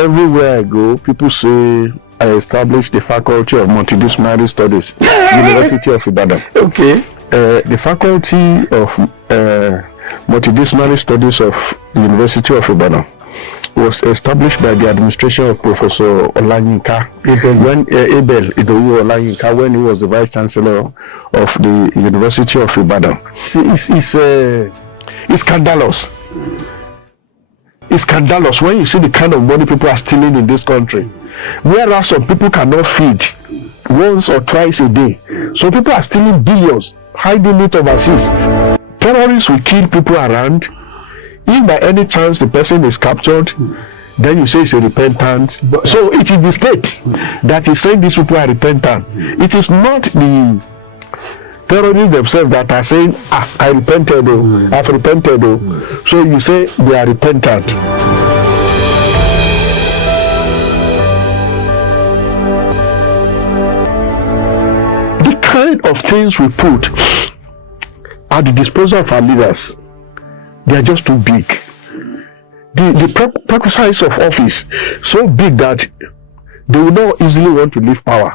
everywhere I go, people say I established the Faculty of Multidisciplinary Studies, University of Ibadan. Okay. The Faculty of Multidisciplinary Studies of the University of Ibadan was established by the administration of Professor Olayinka Olayinka, when he was the Vice Chancellor of the University of Ibadan. It's scandalous. It's scandalous when you see the kind of money people are stealing in this country. Whereas some people cannot feed once or twice a day. So people are stealing billions, hiding it overseas. Terrorists will kill people around. If by any chance the person is captured, then you say it's a repentant. So it is the state that is saying these people are repentant. It is not the terrorists themselves that are saying, I repented, I've repented. So you say they are repentant. The kind of things we put at the disposal of our leaders, they are just too big. The prerequisites of office so big that they will not easily want to leave power.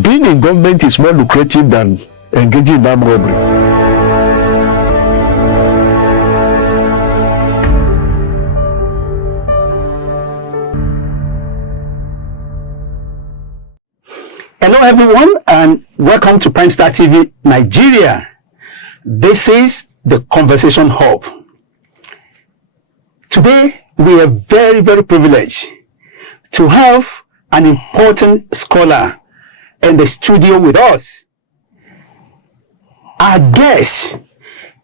Being in government is more lucrative than engaging in armed robbery. Hello everyone, and welcome to PrimeStar TV Nigeria. This is the Conversation Hub. Today we are very, very privileged to have an important scholar in the studio with us. Our guest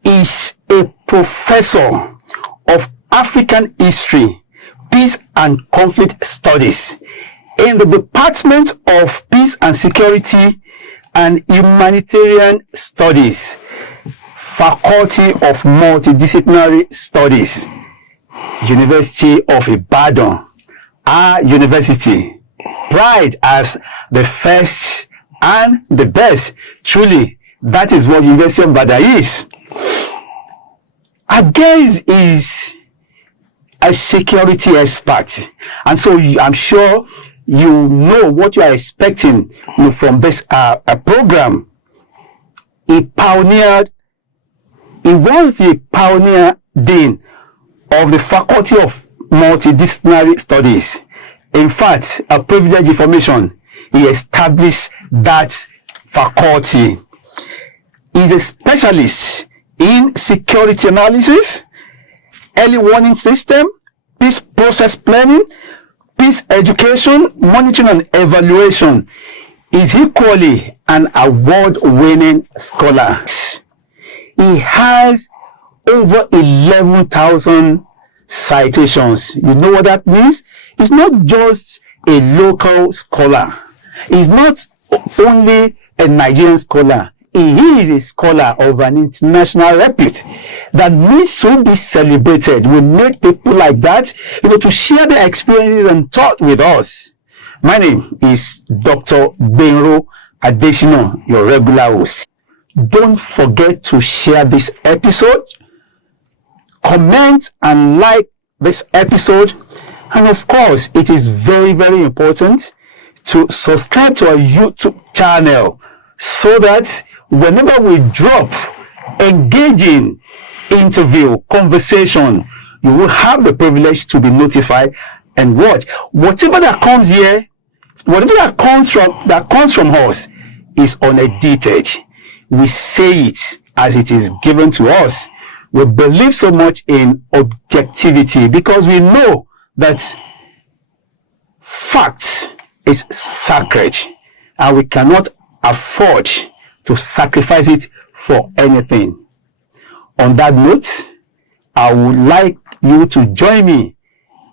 is a professor of African History, Peace and Conflict Studies in the Department of Peace and Security and Humanitarian Studies, Faculty of Multidisciplinary Studies, University of Ibadan, our university, pride as the first and the best. Truly, that is what University of Ibadan is. Our guest is a security expert, and so I'm sure you know what you are expecting from this program. He was the pioneer dean of the Faculty of Multidisciplinary Studies. In fact, a privileged information, he established that faculty. He is a specialist in security analysis, early warning system, peace process planning, peace education, monitoring and evaluation. He is equally an award-winning scholar. He has over 11,000 citations. You know what that means? He's not just a local scholar. He's not only a Nigerian scholar. He is a scholar of an international repute that needs to be celebrated. We need people like that, to share their experiences and thought with us. My name is Dr. Benro Adesina, your regular host. Don't forget to share this episode, comment and like this episode, and of course, it is very, very important to subscribe to our YouTube channel so that whenever we drop engaging interview, conversation, you will have the privilege to be notified and watch. Whatever that comes here, whatever that comes from us is unedited. We say it as it is given to us. We believe so much in objectivity because we know that facts is sacred and we cannot afford to sacrifice it for anything. On that note, I would like you to join me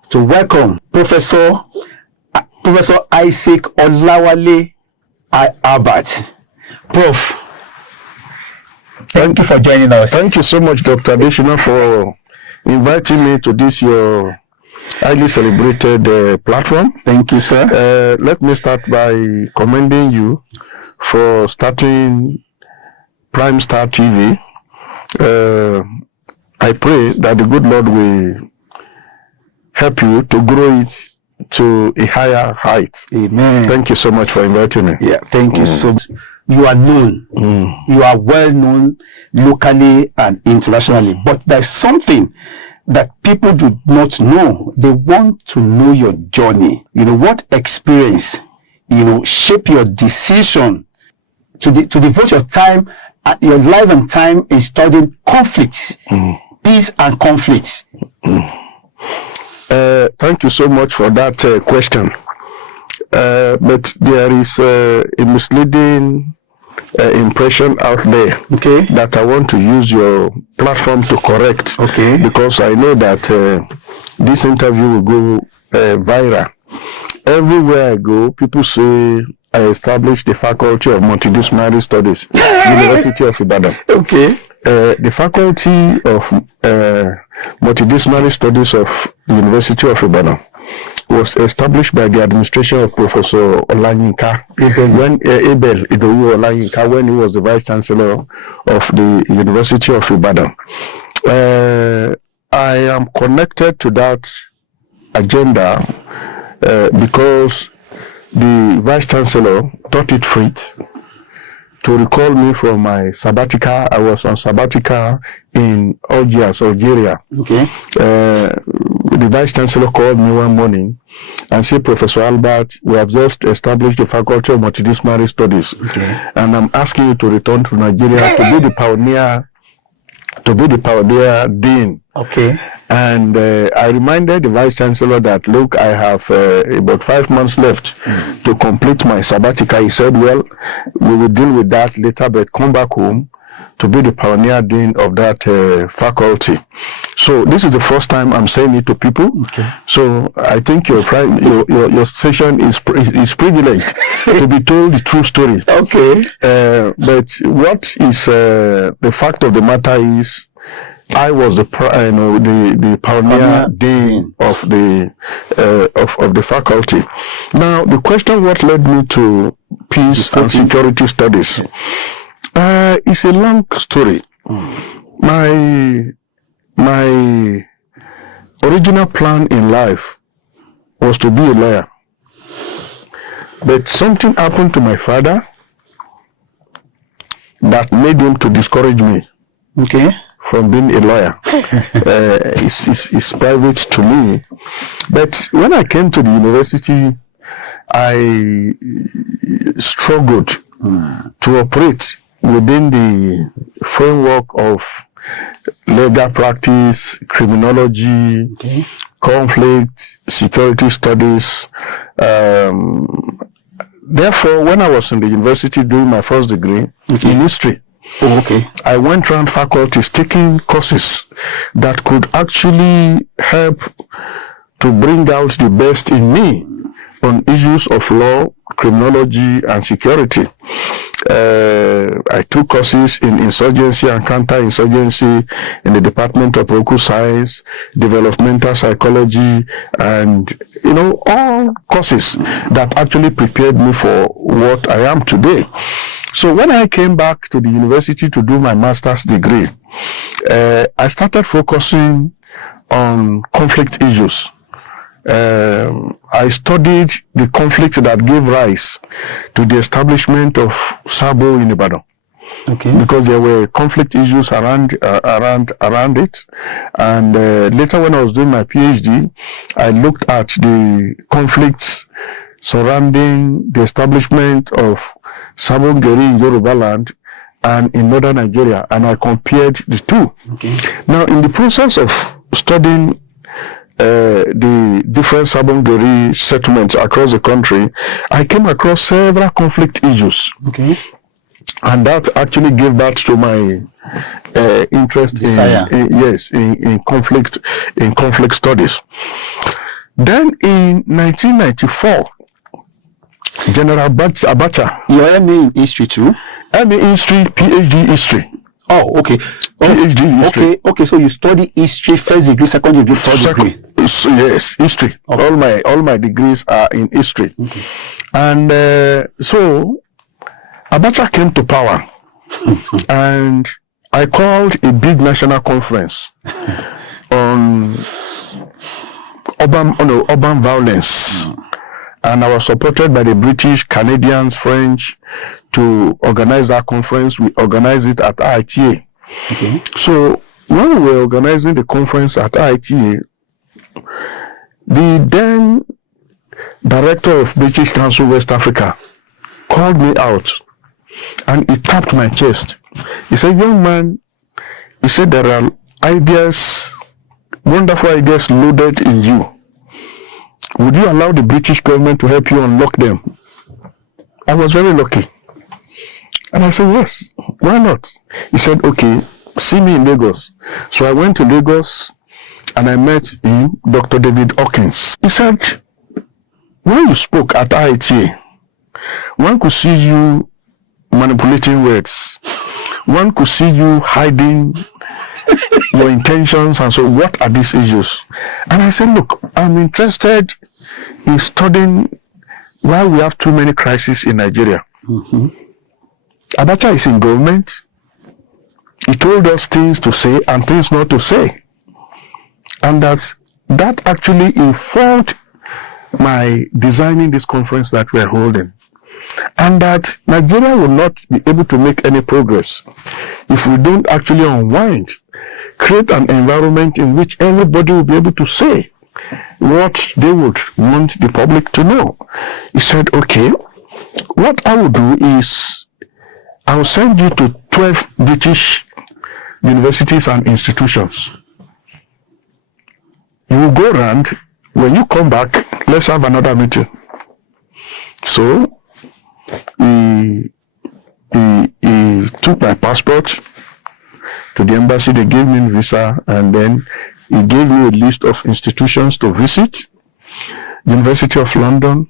to welcome Professor Isaac Olawale Albert. Prof, thank you for joining us. Thank you so much, Dr. Adesina, for inviting me to this your highly celebrated platform. Thank you, sir. Let me start by commending you for starting PrimeStar TV. I pray that the good Lord will help you to grow it to a higher height. Amen. Thank you so much for inviting me. Yeah, thank you so much. You are known. You are well known locally and internationally. But there's something that people do not know. They want to know your journey. What experience, shape your decision to devote your time, your life and time in studying conflicts, peace and conflicts. Thank you so much for that question. But there is a misleading impression out there that I want to use your platform to correct. Because I know that this interview will go viral. Everywhere I go, people say I established the Faculty of Multidisciplinary Studies, University of Ibadan. The Faculty of Multidisciplinary Studies of the University of Ibadan was established by the administration of Professor Olawale Albert when he was the Vice Chancellor of the University of Ibadan. I am connected to that agenda because the Vice Chancellor thought it fit to recall me from my sabbatical. I was on sabbatical in Algeria. The Vice Chancellor called me one morning and said, Professor Albert, we have just established the Faculty of Multidisciplinary Studies. And I'm asking you to return to Nigeria to be the pioneer dean. And I reminded the Vice Chancellor that, look, I have about 5 months left to complete my sabbatical. He said, well, we will deal with that later, but come back home to be the pioneer dean of that faculty. So this is the first time I'm saying it to people. So I think your session is privileged to be told the true story. But what is the fact of the matter is, I was the pioneer dean of the faculty. Now the question, what led me to peace and security studies? It's a long story. My original plan in life was to be a lawyer, but something happened to my father that made him to discourage me from being a lawyer. It's private to me. But when I came to the university, I struggled to operate within the framework of legal practice, criminology, conflict, security studies. Therefore, when I was in the university doing my first degree in history, I went around faculties taking courses that could actually help to bring out the best in me on issues of law, criminology, and security. I took courses in insurgency and counter-insurgency in the Department of Boko Science, developmental psychology, and, all courses that actually prepared me for what I am today. So when I came back to the university to do my master's degree, I started focusing on conflict issues. I studied the conflict that gave rise to the establishment of SABO in Ibadan. Because there were conflict issues around it. And later when I was doing my PhD, I looked at the conflicts surrounding the establishment of Sabongeri in Yoruba land and in northern Nigeria, and I compared the two. Now, in the process of studying the different Sabongeri settlements across the country, I came across several conflict issues. And that actually gave birth to my interest in conflict studies. Then in 1994, General Abacha. Your MA in history too? MA history, PhD history. Oh, okay. PhD history. Okay. So you study history, first degree, second degree, third degree. Yes, history. All my degrees are in history. And so Abacha came to power, and I called a big national conference on urban violence. And I was supported by the British, Canadians, French to organize that conference. We organized it at IITA. Okay. So when we were organizing the conference at IITA, the then director of British Council West Africa called me out and he tapped my chest. He said, young man, he said, there are ideas, wonderful ideas loaded in you. Would you allow the British government to help you unlock them? I was very lucky. And I said, yes, why not? He said, okay, see me in Lagos. So I went to Lagos and I met him, Dr. David Hawkins. He said, when you spoke at IITA, one could see you manipulating words. One could see you hiding your intentions, and so what are these issues? And I said, look, I'm interested in studying why we have too many crises in Nigeria. Abacha is in government. He told us things to say and things not to say. And that actually informed my designing this conference that we're holding. And that Nigeria will not be able to make any progress if we don't actually unwind, create an environment in which everybody will be able to say what they would want the public to know. He said, okay, what I will do is I will send you to 12 British universities and institutions. You will go around. When you come back, let's have another meeting. So he took my passport to the embassy. They gave me a visa, and then he gave me a list of institutions to visit: University of London,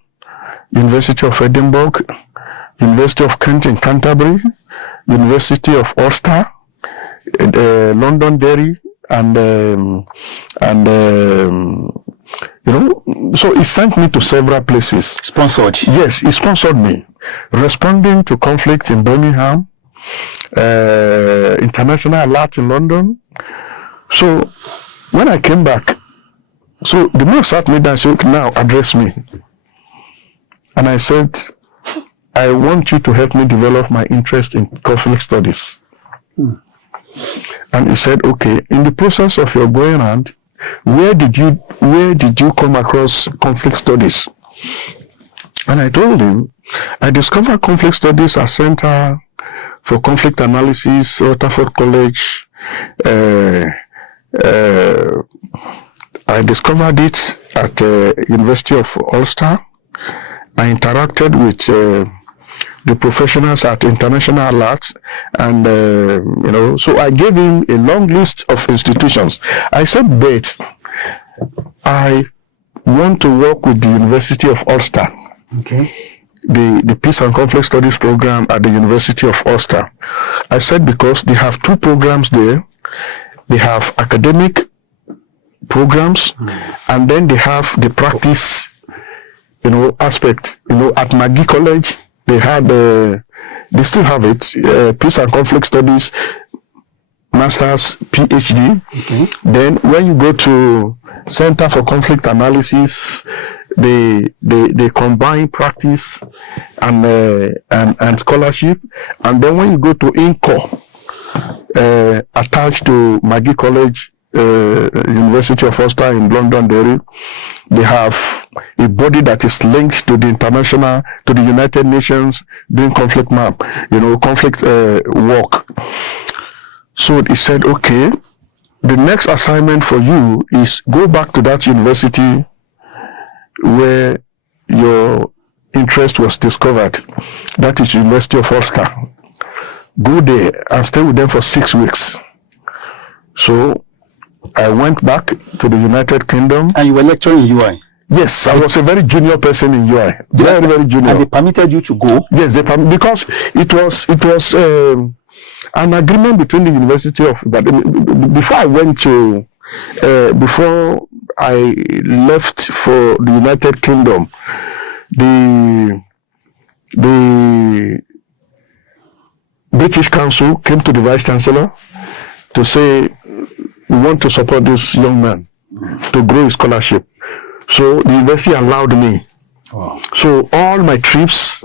University of Edinburgh, University of Kent in Canterbury, University of Ulster, Londonderry, and so he sent me to several places. Sponsored? Yes, he sponsored me. Responding to conflict in Birmingham, International Alert in London. So when I came back, so the man sat me down and said, okay, now address me. And I said, I want you to help me develop my interest in conflict studies. And he said, okay, in the process of your going around, where did you come across conflict studies? And I told him, I discovered conflict studies at Center for Conflict Analysis, Rutherford College. I discovered it at University of Ulster. I interacted with the professionals at International Alert, and so I gave him a long list of institutions. I said, but I want to work with the University of Ulster. Okay. The Peace and Conflict Studies program at the University of Ulster. I said because they have two programs there. They have academic programs, and then they have the practice, aspect. At Maggie College, they had, they still have it, Peace and Conflict Studies, Master's, PhD. Okay. Then when you go to Center for Conflict Analysis, they combine practice and scholarship. And then when you go to INCO, attached to Maggie College, University of Ulster in Londonderry, they have a body that is linked to the United Nations doing conflict map, conflict work. So he said, okay, the next assignment for you is go back to that university where your interest was discovered. That is University of Ulster. Go there and stay with them for 6 weeks. So I went back to the United Kingdom. And you were lecturing in UI? Yes, I was a very junior person in UI. Very, very junior. And they permitted you to go? Yes, because it was an agreement between the University of Ibadan. Before I went to, before I left for the United Kingdom, the British Council came to the Vice Chancellor to say, we want to support this young man to grow his scholarship. So the university allowed me. Wow. So all my trips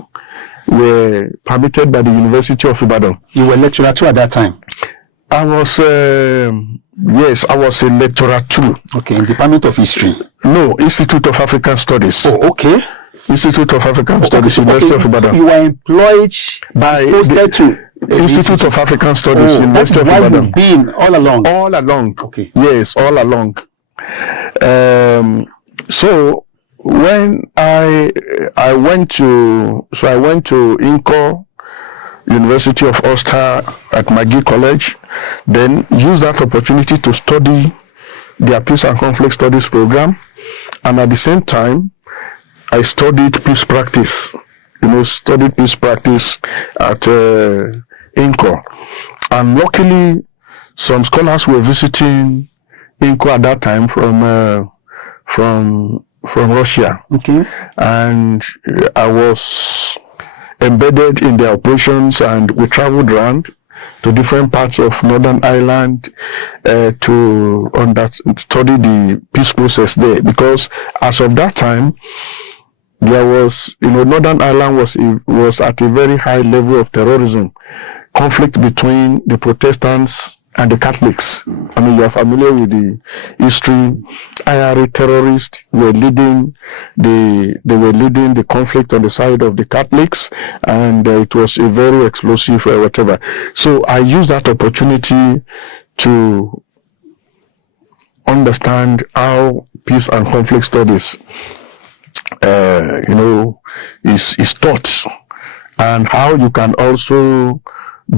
were permitted by the University of Ibadan. You were lecturer too at that time? I was, yes, I was a lecturer too. Okay, in Department of History? No, Institute of African Studies. Oh, okay. Institute of African Studies, University of Ibadan. You were employed by posted to Institute of African Studies, University of Ibadan. That's why you've been all along? All along. Okay. Yes, all along. So when I went to INCO, University of Ulster at Magee College, then used that opportunity to study their Peace and Conflict Studies program, and at the same time, I studied peace practice. Studied peace practice at INCO, and luckily, some scholars were visiting INCO at that time from Russia. Okay. And I was embedded in their operations, and we traveled around to different parts of Northern Ireland to study the peace process there, because as of that time, there was, Northern Ireland was at a very high level of terrorism, conflict between the Protestants and the Catholics. I mean, you are familiar with the history. IRA terrorists were leading the conflict on the side of the Catholics, and it was a very explosive whatever. So I used that opportunity to understand how peace and conflict studies is taught, and how you can also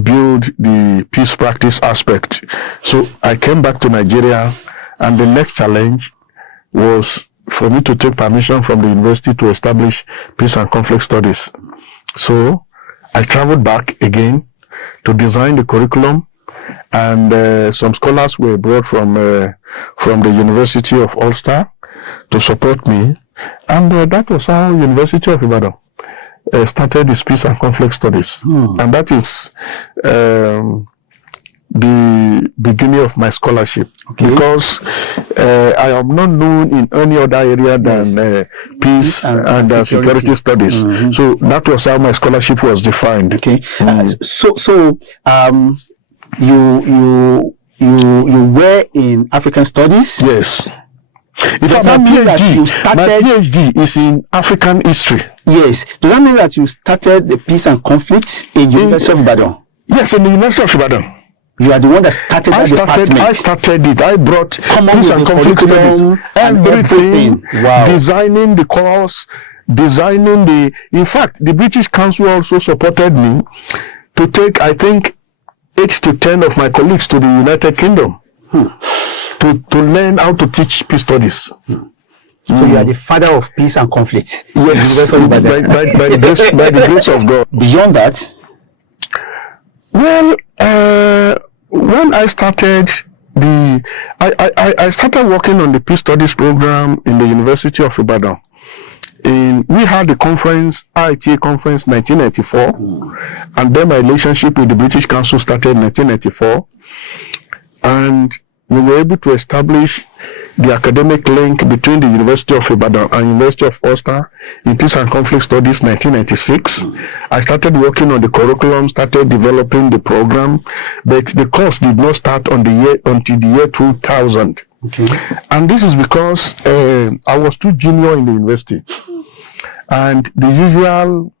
build the peace practice aspect. So I came back to Nigeria, and the next challenge was for me to take permission from the university to establish peace and conflict studies. So I traveled back again to design the curriculum, and some scholars were brought from the University of Ulster to support me, and that was how University of Ibadan started this peace and conflict studies. And that is the beginning of my scholarship. Okay. Because I am not known in any other area than peace and security studies. Mm-hmm. So that was how my scholarship was defined. Okay. So you were in African studies? Yes. In fact, my PhD is in African history. Yes. Does that mean that you started the peace and conflict in University of Ibadan? Yes, in the University of Ibadan. You are the one that started that department. I started it. I brought peace and conflict studies, everything. Wow. Designing the course, in fact, the British Council also supported me to take, I think, 8 to 10 of my colleagues to the United Kingdom. To learn how to teach peace studies. So you are the father of peace and conflict. Yes, by the grace of God. Beyond that, well, when I started I started working on the peace studies program in the University of Ibadan. We had the conference, IITA conference, 1994, and then my relationship with the British Council started in 1994, and we were able to establish the academic link between the University of Ibadan and University of Ulster in Peace and Conflict Studies 1996. I started working on the curriculum, started developing the program, but the course did not start until the year 2000. Okay. And this is because I was too junior in the university. And the usual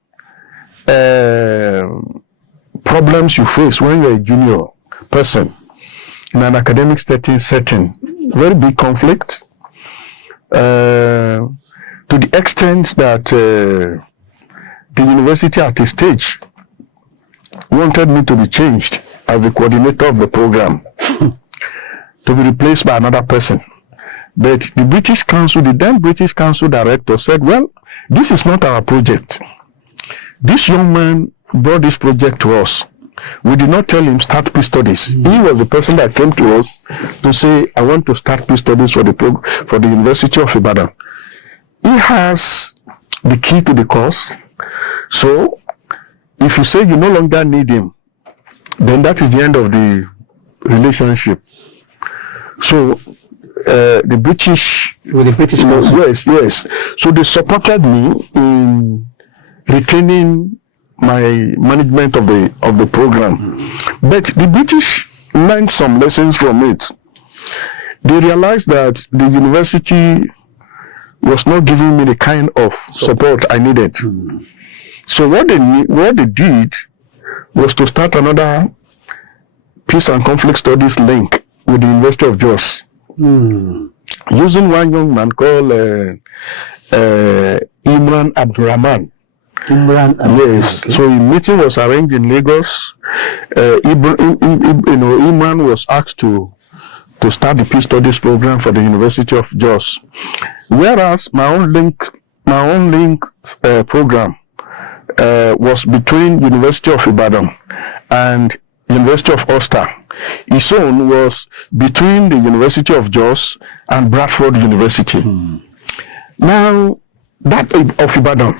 problems you face when you're a junior person in an academic setting, very big conflict, to the extent that the university at a stage wanted me to be changed as the coordinator of the program, to be replaced by another person. But the then British Council director said, well, this is not our project. This young man brought this project to us. We did not tell him start peace studies. He was the person that came to us to say, I want to start peace studies for the University of Ibadan. He has the key to the course. So if you say you no longer need him, then that is the end of the relationship. So the British. With the British Council. Yes. So they supported me in retaining my management of the program. But the British learned some lessons from it. They realized that the university was not giving me the kind of support I needed. So what they did was to start another peace and conflict studies link with the University of Jos. Using one young man called Imran Abdurrahman. Yes. Okay. So a meeting was arranged in Lagos. Imran was asked to start the peace studies program for the University of Jos, whereas my own link program was between University of Ibadan and University of Ulster. His own was between the University of Jos and Bradford University. Now, that of Ibadan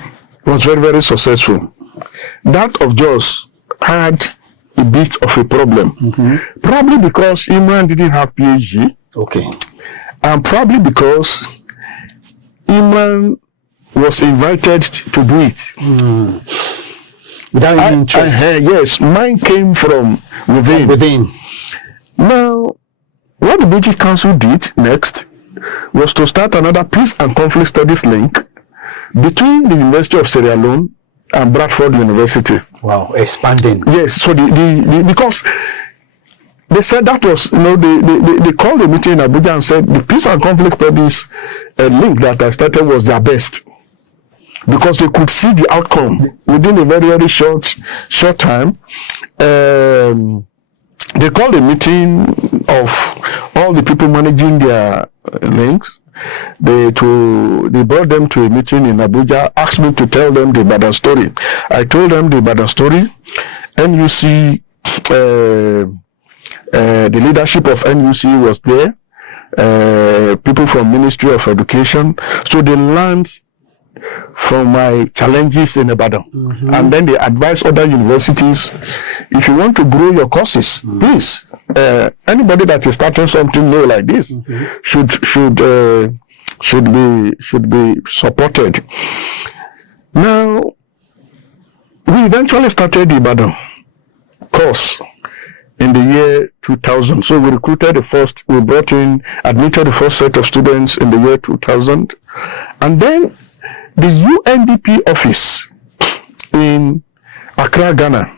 was very, very successful. That of Jos had a bit of a problem. Probably because Imran didn't have PhD. Okay. And probably because Imran was invited to do it. Without any interest. Yes, mine came from within. Now, what the British Council did next was to start another peace and conflict studies link between the University of Sierra Leone and Bradford University. Wow, expanding. Yes, so because they said that was, they called a meeting in Abuja and said the peace and conflict studies link that I started was their best, because they could see the outcome within a very, very short time. They called a meeting of all the people managing their links. They brought them to a meeting in Abuja, asked me to tell them the Ibadan story. I told them the Ibadan story. NUC, the leadership of NUC was there. People from Ministry of Education. So they learned from my challenges in Ibadan. And then they advise other universities, if you want to grow your courses, please, anybody that is starting something new like this should be supported. Now, we eventually started the Ibadan course in the year 2000. So we admitted the first set of students in the year 2000. And then the UNDP office in Accra, Ghana,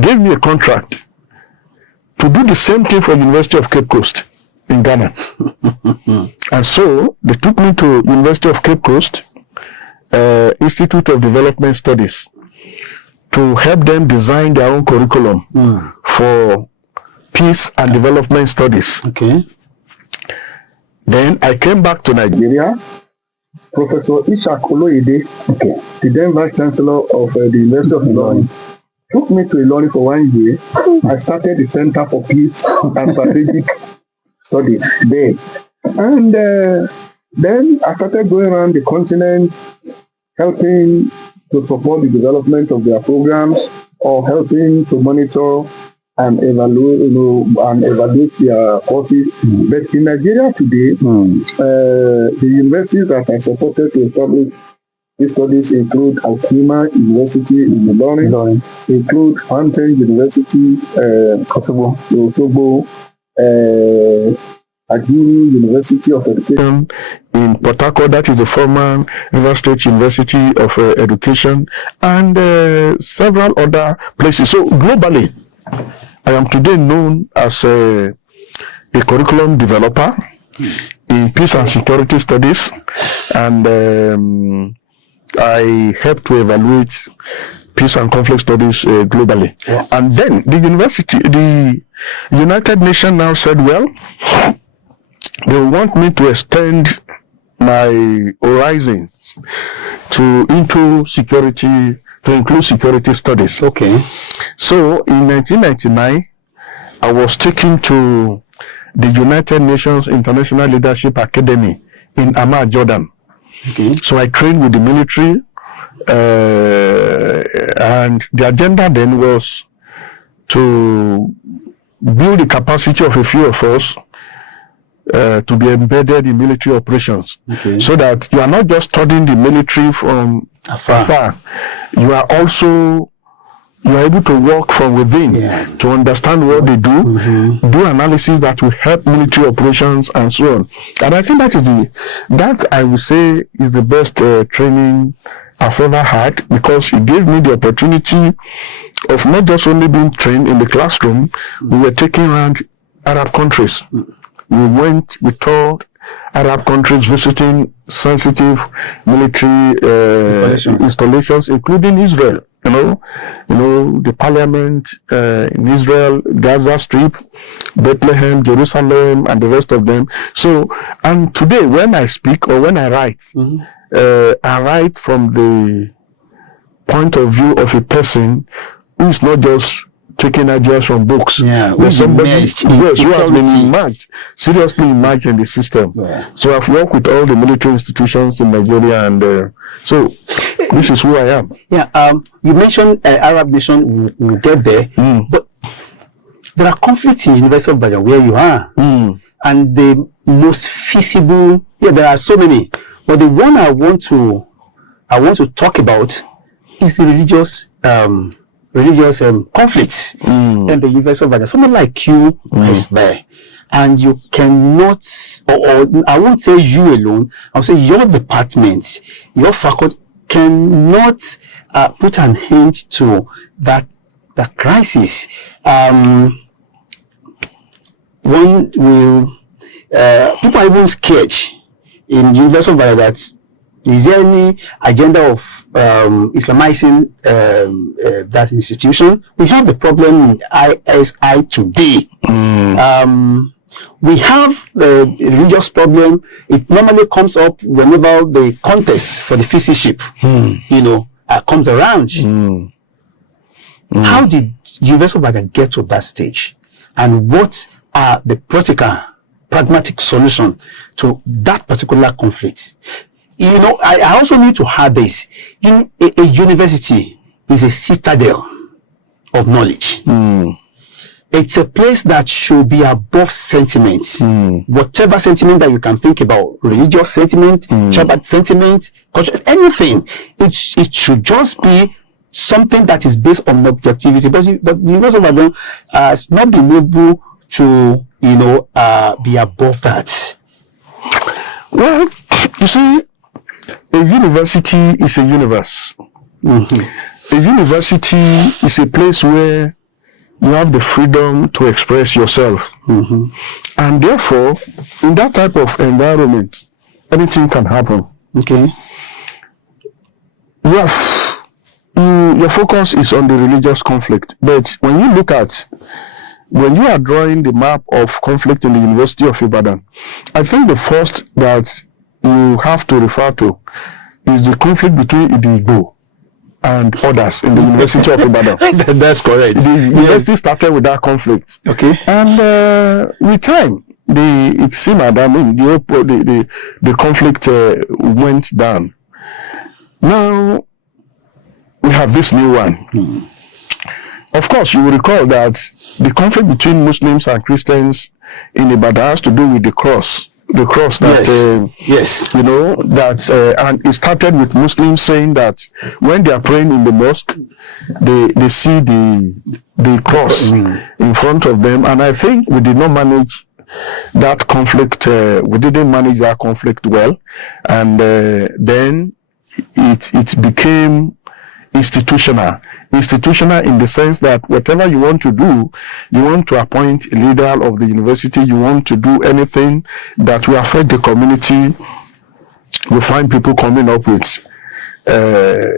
gave me a contract to do the same thing for University of Cape Coast in Ghana. And so they took me to University of Cape Coast, Institute of Development Studies, to help them design their own curriculum for peace and development studies. Okay. Then I came back to Nigeria. Professor Ishak Oloyede, the then Vice Chancellor of the University of Ibadan, took me to Ilorin for 1 year. I started the Center for Peace and Strategic Studies there. And then I started going around the continent, helping to support the development of their programs, or helping to monitor and evaluate their courses. But in Nigeria today, the universities that are supported to establish these studies include Alkima University in Ilorin, include Fountain University, Osogbo, Ajuru University of Education in Port Harcourt, that is the former River State University of Education, and several other places. So globally, I am today known as a curriculum developer in peace and security studies, and I help to evaluate peace and conflict studies globally. Yeah. And then the United Nations now said, well, they want me to extend my horizon into security, to include security studies. Okay. So in 1999, I was taken to the United Nations International Leadership Academy in Amman, Jordan. Okay. So I trained with the military, and the agenda then was to build the capacity of a few of us to be embedded in military operations, so that you are not just studying the military from afar. You are able to work from within to understand what they do, do analysis that will help military operations and so on. And I think that I would say is the best training I've ever had, because it gave me the opportunity of not just only being trained in the classroom, we were taking around Arab countries. We toured Arab countries, visiting sensitive military installations, including Israel. You know, the parliament in Israel, Gaza Strip, Bethlehem, Jerusalem, and the rest of them. So, and today when I speak or when I write, I write from the point of view of a person who is not just taking ideas from books. Where somebody who has been seriously immersed in the system. So I've worked with all the military institutions in Nigeria, and so this is who I am. You mentioned Arab nation, we'll get there, but there are conflicts in University of Ibadan where you are, and the most feasible, there are so many, but the one I want to talk about is the religious conflicts in the University of Ibadan. Someone like you is there, and you cannot, or I won't say you alone, I'll say your department, your faculty cannot put an end to that crisis. One will, people are even scared in University of Ibadan that is there any agenda of Islamizing that institution? We have the problem in ISI today. We have the religious problem. It normally comes up whenever the contest for the physicship, comes around. How did University of Ibadan get to that stage? And what are the pragmatic solution to that particular conflict? I also need to have this. A university is a citadel of knowledge. It's a place that should be above sentiments. Whatever sentiment that you can think about, religious sentiment, tribal sentiment, culture, anything, it should just be something that is based on objectivity. But the University of Ibadan has not been able to, be above that. Well, you see, a university is a universe. A university is a place where you have the freedom to express yourself. And therefore, in that type of environment, anything can happen. Your focus is on the religious conflict. But when you are drawing the map of conflict in the University of Ibadan, I think the first that you have to refer to is the conflict between Igbo and others in the University of Ibadan. That's correct. The university started with that conflict. And with time, it simmered. I mean, the conflict went down. Now we have this new one. Of course, you will recall that the conflict between Muslims and Christians in Ibadan has to do with the cross. The cross that, and it started with Muslims saying that when they are praying in the mosque, they see the cross in front of them. And I think we did not manage that conflict. We didn't manage that conflict well. And then it became institutional in the sense that whatever you want to do, you want to appoint a leader of the university, you want to do anything that will affect the community, you find people coming up with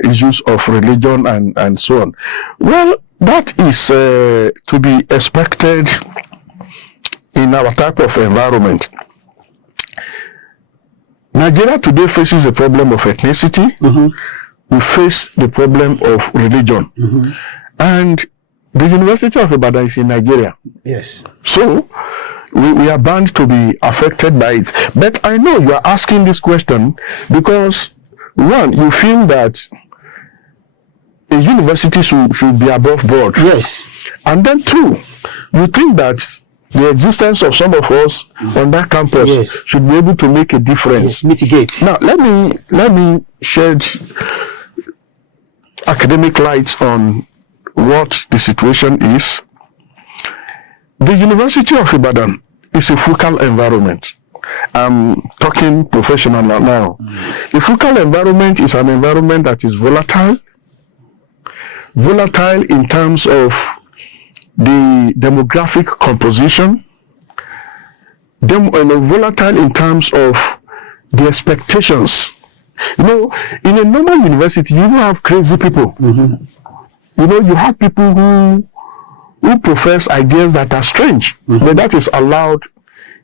issues of religion and so on. Well, that is to be expected in our type of environment. Nigeria today faces a problem of ethnicity. We face the problem of religion. And the University of Ibadan is in Nigeria. So we are bound to be affected by it. But I know you are asking this question because, one, you feel that a university should be above board. Yes. And then two, you think that The existence of some of us on that campus should be able to make a difference. Mitigate. Now, let me shed academic light on what the situation is. The University of Ibadan is a focal environment. I'm talking professional now. A focal environment is an environment that is volatile in terms of the demographic composition, volatile in terms of the expectations. You know, in a normal university, you even have crazy people. You know, you have people who profess ideas that are strange, but that is allowed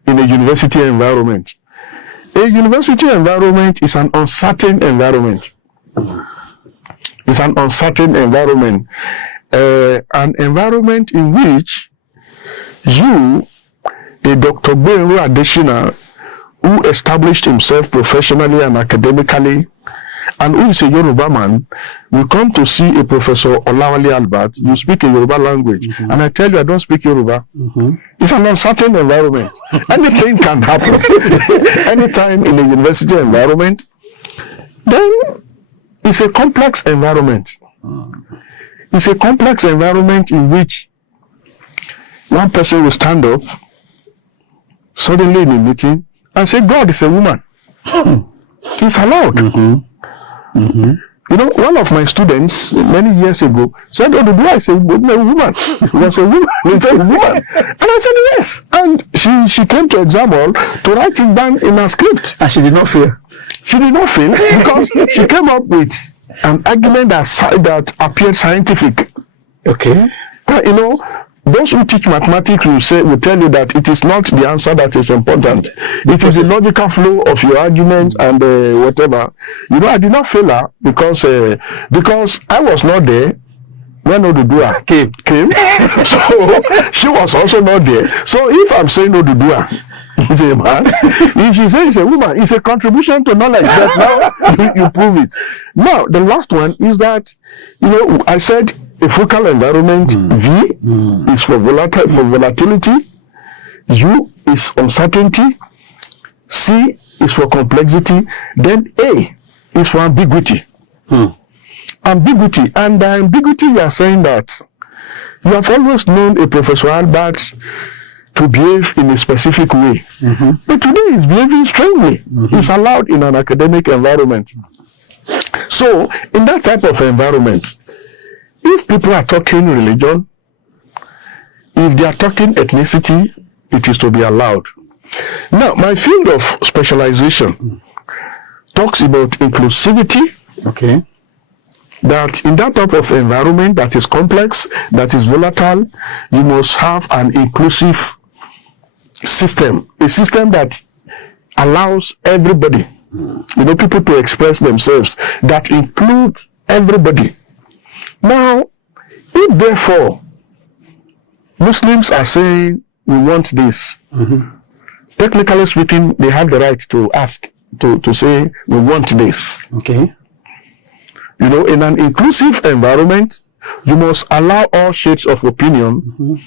in a university environment. A university environment is an uncertain environment. It's an uncertain environment. An environment in which you, a Dr. Benru Adeshina, who established himself professionally and academically, and who is a Yoruba man, will come to see a Professor Olawale Albert. You speak a Yoruba language, and I tell you I don't speak Yoruba. It's an uncertain environment. Anything can happen. Anytime in a university environment, then it's a complex environment. It's a complex environment in which one person will stand up suddenly in a meeting and say, God is a woman. It's allowed. You know, one of my students many years ago said, "Oh, do I say woman?" He was a woman. He said, "Woman," and I said, "Yes." And she came to exam hall to write it down in her script, and she did not fail. She did not fail because she came up with an argument that appeared scientific. Okay. But, you know, those who teach mathematics will tell you that it is not the answer that is important. It is the logical flow of your argument and whatever. You know, I did not fail her because I was not there when Odudua came. So she was also not there. So if I'm saying Odudua is a man, if she says it's a woman, it's a contribution to knowledge. But now you prove it. Now, the last one is that, you know, I said, a focal environment, V is for volatility, U is uncertainty, C is for complexity, then A is for ambiguity. Ambiguity. And by ambiguity, we are saying that you have always known a Professor Albert to behave in a specific way. But today he's behaving strangely. It's allowed in an academic environment. So, in that type of environment, if people are talking religion, if they are talking ethnicity, it is to be allowed. Now, my field of specialization talks about inclusivity. Okay. That in that type of environment that is complex, that is volatile, you must have an inclusive system. A system that allows everybody, you know, people to express themselves, that include everybody. Now, if therefore Muslims are saying we want this, technically speaking, they have the right to ask, to say we want this. Okay. You know, in an inclusive environment, you must allow all shades of opinion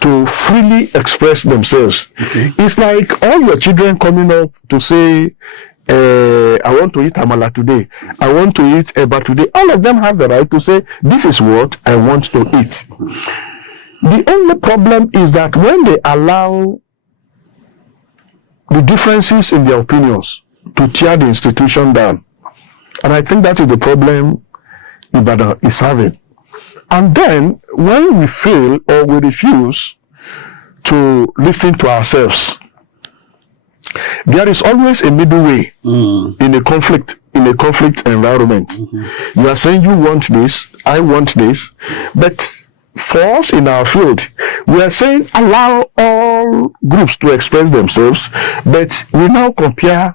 to freely express themselves. It's like all your children coming up to say, I want to eat amala today. I want to eat eba today. All of them have the right to say, this is what I want to eat. The only problem is that when they allow the differences in their opinions to tear the institution down, and I think that is the problem Ibadan is having. And then, when we fail or we refuse to listen to ourselves, there is always a middle way in a conflict environment. You are saying you want this, I want this, but for us in our field, we are saying allow all groups to express themselves, but we now compare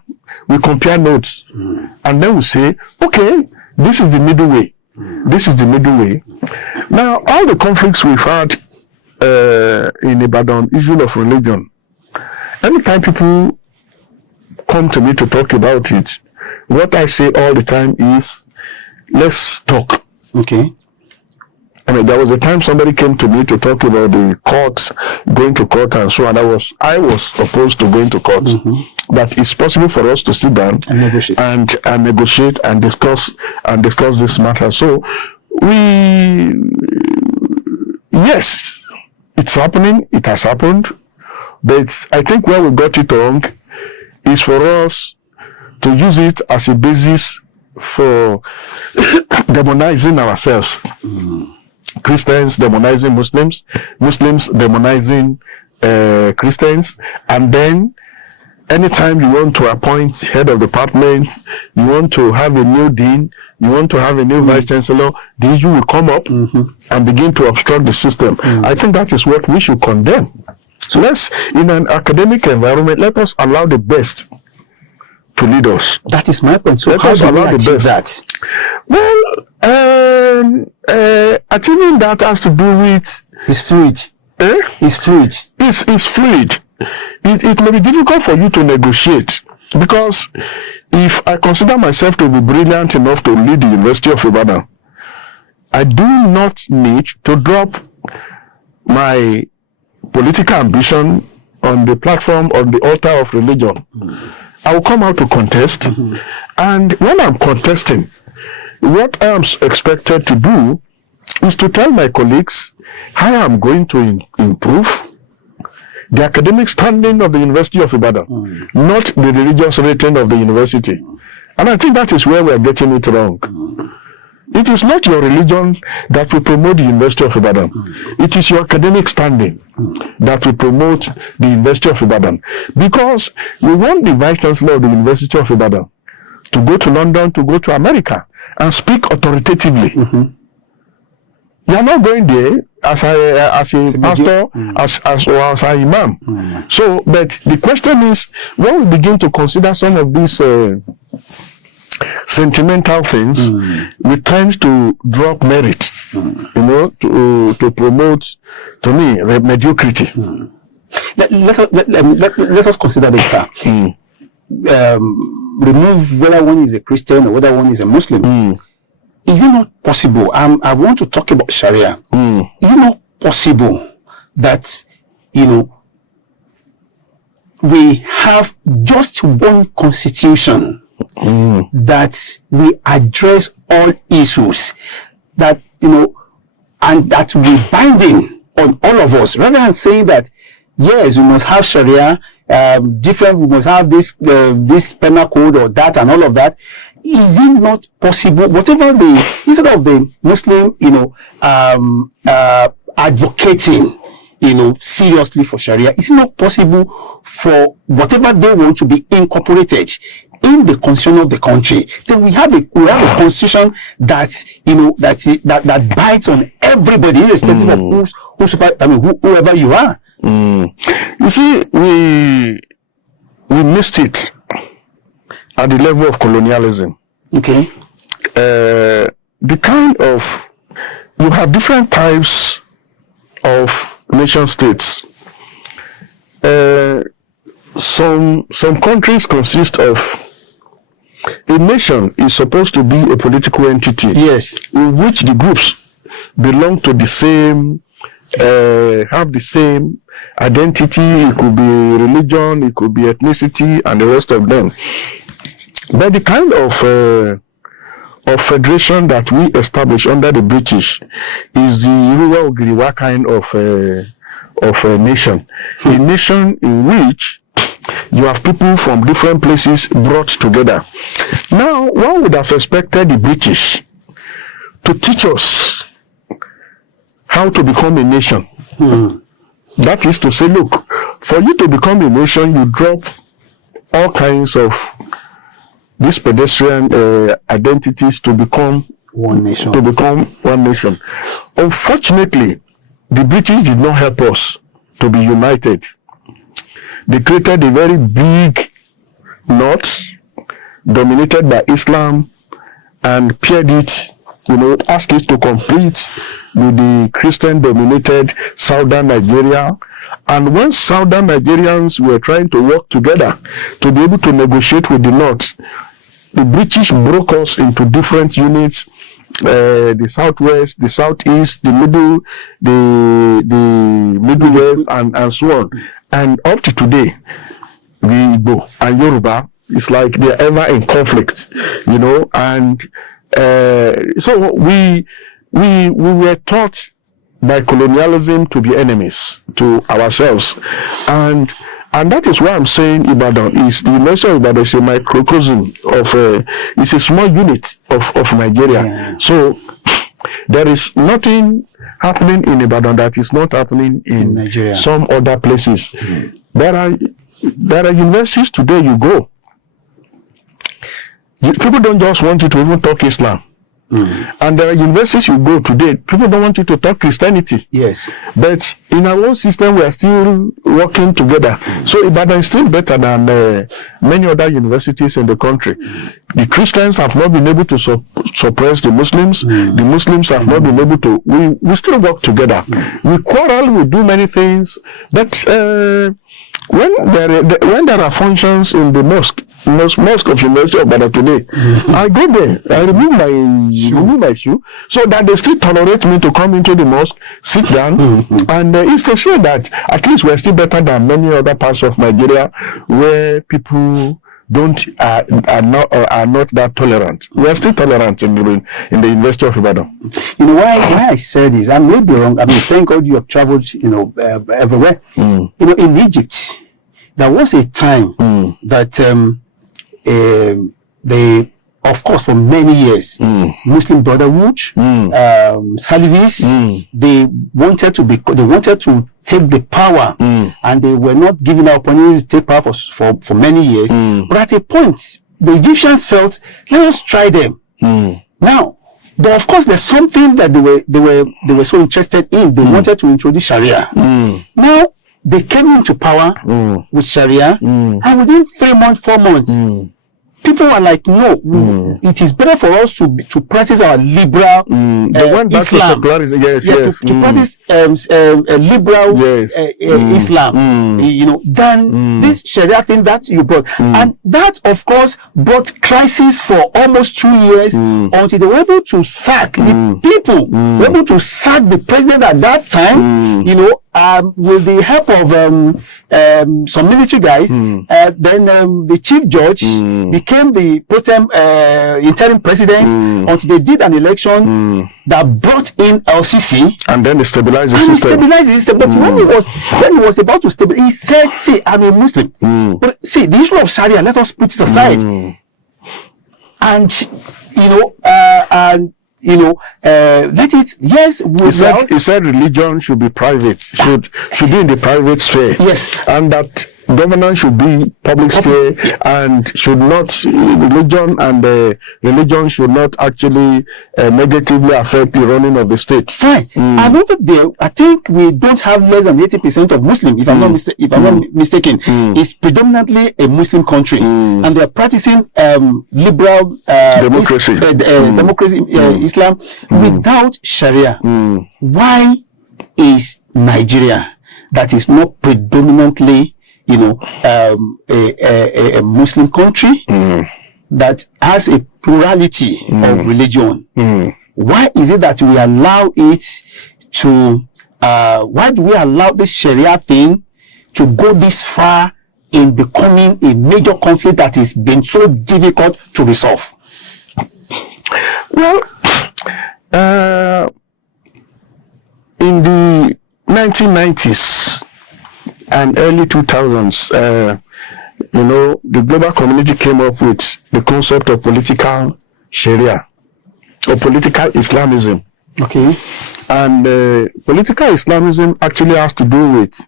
notes, and then we say, okay, this is the middle way. This is the middle way. Now, all the conflicts we've had in Ibadan, issue of religion, anytime people come to me to talk about it, what I say all the time is, let's talk. Okay. I mean, there was a time somebody came to me to talk about the courts, going to court and so on. I was opposed to going to court. But it's possible for us to sit down and negotiate and negotiate and discuss this matter. So yes, it's happening. It has happened. But I think where we got it wrong is for us to use it as a basis for demonizing ourselves. Christians demonizing Muslims, Muslims demonizing Christians, and then anytime you want to appoint head of department, you want to have a new dean, you want to have a new vice chancellor, the issue will come up and begin to obstruct the system. I think that is what we should condemn. So let's, in an academic environment, let us allow the best to lead us. That is my point. So let how us do we allow the achieve best. that? Well, achieving that has to do with... It's fluid. It's fluid. It's fluid. It may be difficult for you to negotiate, because if I consider myself to be brilliant enough to lead the University of Ibadan, I do not need to drop my political ambition on the platform, on the altar of religion. I will come out to contest, and when I'm contesting, what I am expected to do is to tell my colleagues how I'm going to improve the academic standing of the University of Ibadan, not the religious rating of the university. And I think that is where we are getting it wrong. It is not your religion that will promote the University of Ibadan. It is your academic standing that will promote the University of Ibadan. Because we want the Vice Chancellor of the University of Ibadan to go to London, to go to America, and speak authoritatively. You are not going there as a pastor, as an imam. So, but the question is, when we begin to consider some of these sentimental things, we tend to drop merit, to promote, to me, mediocrity. Let us consider this, sir. Remove whether one is a Christian or whether one is a Muslim. Is it not possible? I want to talk about Sharia. Is it not possible that, we have just one constitution that we address all issues, that, and that we binding on all of us, rather than saying that, yes, we must have Sharia, we must have this penal code or that and all of that. Is it not possible, instead of the Muslim, advocating, seriously for Sharia, is it not possible for whatever they want to be incorporated in the constitution of the country? Then we have a constitution that, that bites on everybody, irrespective of whoever you are. You see, we missed it at the level of colonialism. Okay. The kind of, you have different types of nation states. Some countries consist of, a nation is supposed to be a political entity. Yes. In which the groups belong to the same, have the same identity. It could be religion, it could be ethnicity, and the rest of them. But the kind of federation that we established under the British is the Iruwa Ogiriwa kind of a nation. A nation in which you have people from different places brought together. Now, one would have expected the British to teach us how to become a nation. That is to say, look, for you to become a nation, you drop all kinds of these pedestrian identities to become one nation. Unfortunately, the British did not help us to be united. They created a very big north dominated by Islam and paired it, asked it to compete with the Christian-dominated southern Nigeria. And when southern Nigerians were trying to work together to be able to negotiate with the north, the British broke us into different units the southwest, the southeast, the middle west, and so on. And up to today, the Igbo and Yoruba, it's like they're ever in conflict, you know. And so we were taught by colonialism to be enemies to ourselves, and that is why I'm saying Ibadan is the University of Ibadan is a microcosm of it's a small unit of Nigeria. Yeah. So there is nothing happening in Ibadan that is not happening in Nigeria. Some other places. Mm. There are universities today you go. People don't just want you to even talk Islam. Mm. And there are universities you go today, people don't want you to talk Christianity. Yes. But in our own system, we are still working together. Mm. So Ibadan is still better than many other universities in the country. Mm. The Christians have not been able to suppress the Muslims. Mm. The Muslims have not been able to. We still work together. Mm. We quarrel, we do many things. But when there are functions in the mosque of University of Ibadan today, I go there, I remove my shoe, so that they still tolerate me to come into the mosque, sit down, and it's to say that at least we're still better than many other parts of Nigeria where people are not that tolerant. We are still tolerant in the University of Ibadan. You know why I said this? I may be wrong. I mean, thank God you have traveled, everywhere. Mm. You know, in Egypt, there was a time that they, of course, for many years, Muslim Brotherhood, Salafists, they wanted to take the power, and they were not given an opportunity to take power for many years. But at a point, the Egyptians felt, let us try them. Now, but of course, there's something that they were so interested in. They wanted to introduce Sharia. Now, they came into power with Sharia, and within 3 months, 4 months, people were like, no, it is better for us to practice our liberal Islam. To practice liberal Islam, than this Sharia thing that you brought. And that, of course, brought crisis for almost 2 years until they were able to sack the people, were able to sack the president at that time, with the help of some military guys. Then the chief judge became the interim president until they did an election that brought in LCC, and then they stabilized the system. But when he was about to stabilize, he said, "See, I'm a Muslim, but see, the issue of Sharia, let us put it aside." And let it. Yes, he said religion should be private, should be in the private sphere. Yes, and that governance should be public sphere, and should not religion should not actually negatively affect the running of the state. Fine. And over there, I think we don't have less than 80% of Muslims. If I'm not mistaken, it's predominantly a Muslim country, and they are practicing liberal democracy, Islam without Sharia. Why is Nigeria, that is not predominantly a Muslim country that has a plurality of religion, why is it that we allow it to, why do we allow this Sharia thing to go this far in becoming a major conflict that has been so difficult to resolve? Well, in the 1990s and early 2000s, the global community came up with the concept of political Sharia or political Islamism. Okay. And political Islamism actually has to do with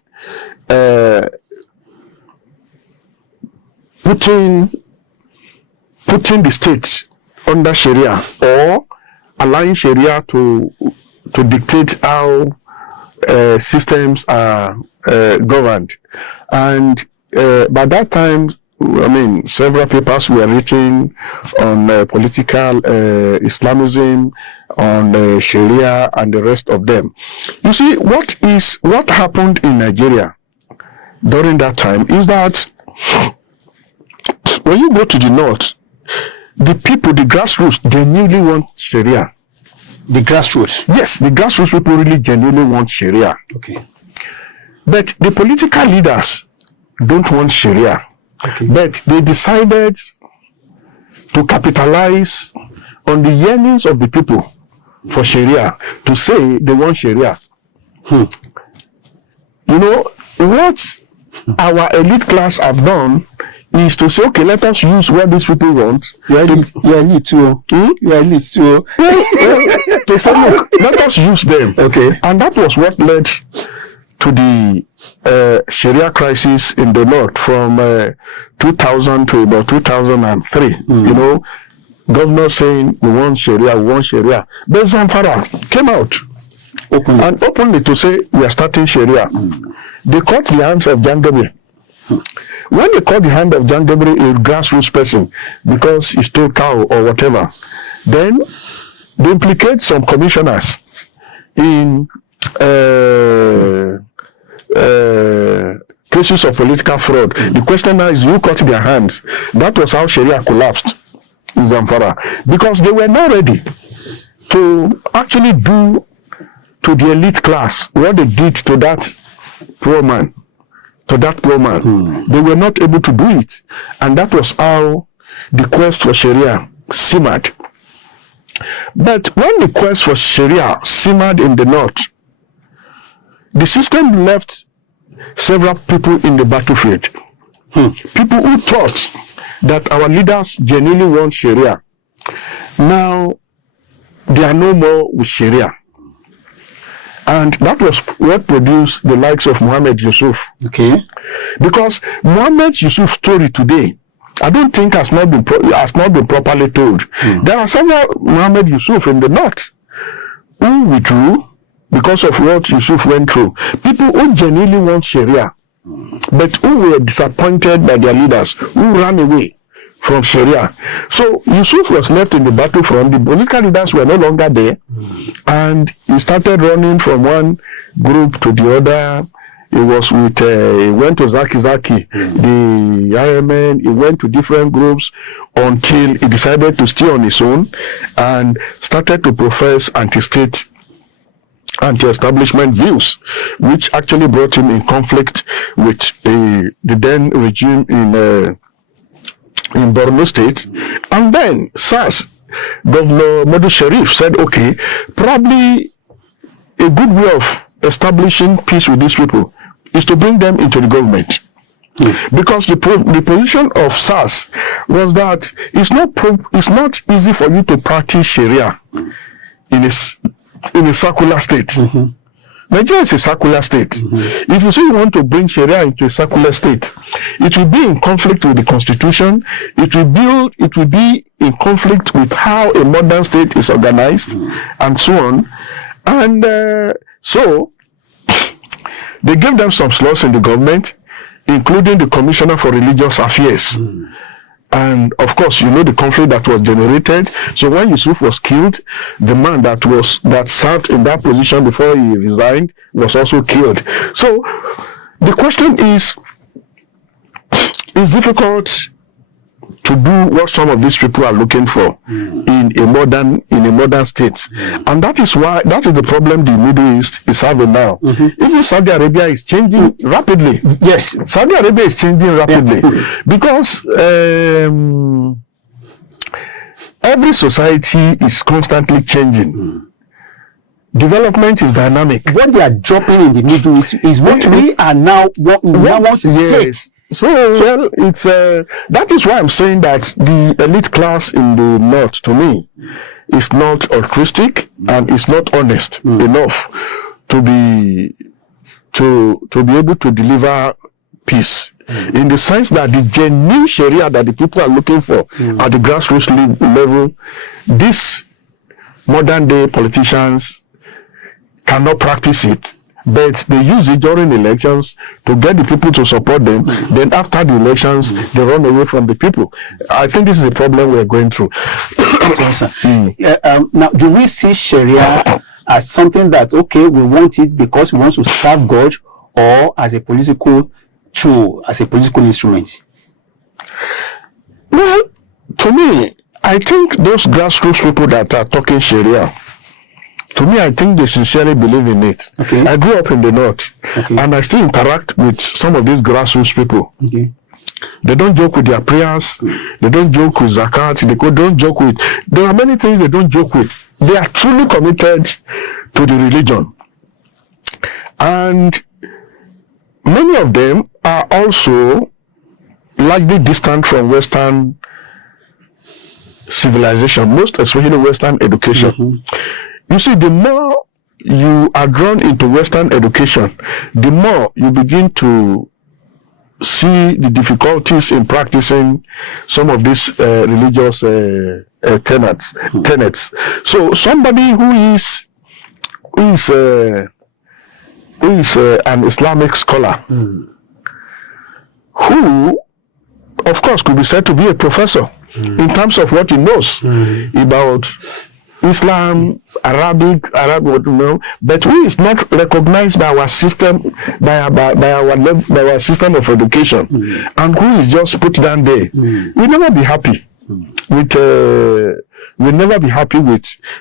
putting the state under Sharia, or allowing Sharia to dictate how systems are governed. And by that time, several papers were written on political Islamism, on Sharia, and the rest of them. You see, what happened in Nigeria during that time is that when you go to the north, the people, the grassroots, they newly want Sharia. The grassroots. Yes, the grassroots people really genuinely want Sharia. Okay. But the political leaders don't want Sharia. Okay. But they decided to capitalize on the yearnings of the people for Sharia, to say they want Sharia. You know, what our elite class have done is to say, okay, let us use what these people want. You're elite too. You're elite too. To say, look, let us use them. Okay. And that was what led to the Sharia crisis in the north from 2000 to about 2003. You know, governors saying, we want Sharia, we want Sharia. But Zamfara came out openly to say, we are starting Sharia. They caught the hands of Jangabi. When they caught the hand of Jangabi, a grassroots person, because he stole cow or whatever, then they implicate some commissioners in cases of political fraud. The question now is, who cut their hands? That was how Sharia collapsed in Zamfara, because they were not ready to actually do to the elite class what they did to that poor man. They were not able to do it, and that was how the quest for Sharia simmered. But when the quest for Sharia simmered in the north, the system left several people in the battlefield. People who thought that our leaders genuinely want Sharia. Now, they are no more with Sharia. And that was what produced the likes of Muhammad Yusuf. Okay. Because Muhammad Yusuf's story today, I don't think has not been properly told. There are several Muhammad Yusuf in the north who withdrew because of what Yusuf went through. People who genuinely want Sharia, but who were disappointed by their leaders, who ran away from Sharia. So Yusuf was left in the battlefront. The political leaders were no longer there, and he started running from one group to the other. He was with, he went to Zaki, the IMN, he went to different groups until he decided to stay on his own and started to profess anti-state, anti-establishment views, which actually brought him in conflict with the then regime in Borno State. And then SARS, Governor Modu Sharif said, okay, probably a good way of establishing peace with these people is to bring them into the government. Because the position of SARS was that it's not easy for you to practice Sharia in a secular state. Nigeria is a secular state. If you say you want to bring Sharia into a secular state, it will be in conflict with the constitution. It will be in conflict with how a modern state is organized, and so on. And so they gave them some slots in the government, including the Commissioner for Religious Affairs. And of course, you know the conflict that was generated. So when Yusuf was killed, the man that served in that position before he resigned was also killed. So the question is, it's difficult to do what some of these people are looking for in a modern state. And that is the problem the Middle East is having now. Even Saudi Arabia is changing rapidly. Yes, Saudi Arabia is changing rapidly because every society is constantly changing. Development is dynamic. What they are dropping in the Middle East is what we are now want to take. So well, it's that is why I'm saying that the elite class in the north, to me, is not altruistic and is not honest enough to be able to deliver peace. In the sense that the genuine Sharia that the people are looking for at the grassroots level, these modern day politicians cannot practice it. But they use it during elections to get the people to support them. Then after the elections, they run away from the people. I think this is a problem we're going through. Now, do we see Sharia as something that, okay, we want it because we want to serve God, or as a political tool, as a political instrument? Well, to me, I think those grassroots people that are talking Sharia, To me, I think they sincerely believe in it. Okay. I grew up in the north, and I still interact with some of these grassroots people. Okay. They don't joke with their prayers. They don't joke with zakat. They don't joke with. There are many things they don't joke with. They are truly committed to the religion, and many of them are also largely distant from Western civilization, most especially Western education. You see, the more you are drawn into Western education, the more you begin to see the difficulties in practicing some of these religious tenets. So somebody who is an Islamic scholar, who of course could be said to be a professor in terms of what he knows about Islam, Arabic, but who is not recognized by our system, by our system of education, and who is just put down there, we'll never be happy with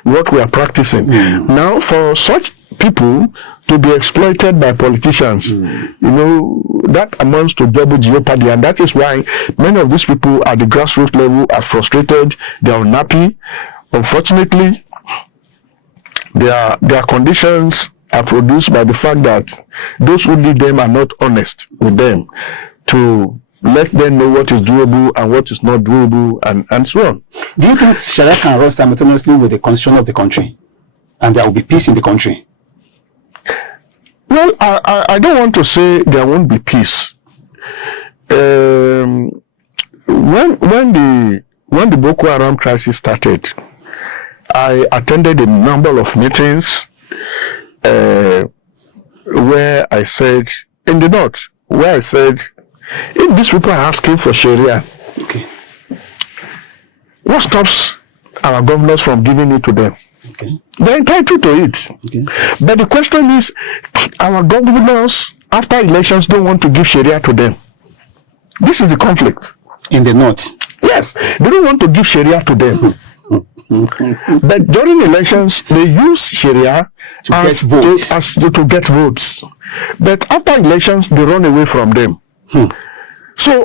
what we are practicing. Now, for such people to be exploited by politicians, that amounts to double jeopardy, and that is why many of these people at the grassroots level are frustrated, they are unhappy. Unfortunately, their conditions are produced by the fact that those who lead them are not honest with them to let them know what is doable and what is not doable, and so on. Do you think Sharia can run simultaneously with the constitution of the country, and there will be peace in the country? Well, I don't want to say there won't be peace. When the Boko Haram crisis started, I attended a number of meetings where I said, in the north, where I said, if these people are asking for Sharia, what stops our governors from giving it to them? They're entitled to it. But the question is, our governors, after elections, don't want to give Sharia to them. This is the conflict. In the north? Yes, they don't want to give Sharia to them. But during elections, they use Sharia to get votes. But after elections, they run away from them. So,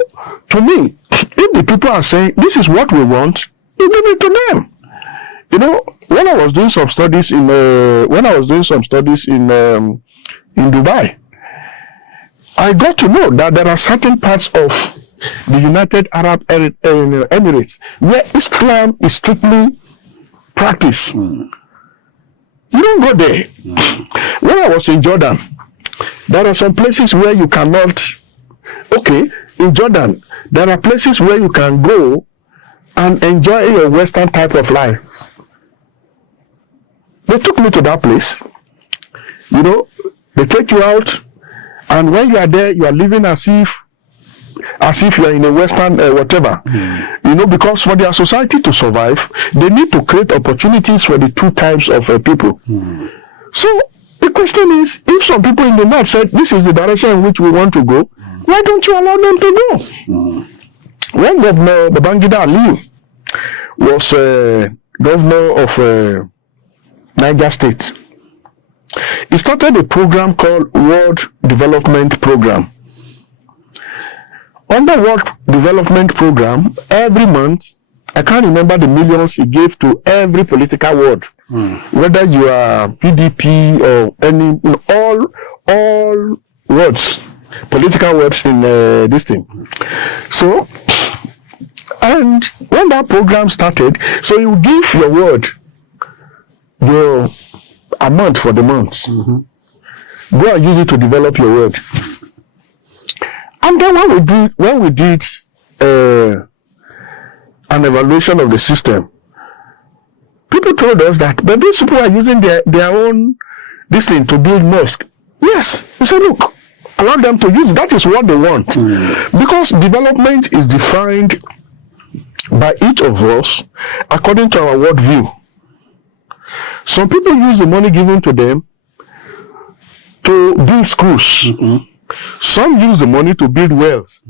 to me, if the people are saying, this is what we want, you give it to them. When I was doing some studies in Dubai, I got to know that there are certain parts of the United Arab Emirates where Islam is strictly practiced. You don't go there. When I was in Jordan, there are some places where you cannot. In Jordan, there are places where you can go and enjoy your Western type of life. They took me to that place. They take you out, and when you are there, you are living as if you are in a Western whatever. Because for their society to survive, they need to create opportunities for the two types of people. So the question is, if some people in the north said, this is the direction in which we want to go, why don't you allow them to go? When Governor Babangida Aliyu was governor of Niger State, he started a program called World Development Program. Under World Development Program, every month, I can't remember the millions he gave to every political ward, whether you are PDP or any, all wards, political wards in this thing. So, and when that program started, so you give your ward your amount for the month. Go and use it to develop your word. And then when we did an evaluation of the system, people told us that, but these people are using their own this thing to build mosque. Yes, we said, look, allow them to use. That is what they want, because development is defined by each of us according to our worldview. Some people use the money given to them to build schools. Some use the money to build wells.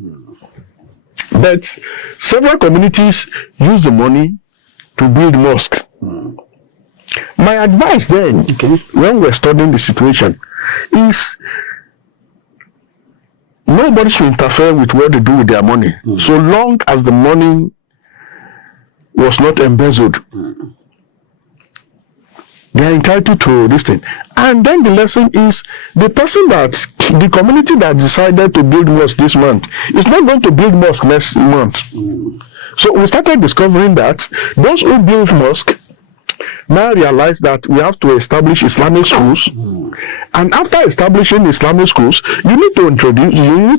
But several communities use the money to build mosques. My advice then, when we're studying the situation, is nobody should interfere with what they do with their money, so long as the money was not embezzled. They are entitled to this thing. And then the lesson is the community that decided to build mosque this month is not going to build mosque next month. So we started discovering that those who build mosque now realize that we have to establish Islamic schools. And after establishing Islamic schools, you need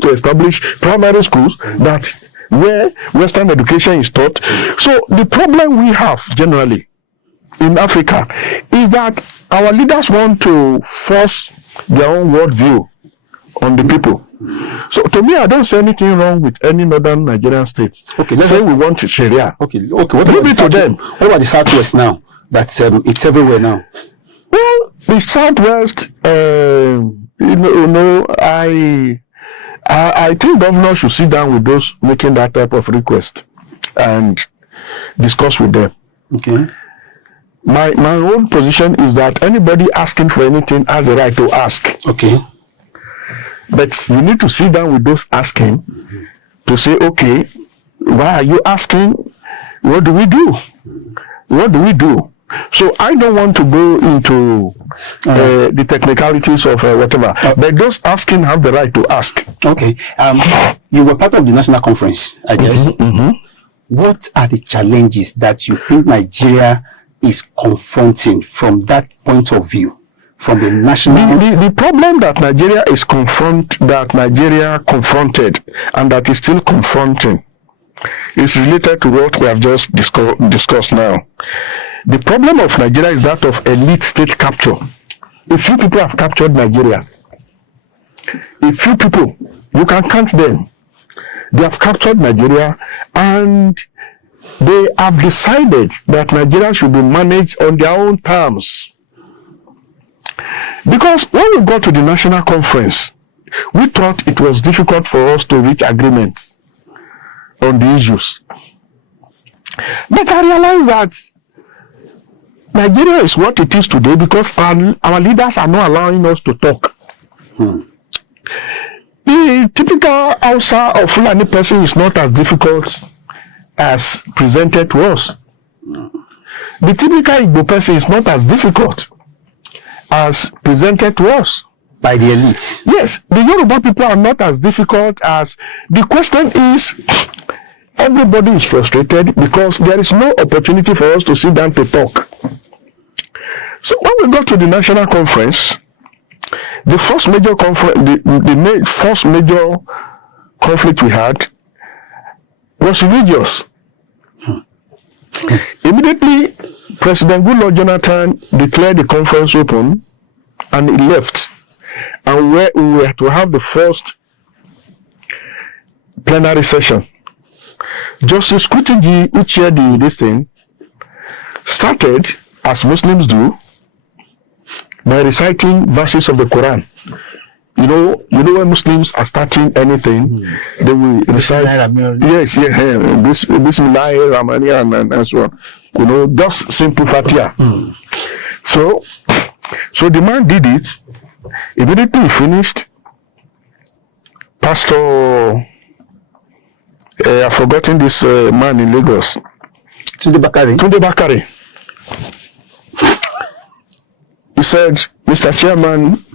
to establish primary schools that where Western education is taught. So the problem we have generally in Africa is that our leaders want to force their own worldview on the people. So to me, I don't see anything wrong with any northern Nigerian state. Okay, let's say we want to Sharia. Okay. What about the Southwest now? That's it's everywhere now. Well, the Southwest, I think governors should sit down with those making that type of request and discuss with them. Okay. My own position is that anybody asking for anything has the right to ask. Okay. But you need to sit down with those asking to say, okay, why are you asking? What do we do? What do we do? So I don't want to go into the technicalities of whatever, but those asking have the right to ask. Okay. You were part of the national conference, I guess. What are the challenges that you think Nigeria is confronting from that point of view, from the national? The problem that Nigeria confronted and that is still confronting is related to what we have just discussed now. The problem of Nigeria is that of elite state capture. A few people have captured Nigeria. A few people, you can count them. They have captured Nigeria and they have decided that Nigeria should be managed on their own terms. Because when we got to the national conference, we thought it was difficult for us to reach agreement on the issues. But I realized that Nigeria is what it is today because our leaders are not allowing us to talk. The typical Hausa or Fulani person is not as difficult as presented to us. The typical Igbo person is not as difficult as presented to us. By the elites. Yes, the Yoruba people are not as difficult as... The question is, everybody is frustrated because there is no opportunity for us to sit down to talk. So when we got to the national conference, the first major first major conflict we had was religious. Immediately, President Goodluck Jonathan declared the conference open and he left. And we were to have the first plenary session. Justice Kutigi, who chaired this thing, started, as Muslims do, by reciting verses of the Quran. You know when Muslims are starting anything, they will recite. Bismillahirrahmanirrahim and so on. Just simple Fatiha. So the man did it. Immediately he finished. Pastor, I've forgotten this man in Lagos. Tunde Bakare. He said, Mr. Chairman,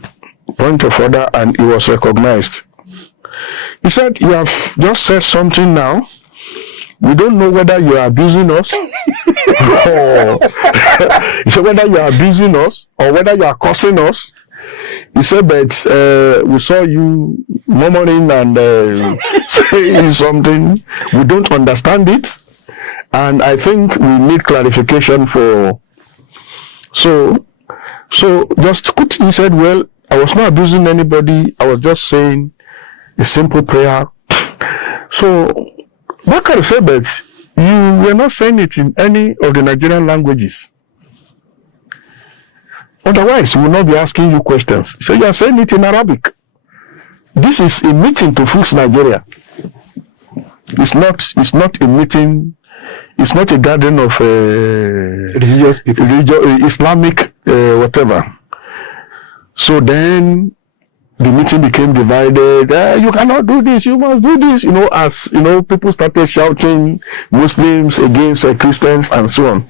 point of order, and he was recognized. He said, you have just said something now. We don't know whether you are abusing us. He said, whether you are abusing us or whether you are cursing us. He said, but we saw you murmuring and saying something. We don't understand it. And I think we need clarification for... So just he said, well, I was not abusing anybody. I was just saying a simple prayer. So Bakari said, but you were not saying it in any of the Nigerian languages. Otherwise, we will not be asking you questions. So you are saying it in Arabic. This is a meeting to fix Nigeria. It's not a meeting it's not a gathering of religious people, Islamic whatever. So then the meeting became divided. You cannot do this, you must do this. As people started shouting Muslims against Christians and so on.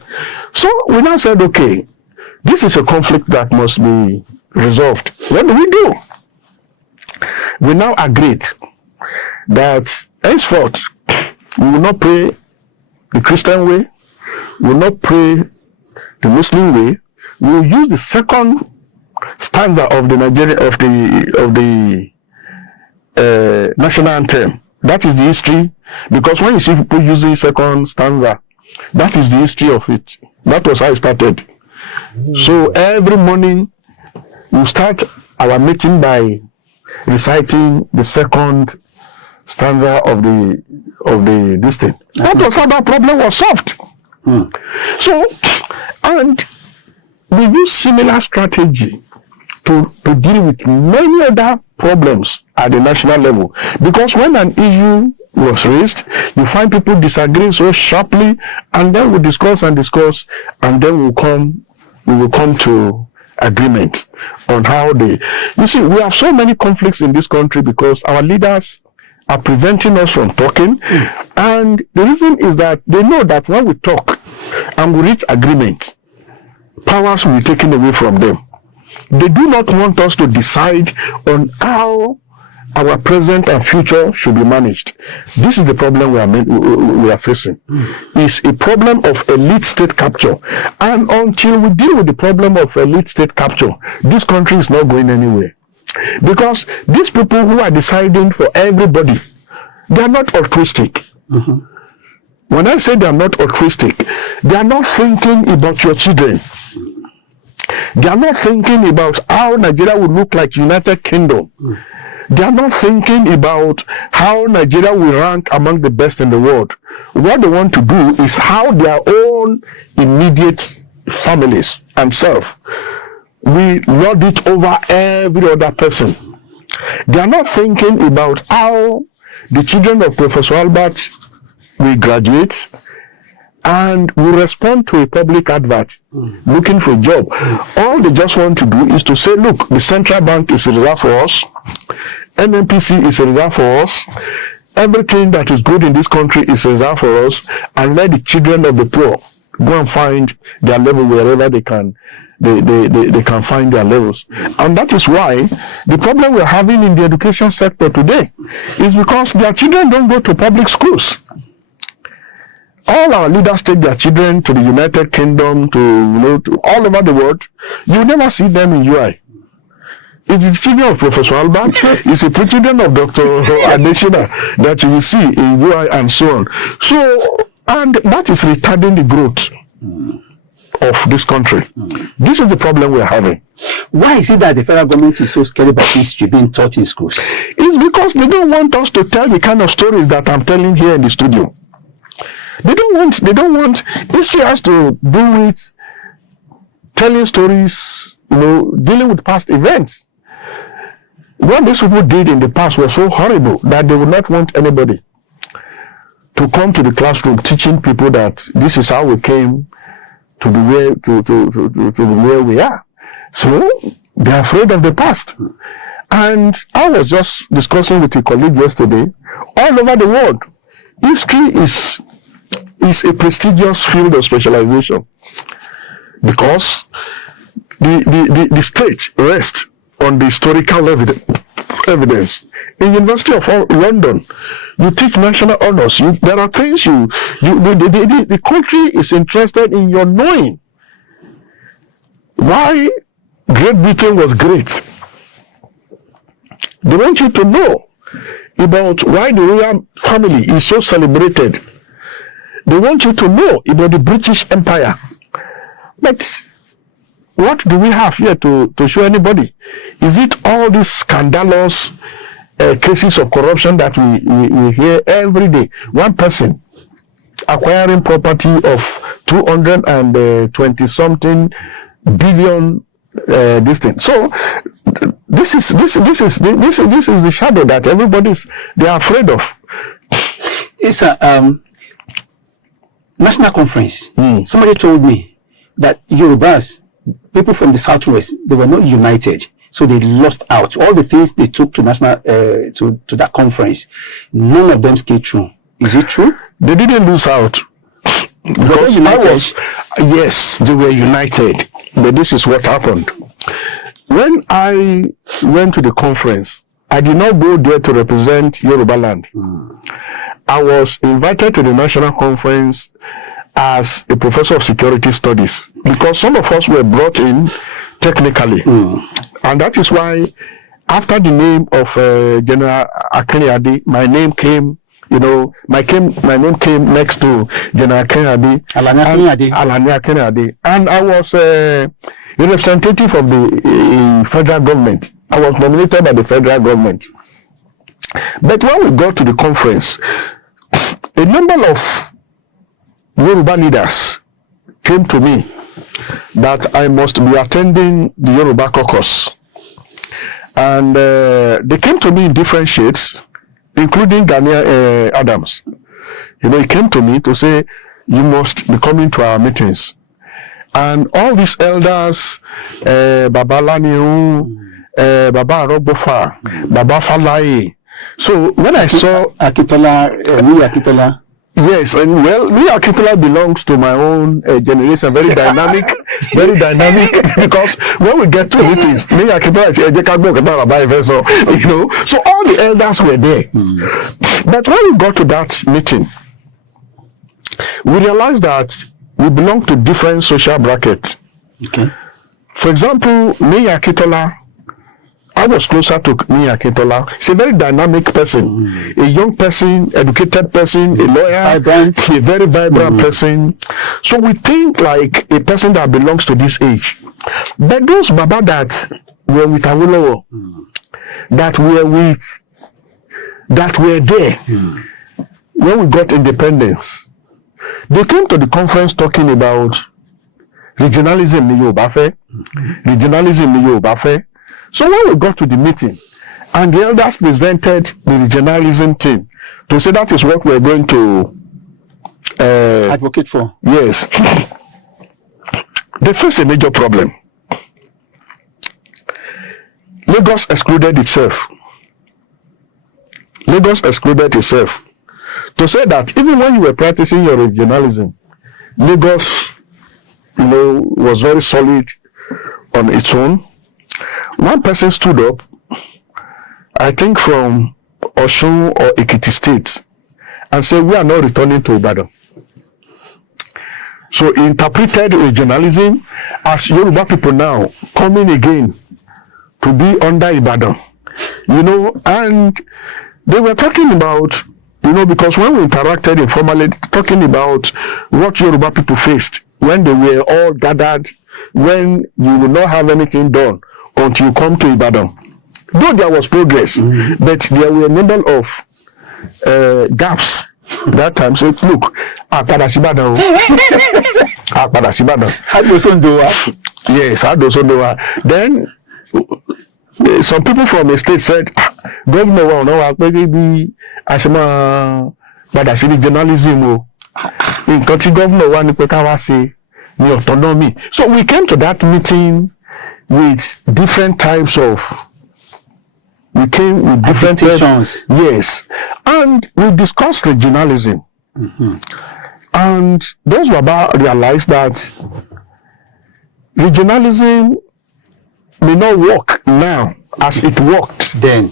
So we now said, okay, this is a conflict that must be resolved. What do we do? We now agreed that henceforth we will not pray the Christian way, we will not pray the Muslim way. We will use the second stanza of the national anthem. That is the history, because when you see people using second stanza, that is the history of it. That was how it started. So every morning we start our meeting by reciting the second stanza of the district. That was how that problem was solved. So, and we use similar strategy to deal with many other problems at the national level. Because when an issue was raised, you find people disagreeing so sharply, and then we discuss, and then we will come to agreement on how you see, we have so many conflicts in this country because our leaders are preventing us from talking. And the reason is that they know that when we talk and we reach agreement, powers will be taken away from them. They do not want us to decide on how our present and future should be managed. This is the problem we are facing. It's a problem of elite state capture. And until we deal with the problem of elite state capture, this country is not going anywhere. Because these people who are deciding for everybody, they are not altruistic. When I say they are not altruistic, they are not thinking about your children. They are not thinking about how Nigeria would look like United Kingdom. They are not thinking about how Nigeria will rank among the best in the world. What they want to do is how their own immediate families and self will lord it over every other person. They are not thinking about how the children of Professor Albert will graduate and will respond to a public advert looking for a job. All they just want to do is to say, look, the central bank is reserved for us, NNPC is reserved for us, everything that is good in this country is reserved for us, and let the children of the poor go and find their level wherever they can find their levels. And that is why the problem we're having in the education sector today is because their children don't go to public schools. All our leaders take their children to the United Kingdom, to all over the world. You never see them in UI. It's the children of Professor Albert, it's the children of Dr. Adeshina that you will see in UI and so on. So, and that is retarding the growth of this country. This is the problem we're having. Why is it that the federal government is so scared about history being taught in schools? It's because they don't want us to tell the kind of stories that I'm telling here in the studio. They don't want, history has to do with telling stories, dealing with past events. What these people did in the past was so horrible that they would not want anybody to come to the classroom teaching people that this is how we came to be where we are. So they're afraid of the past. And I was just discussing with a colleague yesterday, all over the world, history is a prestigious field of specialization because the state rests on the historical evidence. In University of London, you teach national honors. There are things the country is interested in your knowing why Great Britain was great. They want you to know about why the royal family is so celebrated. They want you to know about the British Empire. But what do we have here to show anybody? Is it all these scandalous cases of corruption that we hear every day? One person acquiring property of 220-something billion this thing. So this is the shadow that they are afraid of. It's national conference, somebody told me that Yorubas, people from the Southwest, they were not united. So they lost out. All the things they took to national, to that conference, none of them stayed true. Is it true? They didn't lose out. Because yes, they were united. But this is what happened. When I went to the conference, I did not go there to represent Yoruba land. I was invited to the national conference as a professor of security studies because some of us were brought in technically. And that is why after the name of General Akinade, my name came, my name came next to General Akinade. Alani Akinade. And I was a representative of the federal government. I was nominated by the federal government. But when we got to the conference, a number of Yoruba leaders came to me that I must be attending the Yoruba caucus. And they came to me in different shades, including Ghanaian Adams. He came to me to say, you must be coming to our meetings. And all these elders, Baba Laniu, Baba Arogbofa, Baba Falaye. So when I saw Akitola, yes, and well, me Akitola belongs to my own generation, very dynamic, because when we get to meetings, me Akitola is so all the elders were there. But when we got to that meeting, we realized that we belong to different social brackets. Okay. For example, me Akitola, I was closer to me Akitola. He's a very dynamic person, a young person, educated person, a lawyer, a very vibrant person. So we think like a person that belongs to this age. But those Baba that were with Awolowo, that were there when we got independence, they came to the conference talking about regionalism in Yoruba. Regionalism in Yoruba. So when we got to the meeting, and the elders presented the regionalism team to say that is what we're going to advocate for. Yes. They face a major problem. Lagos excluded itself. To say that even when you were practicing your regionalism, Lagos, was very solid on its own. One person stood up, I think from Osun or Ekiti State, and said, we are not returning to Ibadan. So he interpreted regionalism as Yoruba people now coming again to be under Ibadan. And they were talking about, because when we interacted informally, talking about what Yoruba people faced when they were all gathered, when you will not have anything done until you come to Ibadan. Though there was progress, but there were a number of gaps that time. So look, Apadasibadan. Yes, then some people from the state said, Governor, journalism. Autonomy. So we came to that meeting with different types of, different agitations. Yes. And we discussed regionalism. And those Baba realized that regionalism may not work now as it worked then.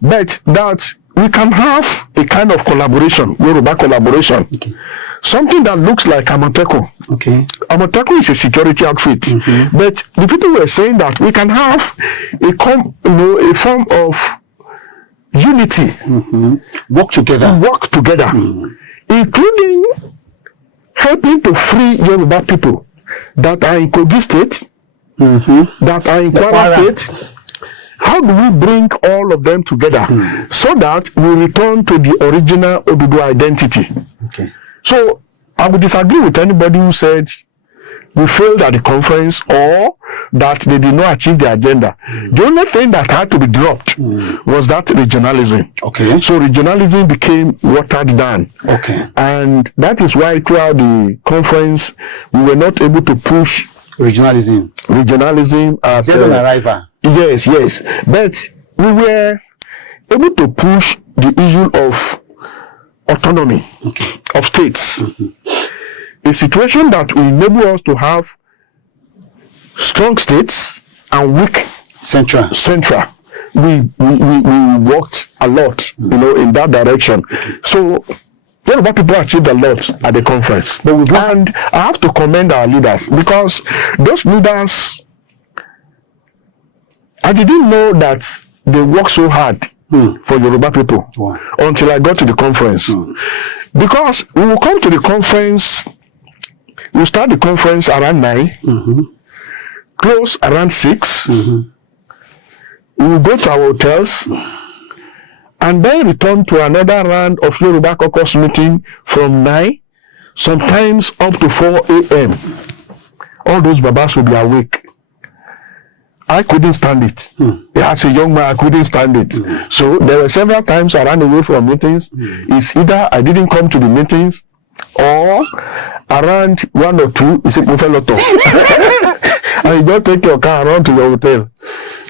But that we can have a kind of collaboration, Yoruba collaboration. Okay. Something that looks like Amotekun. Okay. Amotekun is a security outfit. But the people were saying that we can have a form of unity. Work together. Including helping to free Yoruba people that are in Kogi State, that are in Kwara State. How do we bring all of them together so that we return to the original Oduduwa identity? Okay. So I would disagree with anybody who said we failed at the conference or that they did not achieve the agenda. The only thing that had to be dropped was that regionalism. Okay. So regionalism became watered down. Okay. And that is why throughout the conference, we were not able to push regionalism as dead on arrival. Yes. But we were able to push the issue of autonomy of states. A situation that will enable us to have strong states and weak central. We worked a lot, in that direction. So Yoruba people achieved a lot at the conference. And I have to commend our leaders, because those leaders, I didn't know that they work so hard for Yoruba people until I got to the conference. Because we will come to the conference, we start the conference around 9, close around 6. We will go to our hotels and then return to another round of Yoruba caucus meeting from 9, sometimes up to 4 a.m. All those babas will be awake. I couldn't stand it. As a young man, I couldn't stand it. So there were several times I ran away from meetings. It's either I didn't come to the meetings, or around 1 or 2, it's a buffalo. And you don't take your car around to your hotel.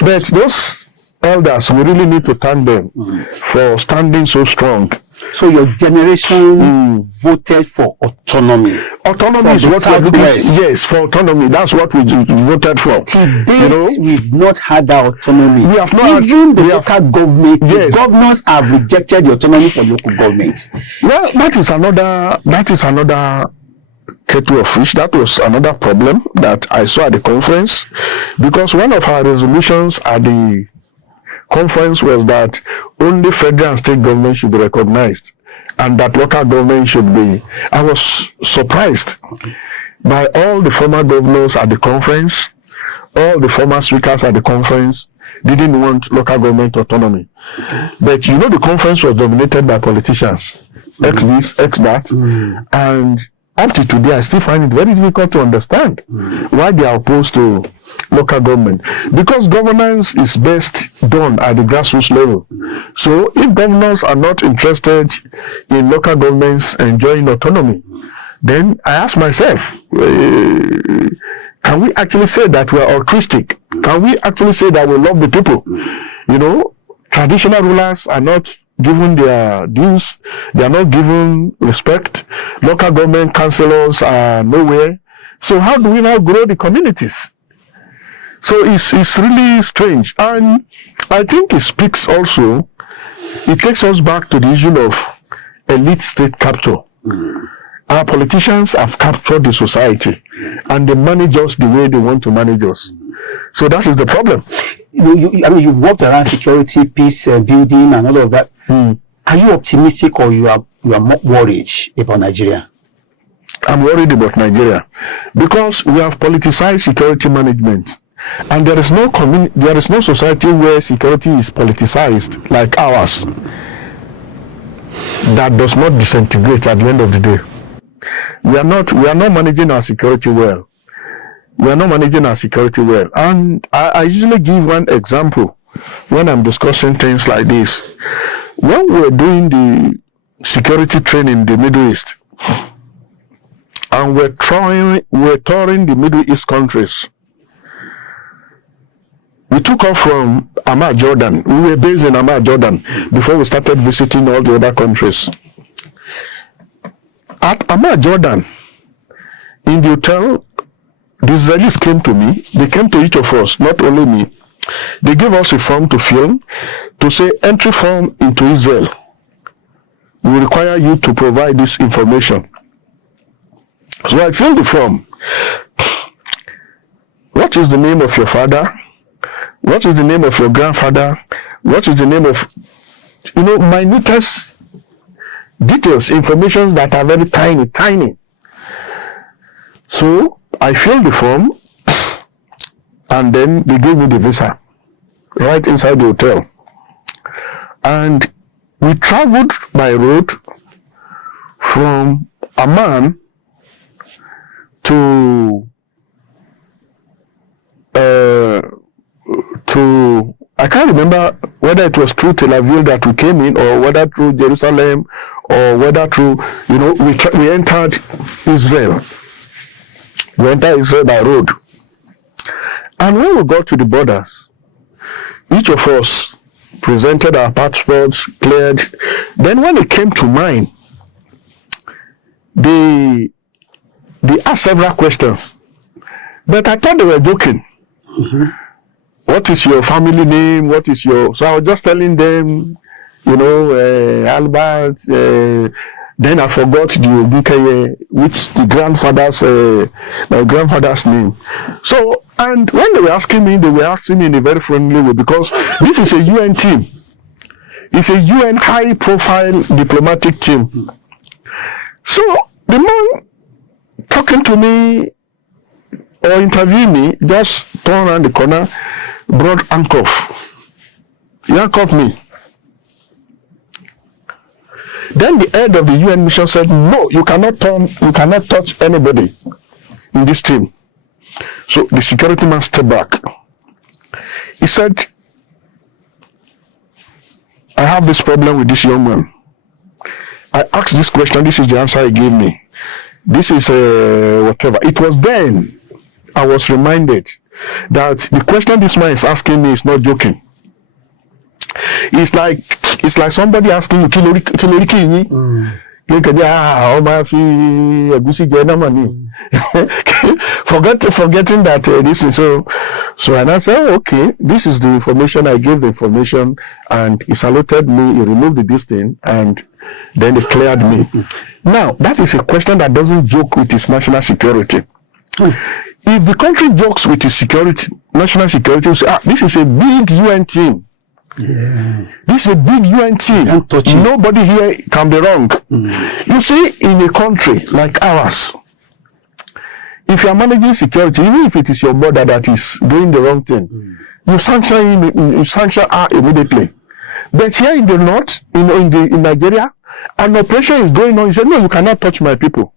But those elders, we really need to thank them for standing so strong. So your generation voted for autonomy. Autonomy is what we're looking at. Yes, for autonomy. That's what we voted for. To date, we've not had that autonomy. We have not. Even the local government, the governors have rejected the autonomy for local governments. Well, that is another kettle of fish. That was another problem that I saw at the conference, because one of our resolutions at the conference was that only federal and state government should be recognized, and that local government should be. I was surprised by all the former governors at the conference, all the former speakers at the conference didn't want local government autonomy. But the conference was dominated by politicians, X this, X that, and up to today, I still find it very difficult to understand why they are opposed to local government. Because governance is best done at the grassroots level. So if governors are not interested in local governments enjoying autonomy, then I ask myself, can we actually say that we are altruistic? Can we actually say that we love the people? Traditional rulers are not given their dues, they are not given respect. Local government councillors are nowhere. So how do we now grow the communities? So it's really strange. And I think it speaks also, it takes us back to the issue of elite state capture. Our politicians have captured the society and they manage us the way they want to manage us. So that is the problem. You've worked around security, peace building and all of that. Are you optimistic, or you are more worried about Nigeria? I'm worried about Nigeria because we have politicized security management, and there is no society where security is politicized like ours that does not disintegrate at the end of the day. We are not managing our security well. And I usually give one example when I'm discussing things like this. When we're doing the security training in the Middle East, and we're touring the Middle East countries, we took off from Amman, Jordan. We were based in Amman, Jordan, before we started visiting all the other countries. At Amman, Jordan, in the hotel, the Israelis came to me. They came to each of us, not only me. They gave us a form to fill to say entry form into Israel. We require you to provide this information. So I filled the form. What is the name of your father? What is the name of your grandfather? What is the name of, minutest details, informations that are very tiny. So I filled the form, and then they gave me the visa right inside the hotel. And we traveled by road from Amman to can't remember whether it was through Tel Aviv that we came in, or whether through Jerusalem, or whether through, we entered Israel. We entered Israel by road. And when we got to the borders, each of us presented our passports, cleared. Then when it came to mine, they asked several questions. But I thought they were joking. Mm-hmm. What is your family name? So I was just telling them, Albert, then I forgot the Boko, which my grandfather's name. So, and when they were asking me in a very friendly way, because this is a UN team. It's a UN high-profile diplomatic team. So, the man talking to me or interviewing me just turned around the corner, brought handcuff. He handcuffed me. Then the head of the UN mission said, no, you cannot touch anybody in this team. So the security man stepped back. He said, I have this problem with this young man. I asked this question, this is the answer he gave me. This is whatever. It was then I was reminded that the question this man is asking me is not joking. It's like somebody asking you, forgetting that this is so. And I said, okay, this is the information. I gave the information, and he saluted me. He removed the distance, and then he cleared me. Now, that is a question that doesn't joke with its national security. If the country jokes with its national security, say, this is a big UN team. Yeah. This is a big UN team. Nobody here can be wrong. You see, in a country like ours, if you are managing security, even if it is your brother that is doing the wrong thing, you sanction him, you sanction her immediately. But here in the north, in Nigeria, an operation is going on. You say, no, you cannot touch my people.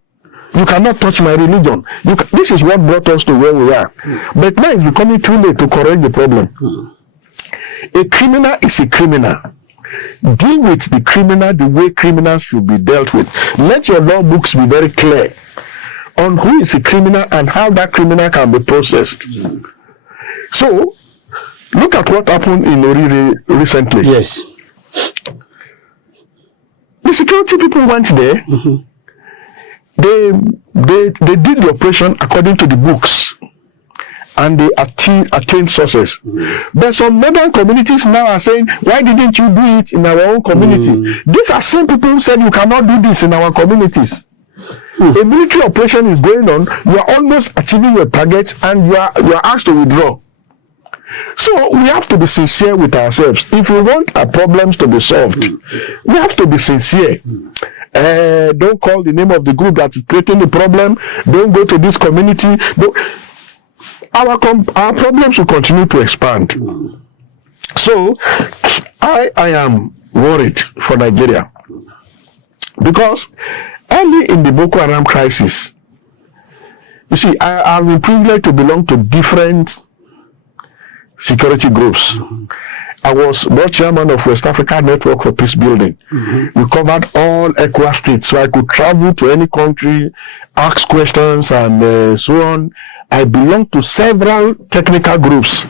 You cannot touch my religion. This is what brought us to where we are. But now it's becoming too late to correct the problem. A criminal is a criminal. Deal with the criminal the way criminals should be dealt with. Let your law books be very clear on who is a criminal and how that criminal can be processed. So, look at what happened in Oriri recently. Yes. The security people went there. Mm-hmm. They did the operation according to the books, and they attained success. But some northern communities now are saying, why didn't you do it in our own community? These are same people who said you cannot do this in our communities. A military operation is going on, you are almost achieving your targets, and you are asked to withdraw. So we have to be sincere with ourselves. If we want our problems to be solved, we have to be sincere. Don't call the name of the group that is creating the problem. Don't go to this community. Our problems will continue to expand. So I am worried for Nigeria, because early in the Boko Haram crisis, you see, I have been privileged to belong to different security groups. I was board chairman of West Africa Network for Peace Building. We covered all ECOWAS states, so I could travel to any country, ask questions, and so on. I belong to several technical groups.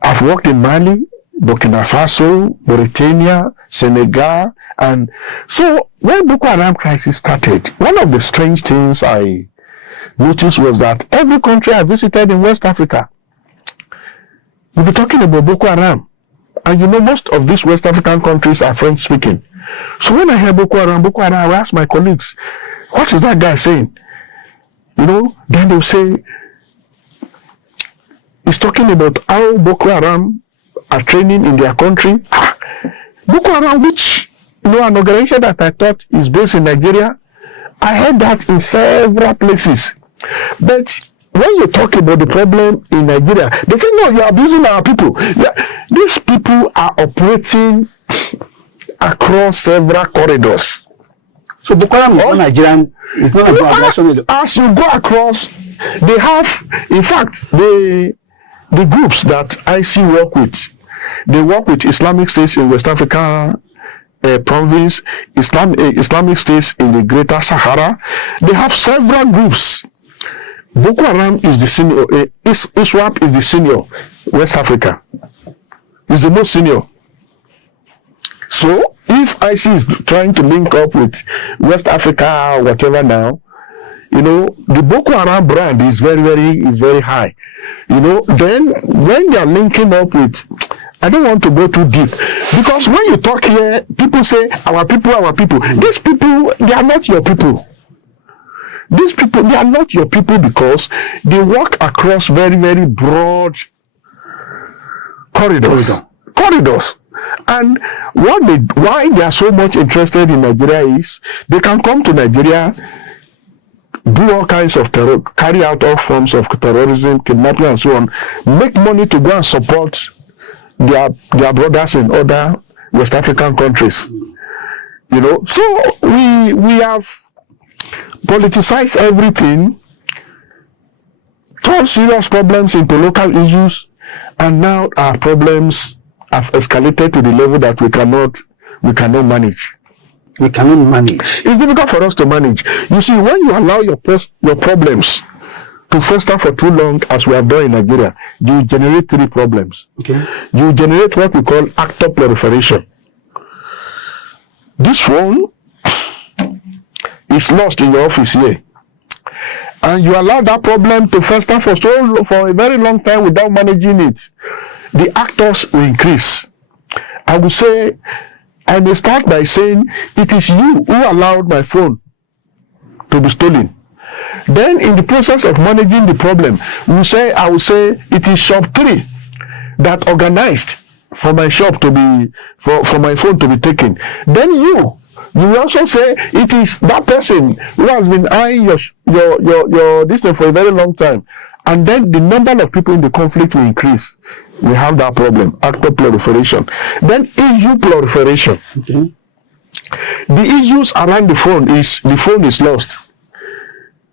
I've worked in Mali, Burkina Faso, Mauritania, Senegal, and so when Boko Haram crisis started, one of the strange things I noticed was that every country I visited in West Africa, we'll be talking about Boko Haram. And most of these West African countries are French speaking. So when I hear Boko Haram, I ask my colleagues, what is that guy saying? Then they'll say, he's talking about how Boko Haram are training in their country. Boko Haram, which, an organization that I thought is based in Nigeria, I heard that in several places. But when you talk about the problem in Nigeria, they say, no, you are abusing our people. These people are operating across several corridors. So Boko Haram is not Nigerian. It's not about national. As you go across, they have, in fact, the groups that I see work with, They work with Islamic states in West Africa province, Islamic states in the Greater Sahara. They have several groups. Boko Haram is the senior, ISWAP is the senior, West Africa is the most senior. So if IC is trying to link up with West Africa or whatever now, you know, the Boko Haram brand is very high. You know, then when they are linking up with, I don't want to go too deep, because when you talk here, people say, our people. These people, they are not your people. These people, they are not your people because they walk across very broad corridors. And why they are so much interested in Nigeria is they can come to Nigeria, do all kinds of terror, carry out all forms of terrorism, kidnapping and so on, make money to go and support their brothers in other West African countries. You know, so we have politicized everything, turned serious problems into local issues, and now our problems have escalated to the level that we cannot manage. We cannot manage. It's difficult for us to manage. You see, when you allow your problems to fester for too long, as we have done in Nigeria, you generate three problems. Okay. You generate what we call actor proliferation. This phone is lost in your office here, and you allow that problem to fester for a very long time without managing it. The actors will increase. I will say, I may start by saying, it is you who allowed my phone to be stolen. Then in the process of managing the problem, I will say it is shop 3 that organized for my shop to be, for my phone to be taken. Then you will also say it is that person who has been eyeing your distance for a very long time. And then the number of people in the conflict will increase. We have that problem, actor proliferation. Then issue proliferation. Okay. The issues around the phone is lost.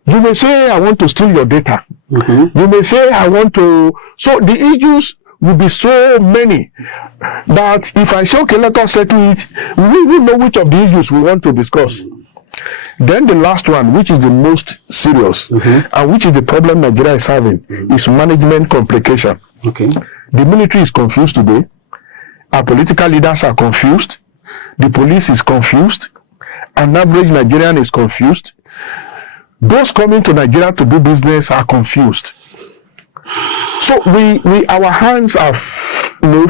You may say, I want to steal your data. Mm-hmm. You may say, I want to... So the issues will be so many that if I say, okay, let us settle it, we will know which of the issues we want to discuss. Then the last one, which is the most serious, mm-hmm. and which is the problem Nigeria is having, mm-hmm. is management complication. Okay. The military is confused today. Our political leaders are confused. The police is confused. An average Nigerian is confused. Those coming to Nigeria to do business are confused. So our hands are full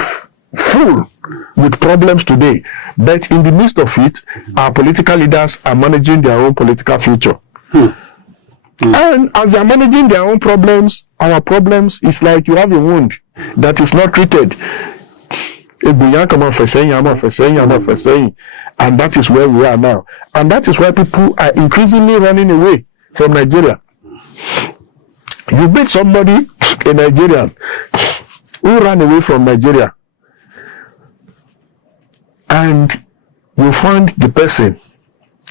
with problems today, but in the midst of it, our political leaders are managing their own political future. And as they are managing their own problems, our problems is like you have a wound that is not treated. And that is where we are now. And that is why people are increasingly running away from Nigeria. You meet somebody, a Nigerian, who ran away from Nigeria, and you find the person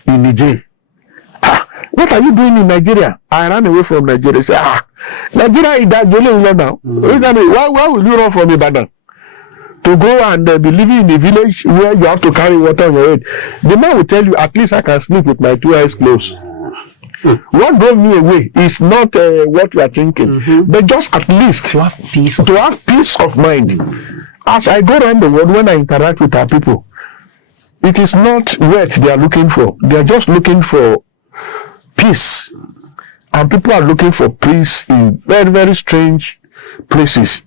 in Niger. What are you doing in Nigeria? I ran away from Nigeria. Say, Nigeria is that now. Why will you run from Ibadan to go and be living in a village where you have to carry water on your head? The man will tell you, at least I can sleep with my 2 eyes closed. What drove me away is not what you are thinking, mm-hmm. but just at least to have peace of mind. As I go around the world, when I interact with our people, it is not wealth they are looking for. They are just looking for peace. And people are looking for peace in very strange places.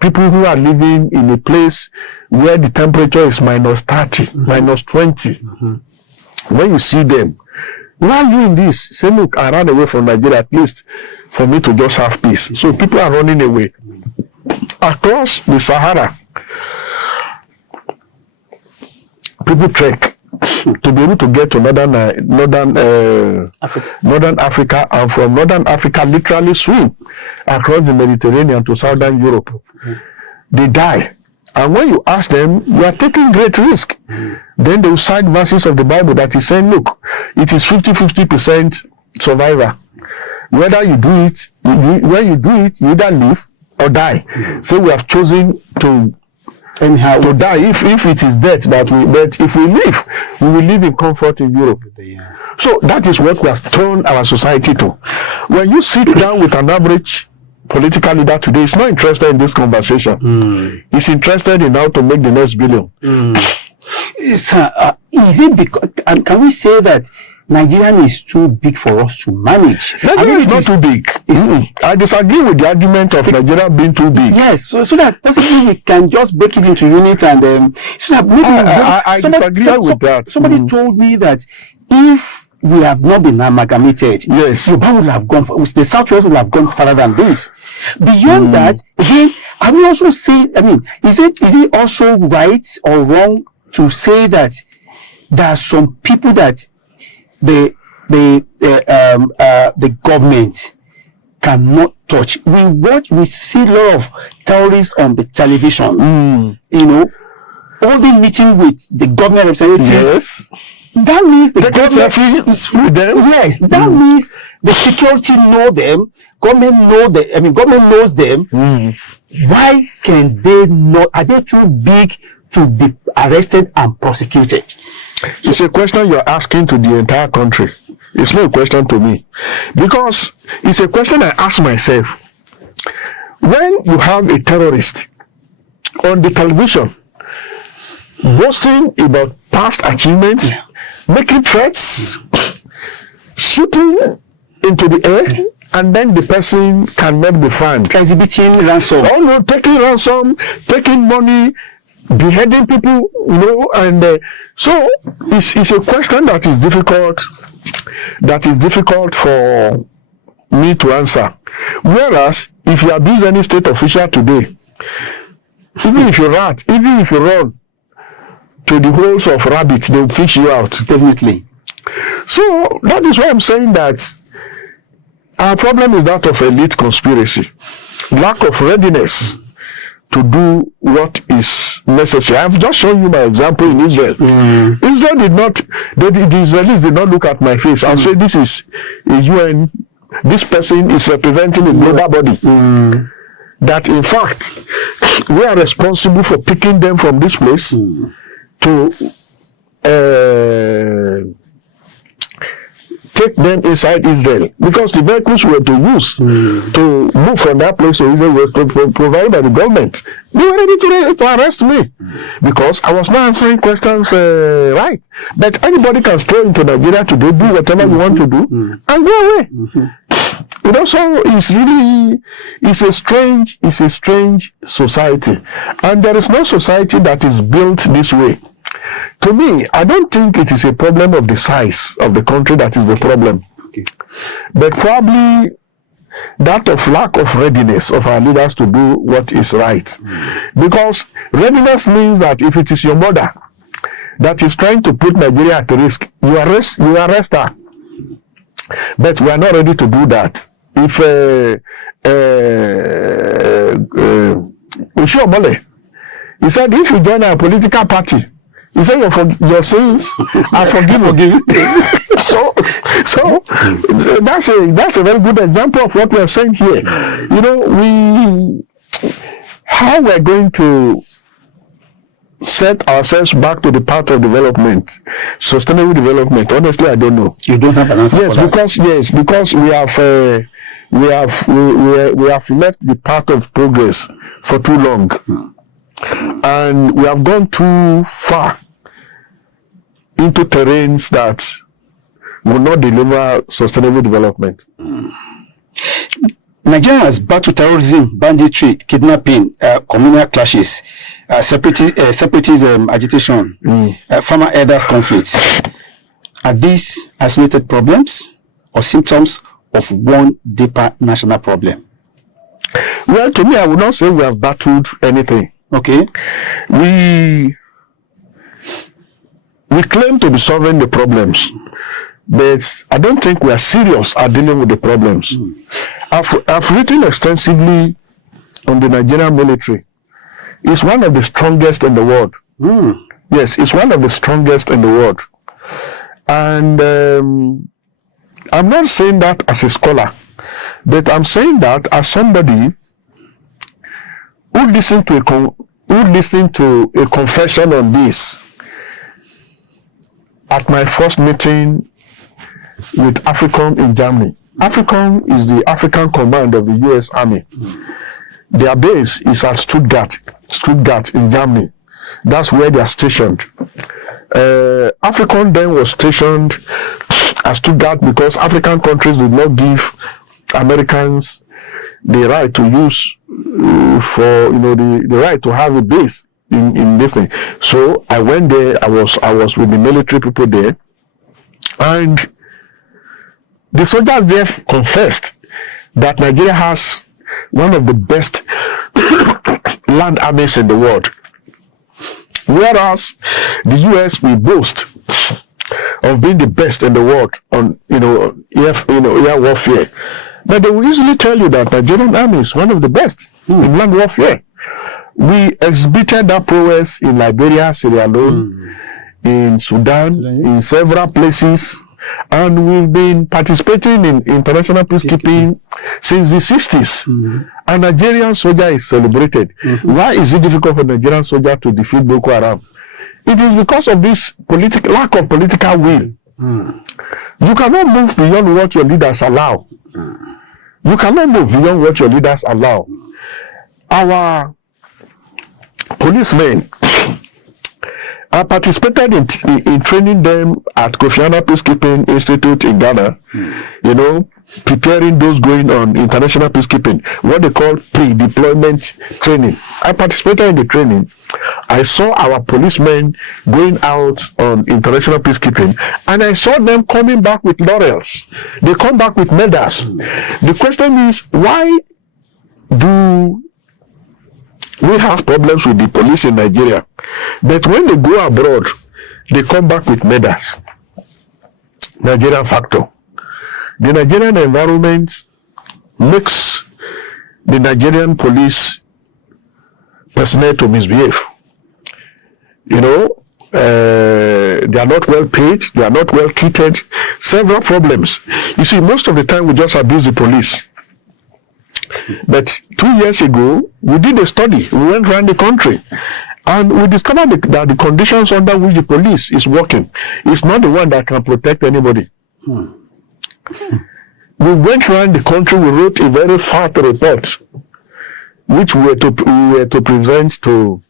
People who are living in a place where the temperature is minus 30, mm-hmm. minus 20. Mm-hmm. When you see them, why are you in this? Say, look, I ran away from Nigeria, at least for me to just have peace. So people are running away. Across the Sahara, people trek to be able to get to northern Africa, and from northern Africa literally swim across the Mediterranean to southern Europe. Mm-hmm. They die. And when you ask them, you are taking great risk. Mm-hmm. Then they will cite verses of the Bible that is saying, look, it is 50% survivor. Whether you do it, when you do it, you either live or die. Mm-hmm. So we have chosen to anyhow to die if it is death that we. But if we live, we will live in comfort in Europe. Yeah. So that is what we have turned our society to. When you sit down with an average political leader today, he's not interested in this conversation. He's interested in how to make the next billion. Is it because, and can we say that Nigeria is too big for us to manage? Nigeria is not too big. I disagree with the argument of Nigeria being too big. Yes, so that possibly we can just break it into units and so that maybe I disagree with that. Somebody told me that if we have not been amalgamated, yes, Yoruba would have gone. The Southwest would have gone further than this. Beyond that, again, I will also say, I mean, is it also right or wrong to say that there are some people that the government cannot touch? We see a lot of terrorists on the television, you know, holding meeting with the government representative. Yes. That means the government with them. Yes, that means the security know them. Government knows them. Why can they not? Are they too big to be arrested and prosecuted? It's a question you're asking to the entire country. It's not a question to me, because it's a question I ask myself. When you have a terrorist on the television boasting about past achievements, making threats, shooting into the air, and then the person cannot be found. Exhibiting ransom. Oh no, taking ransom, taking money, beheading people, you know, and so it's a question that is difficult. That is difficult for me to answer. Whereas, if you abuse any state official today, even if you run to the holes of rabbits, they will fish you out. Definitely. So that is why I'm saying that our problem is that of elite conspiracy, lack of readiness to do what is necessary. I've just shown you my example in Israel. Israel did not, the Israelis did not look at my face and say, this is a UN, this person is representing a global body. That in fact, we are responsible for picking them from this place to take them inside Israel, because the vehicles were to use to move from that place to Israel was provided by the government. They were ready to arrest me because I was not answering questions right. But anybody can stroll into Nigeria today, do whatever you want to do, and go away. You know, so it's a strange society, and there is no society that is built this way. To me, I don't think it is a problem of the size of the country that is the problem, but probably that of lack of readiness of our leaders to do what is right. Because readiness means that if it is your mother that is trying to put Nigeria at risk, you arrest her. But we are not ready to do that. If Ushiomole, he said, if you join a political party, he said your sins are forgiven. so that's a very good example of what we are saying here. You know, how we're going to set ourselves back to the path of development, sustainable development. Honestly, I don't know. You don't have an answer for that? Because we have left the path of progress for too long. And we have gone too far into terrains that will not deliver sustainable development. Nigeria has battled terrorism, banditry, kidnapping, communal clashes, separatism, agitation, farmer elders conflicts. Are these isolated problems or symptoms of one deeper national problem? Well, to me, I would not say we have battled anything. Okay. We claim to be solving the problems, but I don't think we are serious at dealing with the problems. I've written extensively on the Nigerian military. It's one of the strongest in the world. Yes, it's one of the strongest in the world. And I'm not saying that as a scholar, but I'm saying that as somebody who listened to who listened to a confession on this at my first meeting with AFRICOM in Germany. AFRICOM is the African Command of the U.S. Army. Their base is at Stuttgart in Germany. That's where they are stationed. AFRICOM then was stationed at Stuttgart because African countries did not give Americans the right to use the right to have a base in this thing. So I went there. I was with the military people there, and the soldiers there confessed that Nigeria has one of the best land armies in the world, whereas the US will boast of being the best in the world on air warfare. But they will easily tell you that Nigerian army is one of the best in land warfare. We exhibited that prowess in Liberia, Sierra Leone, in Sudan, in several places, and we've been participating in international peacekeeping since the 60s. And Nigerian soldier is celebrated. Why is it difficult for Nigerian soldier to defeat Boko Haram? It is because of this lack of political will. You cannot move beyond what your leaders allow. You cannot move beyond what your leaders allow. Our policemen, I participated in training them at Kofi Annan Peacekeeping Institute in Ghana, preparing those going on international peacekeeping, what they call pre-deployment training. I participated in the training. I saw our policemen going out on international peacekeeping, and I saw them coming back with laurels. They come back with medals. The question is, why do we have problems with the police in Nigeria? But when they go abroad, they come back with medals. Nigerian factor. The Nigerian environment makes the Nigerian police personnel to misbehave. They are not well paid, they are not well treated, several problems. You see, most of the time we just abuse the police. But 2 years ago, we did a study. We went around the country, and we discovered that the conditions under which the police is working is not the one that can protect anybody. We went around the country. We wrote a very fat report, which we were to present to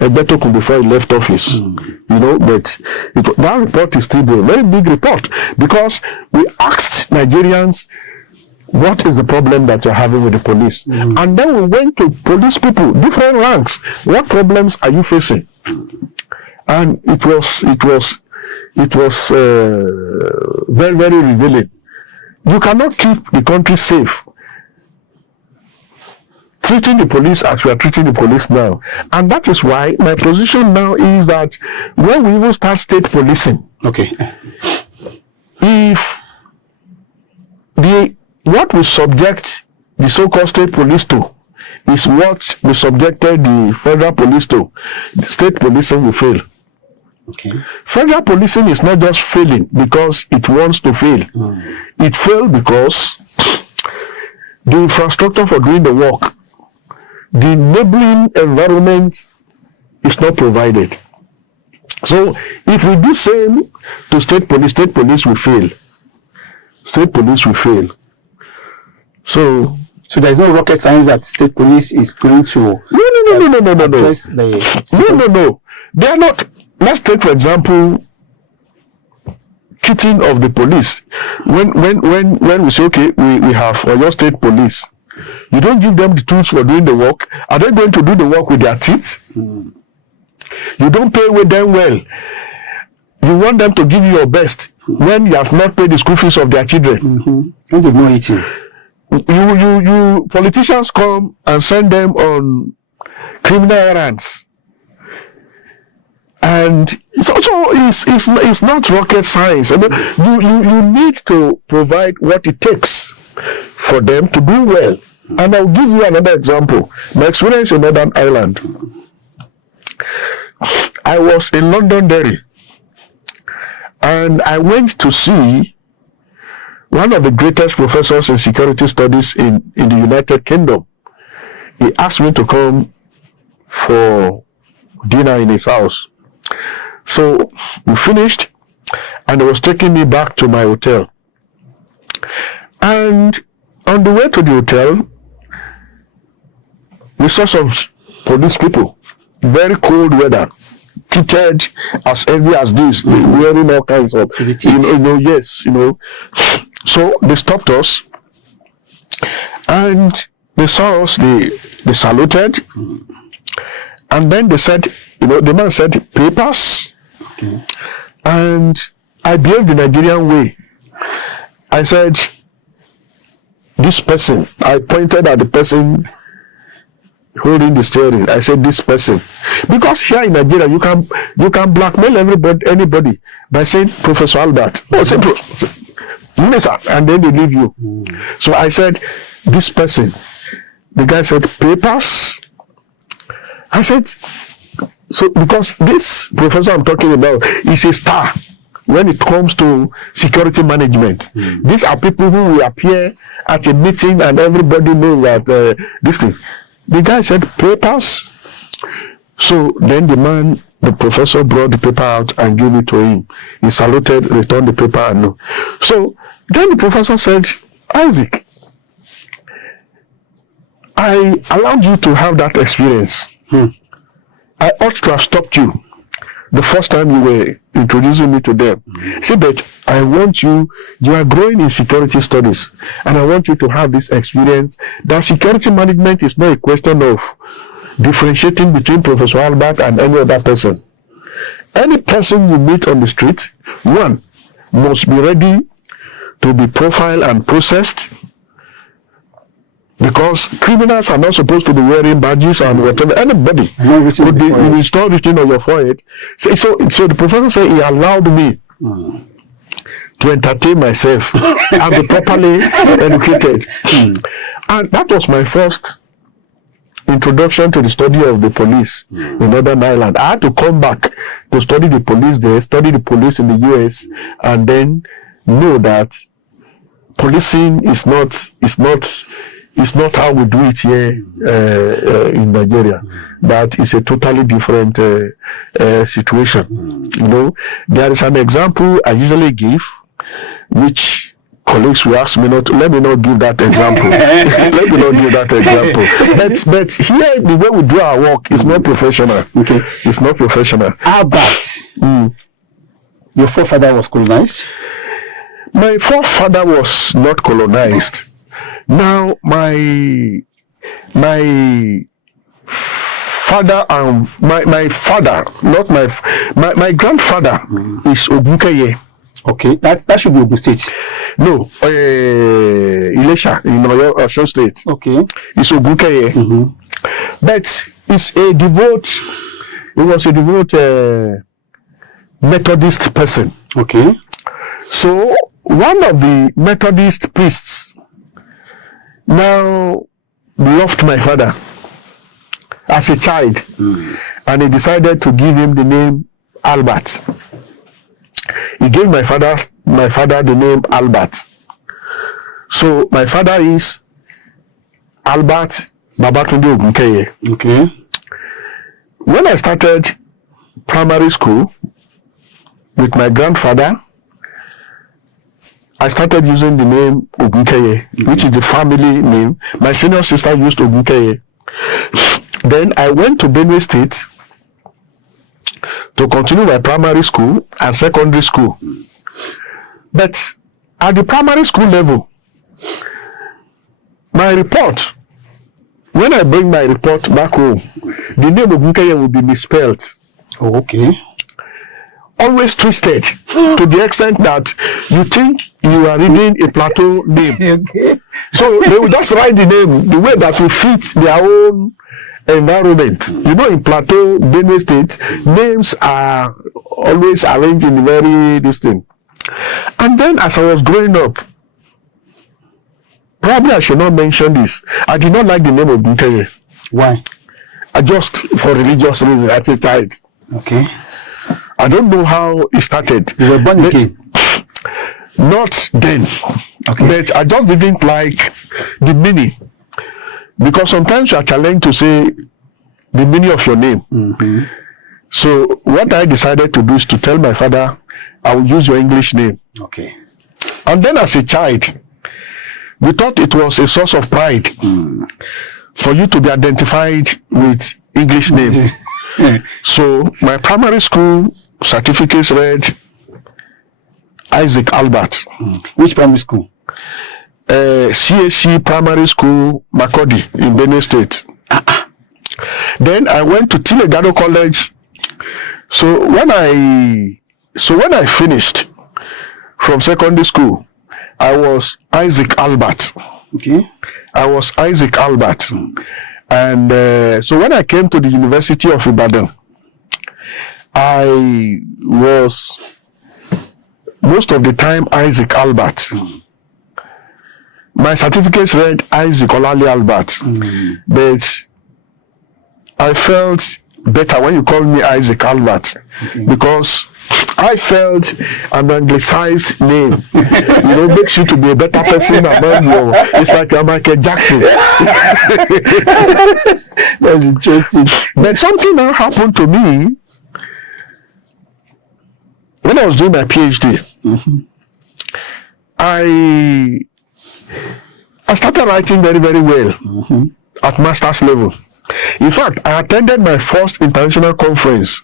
Boko before he left office. But that report is still there. Very big report, because we asked Nigerians, what is the problem that you're having with the police? And then we went to police people, different ranks. What problems are you facing? And it was very, very revealing. You cannot keep the country safe treating the police as we are treating the police now. And that is why my position now is that when we even start state policing, if what we subject the so-called state police to is what we subjected the federal police to, the state policing will fail. Federal policing is not just failing because it wants to fail. It failed because the infrastructure for doing the work, the enabling environment is not provided. So if we do same to state police will fail. State police will fail. So there is no rocket science that state police is going to address No. They are not. Let's take, for example, kitting of the police. When we say, okay, we have your state police, you don't give them the tools for doing the work. Are they going to do the work with their teeth? You don't pay with them well. You want them to give you your best when you have not paid the school fees of their children. When they've not eaten. You politicians come and send them on criminal errands, and it's not rocket science. You need to provide what it takes for them to do well. And I'll give you another example. My experience in Northern Ireland. I was in Londonderry, and I went to see one of the greatest professors in security studies in the United Kingdom. He asked me to come for dinner in his house. So we finished, and he was taking me back to my hotel. And on the way to the hotel, we saw some police people, very cold weather, kitted as heavy as this, they wearing all kinds of, yes. So they stopped us, and they saw us, they saluted, and then they said, the man said, papers, and I behaved the Nigerian way. I said, this person, I pointed at the person holding the steering. I said, this person, because here in Nigeria you can blackmail anybody by saying Professor Albert, and then they leave you. So I said, this person. The guy said, papers. I said, so because this professor I'm talking about is a star when it comes to security management. These are people who will appear at a meeting and everybody knows that this thing. The guy said, papers. So then the professor brought the paper out and gave it to him. He saluted, returned the paper, and no. So then the professor said, Isaac, I allowed you to have that experience. I ought to have stopped you the first time you were introducing me to them. See, but I want you are growing in security studies, and I want you to have this experience that security management is not a question of differentiating between Professor Albert and any other person. Any person you meet on the street, one, must be ready to be profiled and processed, because criminals are not supposed to be wearing badges and whatever. Anybody would be, it's not written on your forehead. So the professor said he allowed me to entertain myself and be properly educated. And that was my first introduction to the study of the police in Northern Ireland. I had to come back to study the police there, study the police in the US, and then know that policing is not how we do it here in Nigeria. That is a totally different situation. There is an example I usually give, which colleagues will ask me not to. Let me not give that example. Let me not give that example. But here, the way we do our work is not professional. Okay, it's not professional. Albert, your forefather was colonized? My forefather was not colonized. Now, my father and my father, not my grandfather is Ogunkeye. Okay, that should be Ogun State. No, Ilesha in Oyo State. Okay, it's Ogunkeye. But he was a devout Methodist person. Okay, so one of the Methodist priests now loved my father as a child, and he decided to give him the name Albert. He gave my father the name Albert. So my father is Albert Babatunde Ogunkeye. Okay. When I started primary school with my grandfather, I started using the name Ogunkeye, which is the family name. My senior sister used Ogunkeye. Then I went to Benue State to continue my primary school and secondary school. But at the primary school level, my report, when I bring my report back home, the name Ogunkeye will be misspelled. Oh, okay. Always twisted to the extent that you think you are reading a plateau name. Okay. So they will just write the name the way that will fit their own environment. In Plateau, Benue State, names are always arranged in very distinct. And then as I was growing up, probably I should not mention this, I did not like the name of Ogunkeye. Why? Just for religious reasons as a child. Okay. I don't know how it started. You were born again? Not then. Okay. But I just didn't like the meaning. Because sometimes you are challenged to say the meaning of your name. Mm-hmm. So what I decided to do is to tell my father, I will use your English name. Okay. And then as a child, we thought it was a source of pride for you to be identified with English name. So my primary school certificates read Isaac Albert. Which primary school? CAC Primary School, Makodi in Benue State. Then I went to Tilegado College. So when I finished from secondary school, I was Isaac Albert. Okay. I was Isaac Albert. And so when I came to the University of Ibadan, I was most of the time Isaac Albert. My certificates read Isaac Olawale Albert. But I felt better when you called me Isaac Albert, because I felt an anglicized name, makes you to be a better person among you. It's like you're Michael Jackson. That's interesting. But something now happened to me when I was doing my PhD. I started writing very, very well at master's level. In fact, I attended my first international conference,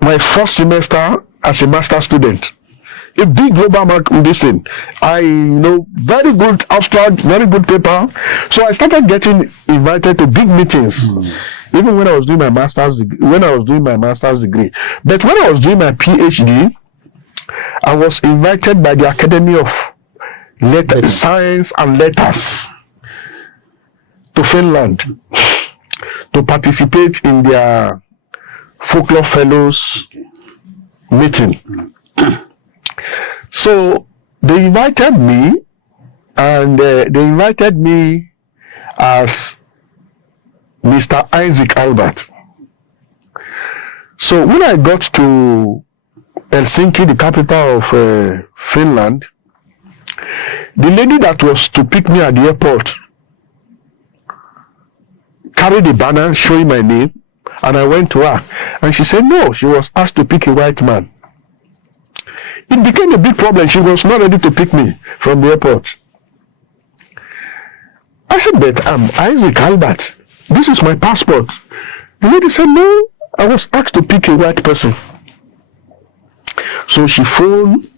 my first semester as a master's student. A big global mark in this thing. Very good abstract, very good paper. So I started getting invited to big meetings, even when I was doing my master's degree. But when I was doing my PhD, I was invited by the Academy of Science and Letters to Finland to participate in their folklore fellows meeting. So they invited me, and they invited me as Mr. Isaac Albert. So when I got to Helsinki, the capital of Finland, the lady that was to pick me at the airport carried a banner showing my name, and I went to her, and she said no, she was asked to pick a white man. It became a big problem. She was not ready to pick me from the airport. I said, but I'm Isaac Albert. This is my passport. The lady said, no, I was asked to pick a white person. So she phoned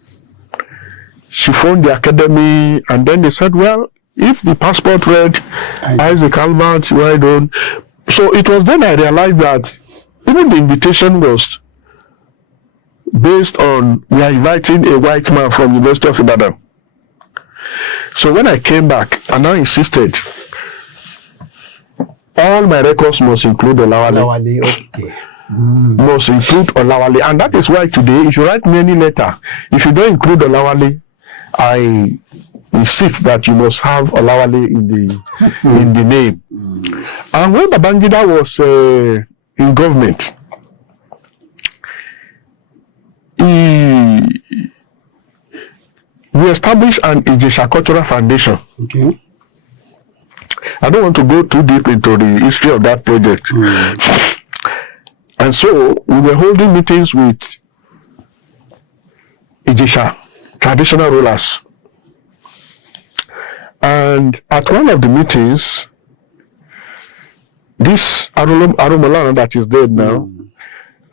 the academy, and then they said, well, if the passport read Isaac Albert, why don't? So it was then I realized that even the invitation was based on we are inviting a white man from University of Ibadan. So when I came back, and I insisted, all my records must include Olawale. Okay. Must include Olawale. And that is why today, if you write me any letter, if you don't include Olawale, I insist that you must have Olawale in the name. And when Babangida was in government, we established an Ijesha Cultural Foundation. Okay. I don't want to go too deep into the history of that project. And so we were holding meetings with Ijesha traditional rulers. And at one of the meetings, this Arumalana that is dead now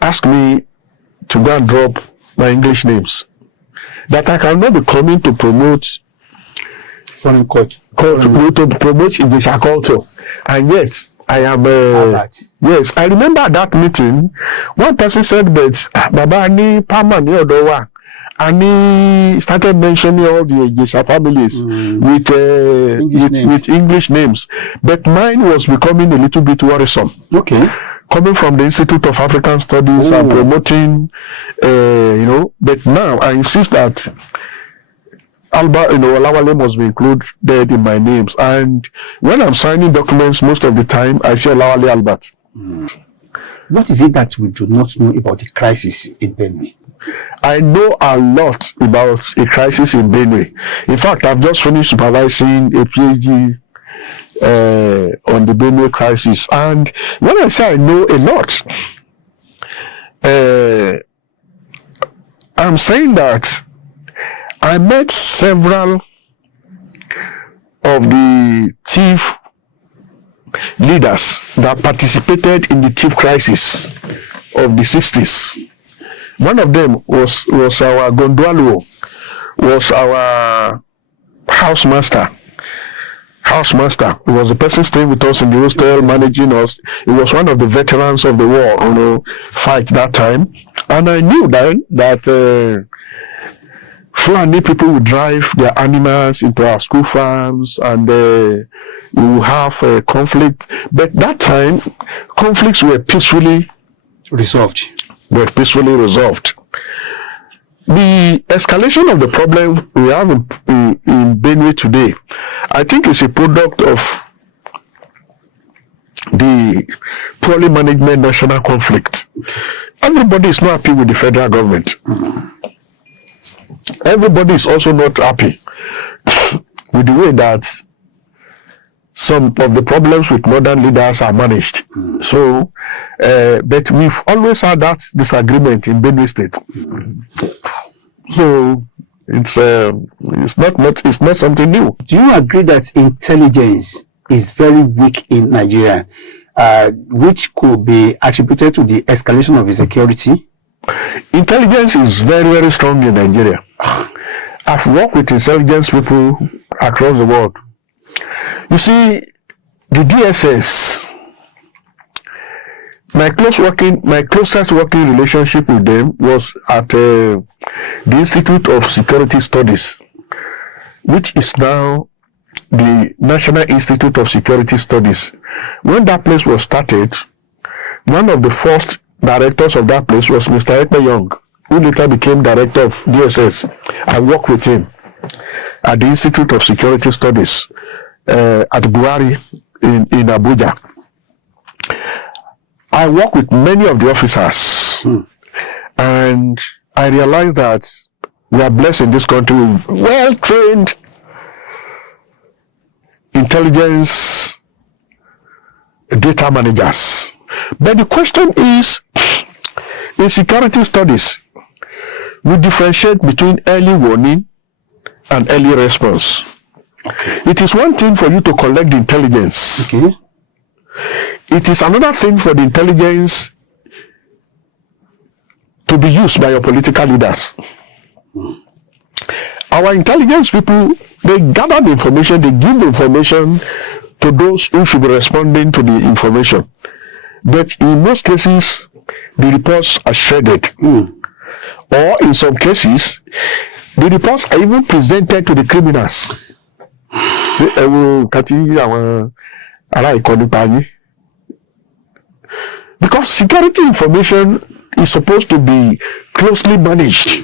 asked me to go and drop my English names. That I cannot be coming to promote foreign culture. To promote Ijesha culture. And yet, I am yes, I remember at that meeting, one person said, but Baba Ani Pama ni Odowa. And he started mentioning all the Ijesha families with English names. But mine was becoming a little bit worrisome. Okay. Coming from the Institute of African Studies and promoting, but now I insist that Albert, Olawale must be included in my names. And when I'm signing documents, most of the time, I say Olawale Albert. What is it that we do not know about the crisis in Benue? I know a lot about a crisis in Benue. In fact, I've just finished supervising a PhD on the Benue crisis. And when I say I know a lot, I'm saying that I met several of the thief leaders that participated in the thief crisis of the 60s. One of them was our Gondwaluo, was our housemaster. He was the person staying with us in the hostel, managing us. He was one of the veterans of the war, fight that time. And I knew then that Fulani people would drive their animals into our school farms, and we will have a conflict. But that time, conflicts were peacefully resolved. The escalation of the problem we have in Benue today, I think, is a product of the poorly managed national conflict. Everybody is not happy with the federal government. Everybody is also not happy with the way that some of the problems with modern leaders are managed. So, but we've always had that disagreement in Benue State. So it's not something new. Do you agree that intelligence is very weak in Nigeria, which could be attributed to the escalation of insecurity? Intelligence is very, very strong in Nigeria. I've worked with intelligence people across the world. You see, the DSS, my closest working relationship with them was at the Institute of Security Studies, which is now the National Institute of Security Studies. When that place was started, one of the first directors of that place was Mr. Ekpe Young, who later became director of DSS. I worked with him at the Institute of Security Studies at Buhari in Abuja. I work with many of the officers, and I realized that we are blessed in this country with well-trained intelligence data managers. But the question is, in security studies, we differentiate between early warning and early response. Okay. It is one thing for you to collect the intelligence. Okay. It is another thing for the intelligence to be used by your political leaders. Our intelligence people, they gather the information, they give the information to those who should be responding to the information. But in most cases, the reports are shredded. Or in some cases, the reports are even presented to the criminals. Because security information is supposed to be closely managed.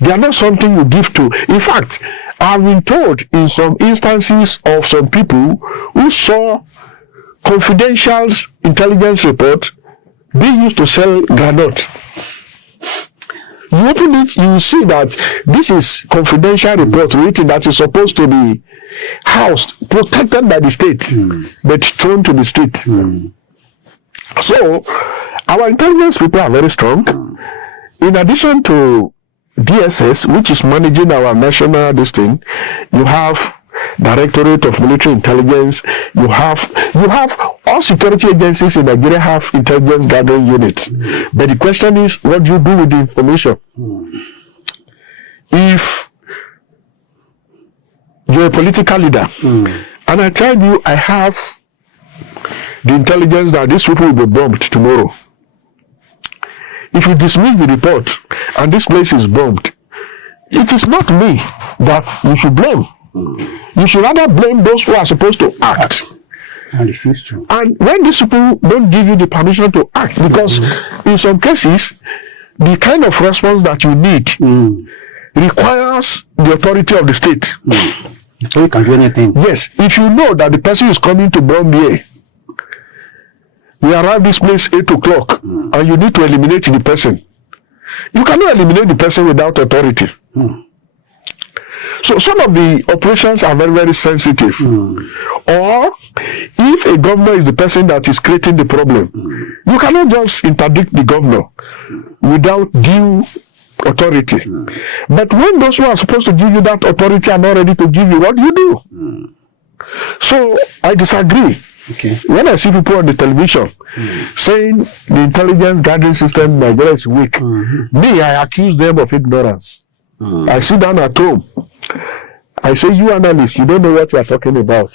They are not something you give to. In fact, I've been told in some instances of some people who saw confidential intelligence report being used to sell granite. You open it, you see that this is confidential report written that is supposed to be housed, protected by the state, but thrown to the street. So, our intelligence people are very strong. In addition to DSS, which is managing our national thing, you have Directorate of Military Intelligence, you have all security agencies in Nigeria have intelligence gathering units. But the question is, what do you do with the information? If you're a political leader, and I tell you, I have the intelligence that these people will be bombed tomorrow. If you dismiss the report and this place is bombed, it is not me that you should blame. You should rather blame those who are supposed to act. And refuse to. And when these people don't give you the permission to act, because in some cases, the kind of response that you need requires the authority of the state. Before you can do anything. Yes, if you know that the person is coming to bomb here, we arrive this place 8 o'clock, and you need to eliminate the person. You cannot eliminate the person without authority. So some of the operations are very, very sensitive. Or if a governor is the person that is creating the problem, you cannot just interdict the governor without due authority. But when those who are supposed to give you that authority are not ready to give you, what do you do? So I disagree. Okay. When I see people on the television saying the intelligence gathering system in Nigeria is weak, me, I accuse them of ignorance. I sit down at home. I say, you analysts, you don't know what you are talking about.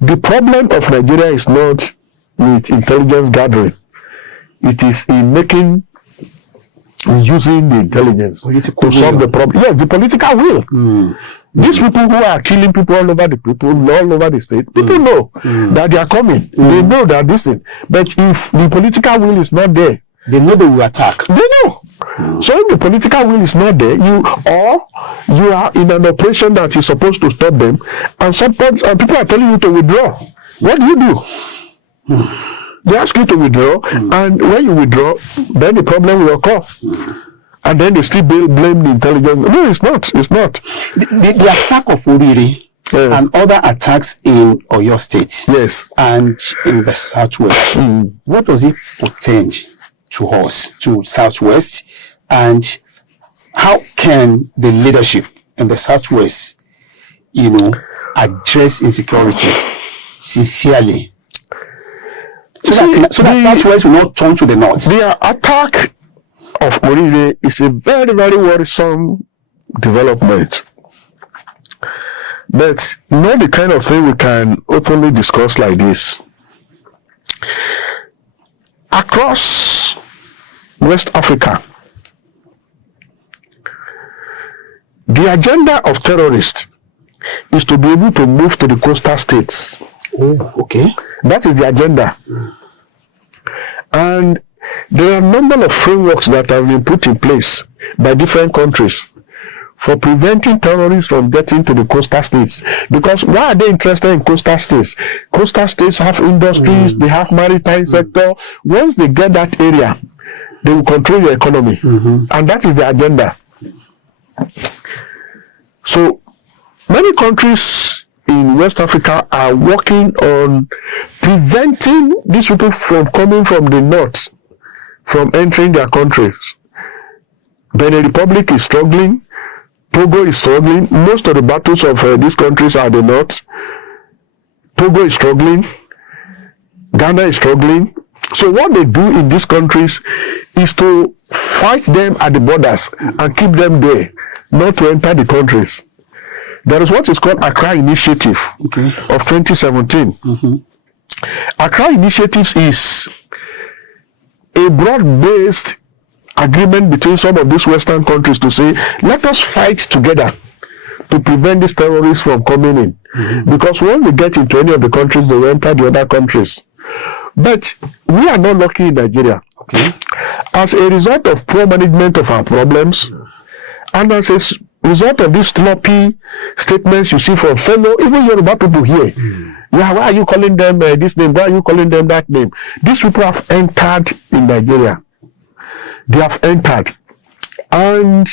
The problem of Nigeria is not with intelligence gathering. It is in using the intelligence to solve the problem. Yes, the political will. These people who are killing people all over the state, people know that they are coming. They know that this thing. But if the political will is not there, they know they will attack. They know. So if the political will is not there, you are in an operation that is supposed to stop them, and sometimes people are telling you to withdraw. What do you do? They ask you to withdraw, and when you withdraw, then the problem will occur. And then they still blame the intelligence. No, it's not. It's not. The attack of Uriri and other attacks in Oyo State, yes, and in the Southwest, what does it portend to us, to Southwest, and how can the leadership in the Southwest, address insecurity sincerely, so that Southwest will not turn to the North? The attack of Orire is a very, very worrisome development, but not the kind of thing we can openly discuss like this. Across West Africa, the agenda of terrorists is to be able to move to the coastal states. Oh, okay. That is the agenda. And there are a number of frameworks that have been put in place by different countries for preventing terrorists from getting to the coastal states. Because why are they interested in coastal states? Coastal states have industries, they have maritime sector. Once they get that area, they will control your economy. And that is the agenda. So many countries in West Africa are working on preventing these people from coming from the north, from entering their countries. Benin Republic is struggling. Togo is struggling. Most of the battles of these countries are the north. Togo is struggling. Ghana is struggling. So what they do in these countries is to fight them at the borders and keep them there, not to enter the countries. There is what is called Accra Initiative of 2017. Accra Initiative is a broad-based agreement between some of these Western countries to say, let us fight together to prevent these terrorists from coming in. Because once they get into any of the countries, they will enter the other countries. But we are not lucky in Nigeria. As a result of poor management of our problems, and as a result of these sloppy statements you see from fellow, even Yoruba people here, why are you calling them this name? Why are you calling them that name? These people have entered in Nigeria. They have entered. And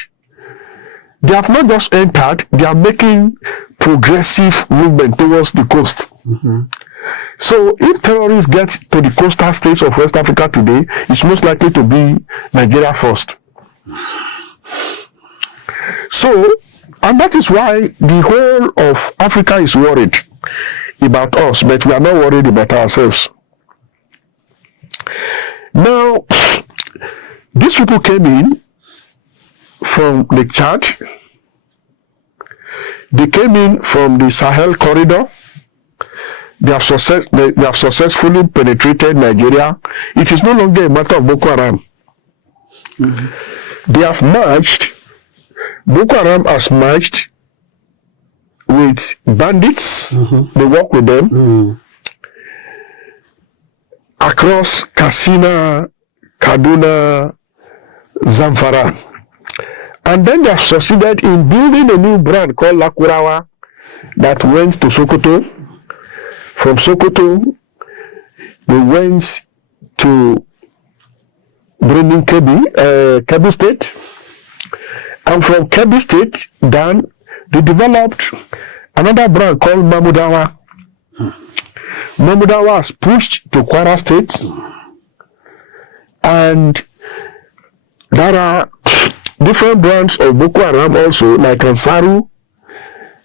they have not just entered, they are making progressive movement towards the coast. So if terrorists get to the coastal states of West Africa today, it's most likely to be Nigeria first. So, and that is why the whole of Africa is worried about us, but we are not worried about ourselves. Now, these people came in from the Chad. They came in from the Sahel corridor. They have successfully penetrated Nigeria. It is no longer a matter of Boko Haram. They have marched. Boko Haram has marched with bandits. They work with them across Katsina, Kaduna, Zamfara. And then they have succeeded in building a new brand called Lakurawa that went to Sokoto. From Sokoto, they went to Birnin Kebbi State. And from Kebbi State, then they developed another brand called Mamudawa. Mahmoud was pushed to Kwara State, and there are different branches of Boko Haram also, like Ansaru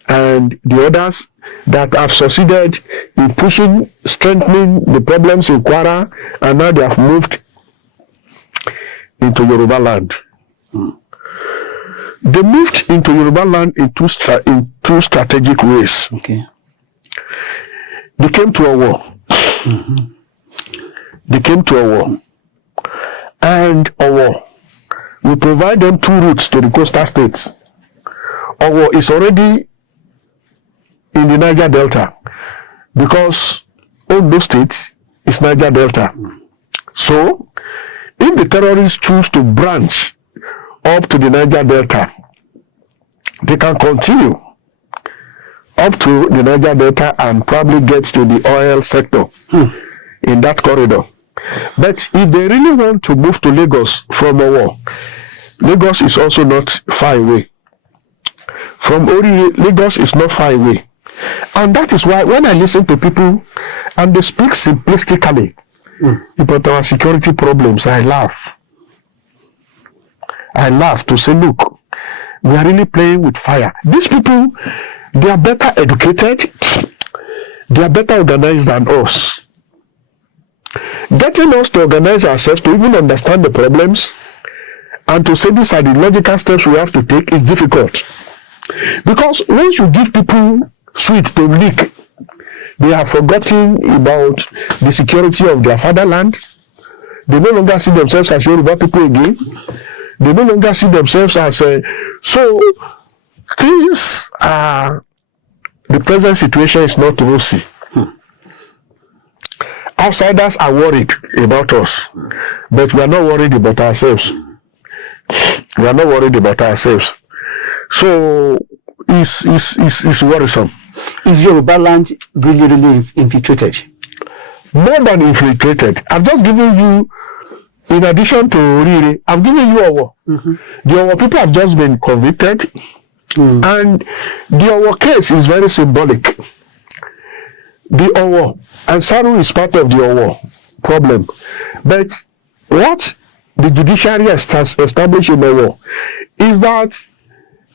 and the others, that have succeeded in pushing, strengthening the problems in Kwara, and now they have moved into Yoruba land. They moved into Yoruba land in two strategic ways. Okay. They came to a war. They came to a war. And a war. We provide them two routes to the coastal states. Owo is already in the Niger Delta, because Ondo State is Niger Delta. So, if the terrorists choose to branch up to the Niger Delta, they can continue up to the Niger Delta and probably get to the oil sector in that corridor. But if they really want to move to Lagos from Owo, Lagos is also not far away. From Ori, Lagos is not far away. And that is why when I listen to people and they speak simplistically about our security problems, I laugh. I laugh to say, look, we are really playing with fire. These people, they are better educated, they are better organized than us. Getting us to organize ourselves to even understand the problems and to say these are the logical steps we have to take is difficult. Because once you give people sweet to lick, they have forgotten about the security of their fatherland. They no longer see themselves as Yoruba people again. They no longer see themselves as so things are, the present situation is not rosy. Outsiders are worried about us, but we are not worried about ourselves. We are not worried about ourselves. So it's worrisome. Is Yoruba land really infiltrated? More than infiltrated. I've just given you, in addition to Riri, I've given you Owo. The Owo people have just been convicted, and the Owo case is very symbolic. The Owo, and Saru is part of the Owo problem. But what the judiciary has established in Owo is that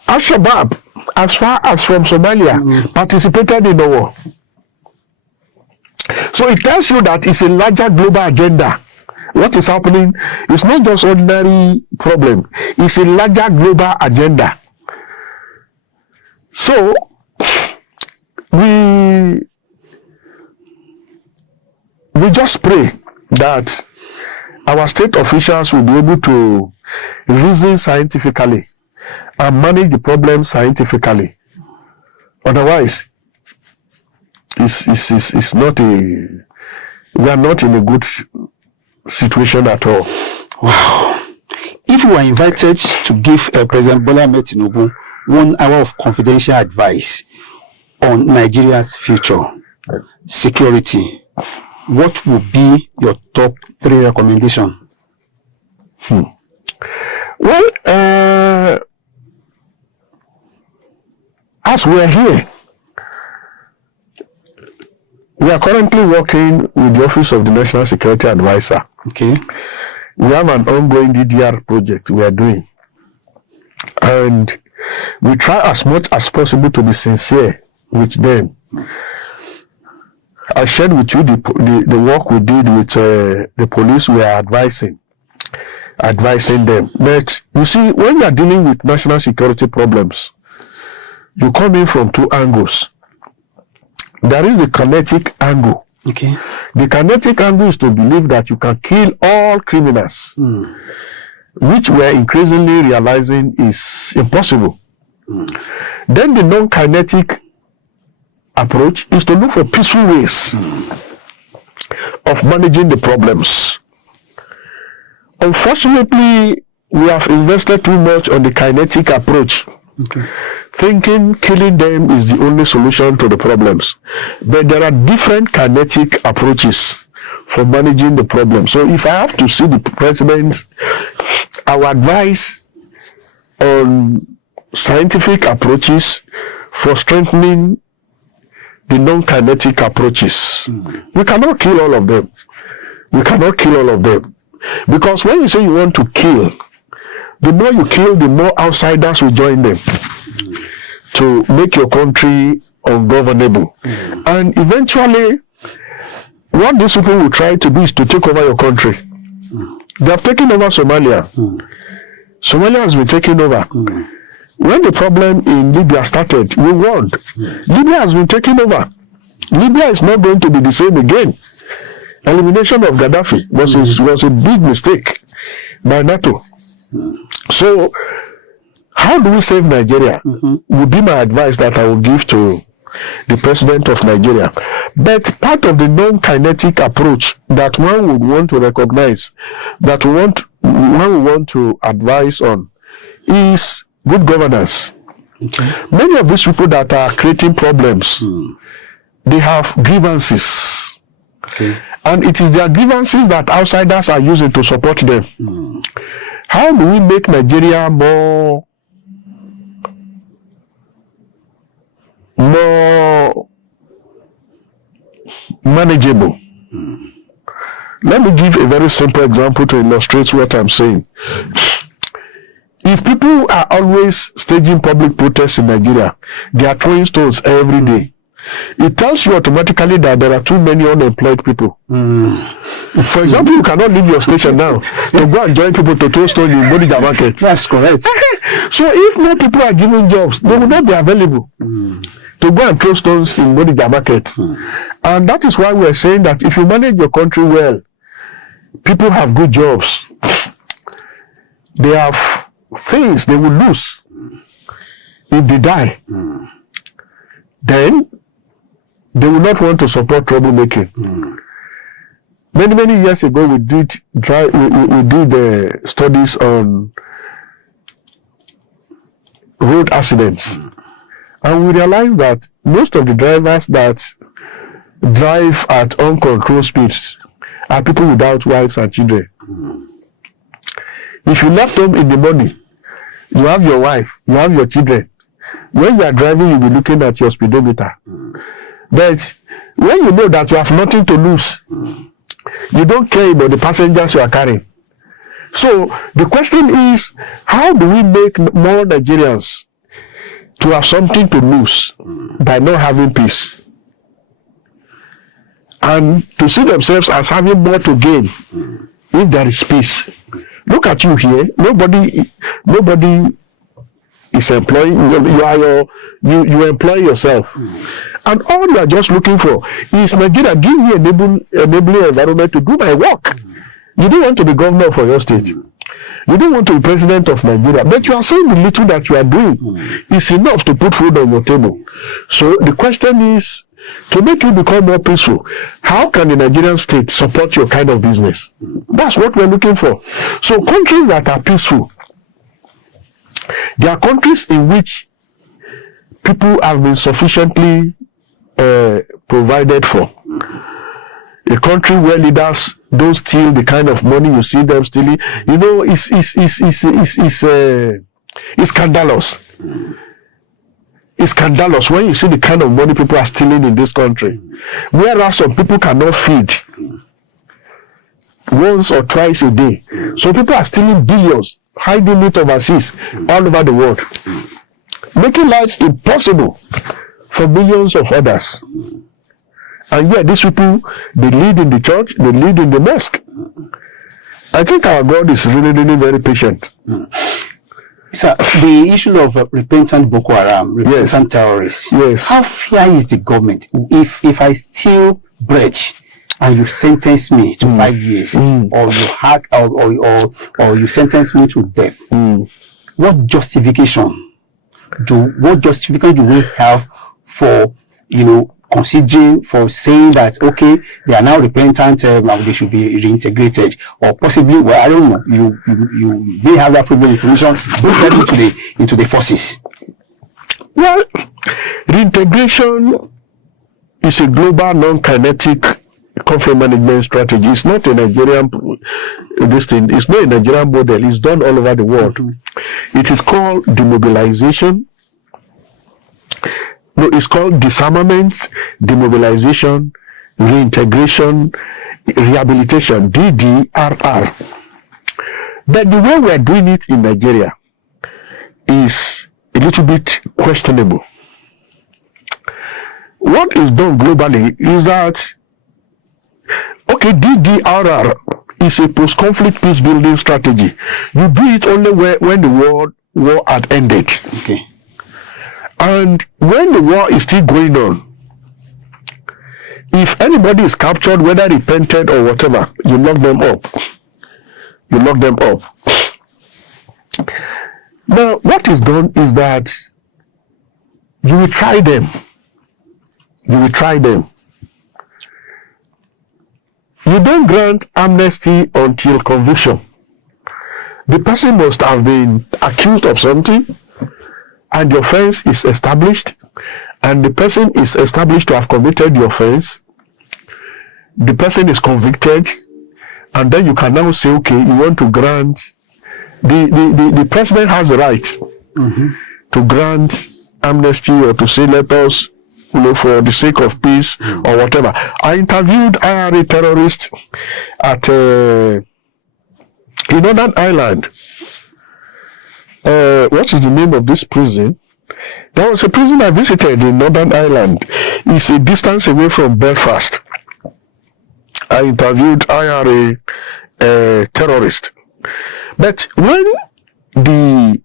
Al-Shabaab, as far as from Somalia, participated in the war. So it tells you that it's a larger global agenda. What is happening is not just ordinary problem. It's a larger global agenda. So we just pray that our state officials will be able to reason scientifically and manage the problem scientifically. Otherwise, it's not we are not in a good situation at all. Wow. If you were invited to give President Bola Ahmed Tinubu 1 hour of confidential advice on Nigeria's future security, what would be your top 3 recommendations? Well, as we are here, we are currently working with the Office of the National Security Advisor. Okay. We have an ongoing DDR project we are doing. And we try as much as possible to be sincere with them. I shared with you the work we did with the police. We are advising them. But you see, when you are dealing with national security problems, you come in from 2 angles. There is the kinetic angle. Okay. The kinetic angle is to believe that you can kill all criminals, which we are increasingly realizing is impossible. Then the non-kinetic approach is to look for peaceful ways of managing the problems. Unfortunately, we have invested too much on the kinetic approach. Okay. Thinking killing them is the only solution to the problems. But there are different kinetic approaches for managing the problem. So if I have to see the president, our advice on scientific approaches for strengthening the non-kinetic approaches. We cannot kill all of them. We cannot kill all of them. Because when you say you want to kill, the more you kill, the more outsiders will join them to make your country ungovernable. And eventually, what these people will try to do is to take over your country. They have taken over Somalia. Somalia has been taken over. When the problem in Libya started, we won. Libya has been taken over. Libya is not going to be the same again. Elimination of Gaddafi was a big mistake by NATO. So, how do we save Nigeria? Would be my advice that I will give to the president of Nigeria. But part of the non-kinetic approach that one would want to recognize, that one would want to advise on, is good governance. Many of these people that are creating problems, they have grievances. And it is their grievances that outsiders are using to support them. How do we make Nigeria more manageable? Let me give a very simple example to illustrate what I'm saying. If people are always staging public protests in Nigeria, they are throwing stones every day. It tells you automatically that there are too many unemployed people. For example, you cannot leave your station now to go and join people to throw stones in Bodija market. That's correct. So if more people are given jobs, they will not be available to go and throw stones in Bodija market. And that is why we are saying that if you manage your country well, people have good jobs. They have things they will lose if they die. Then they will not want to support troublemaking. Many years ago, we did the studies on road accidents, and we realized that most of the drivers that drive at uncontrolled speeds are people without wives and children. If you left home in the morning, you have your wife, you have your children. When you are driving, you'll be looking at your speedometer. But when you know that you have nothing to lose, you don't care about the passengers you are carrying. So the question is, how do we make more Nigerians to have something to lose by not having peace? And to see themselves as having more to gain if there is peace. Look at you here. Nobody is employing you employ yourself, and all you are just looking for is Nigeria, give me enabling environment to do my work. You don't want to be governor for your state, you don't want to be president of Nigeria, but you are saying the little that you are doing is enough to put food on your table. So the question is, to make you become more peaceful, how can the Nigerian state support your kind of business? That's what we're looking for. So countries that are peaceful, there are countries in which people have been sufficiently provided for. A country where leaders don't steal the kind of money you see them stealing, you know, is scandalous. It's scandalous when you see the kind of money people are stealing in this country. Whereas some people cannot feed once or twice a day. So people are stealing billions, hiding it overseas, all over the world, making life impossible for millions of others. And yet these people, they lead in the church, they lead in the mosque. I think our God is really, really very patient. Sir, the issue of repentant Boko Haram, repentant terrorists. Yes. How fair is the government? If I steal bread and you sentence me to 5 years, or you hack, or you sentence me to death, what justification do we have for, considering, for saying that, okay, they are now repentant, they should be reintegrated, or possibly, well, I don't know, you may have that problem information, bring them into the forces. Well, reintegration is a global non-kinetic conflict management strategy. It's not a Nigerian it's not a Nigerian model. It's done all over the world. It is called demobilization. No, So it's called disarmament, demobilization, reintegration, rehabilitation, DDRR. But the way we are doing it in Nigeria is a little bit questionable. What is done globally is that, okay, DDRR is a post-conflict peace building strategy. You do it only when the war had ended. Okay. And when the war is still going on, if anybody is captured, whether repented or whatever, you lock them up. You lock them up. Now, what is done is that you will try them. You will try them. You don't grant amnesty until conviction. The person must have been accused of something, and the offense is established, and the person is established to have committed the offense. The person is convicted, and then you can now say, okay, you want to grant, the president has the right to grant amnesty or to say, let us, for the sake of peace or whatever. I interviewed IRA terrorists at in Northern Ireland. What is the name of this prison? There was a prison I visited in Northern Ireland. It's a distance away from Belfast. I interviewed IRA terrorists. But when the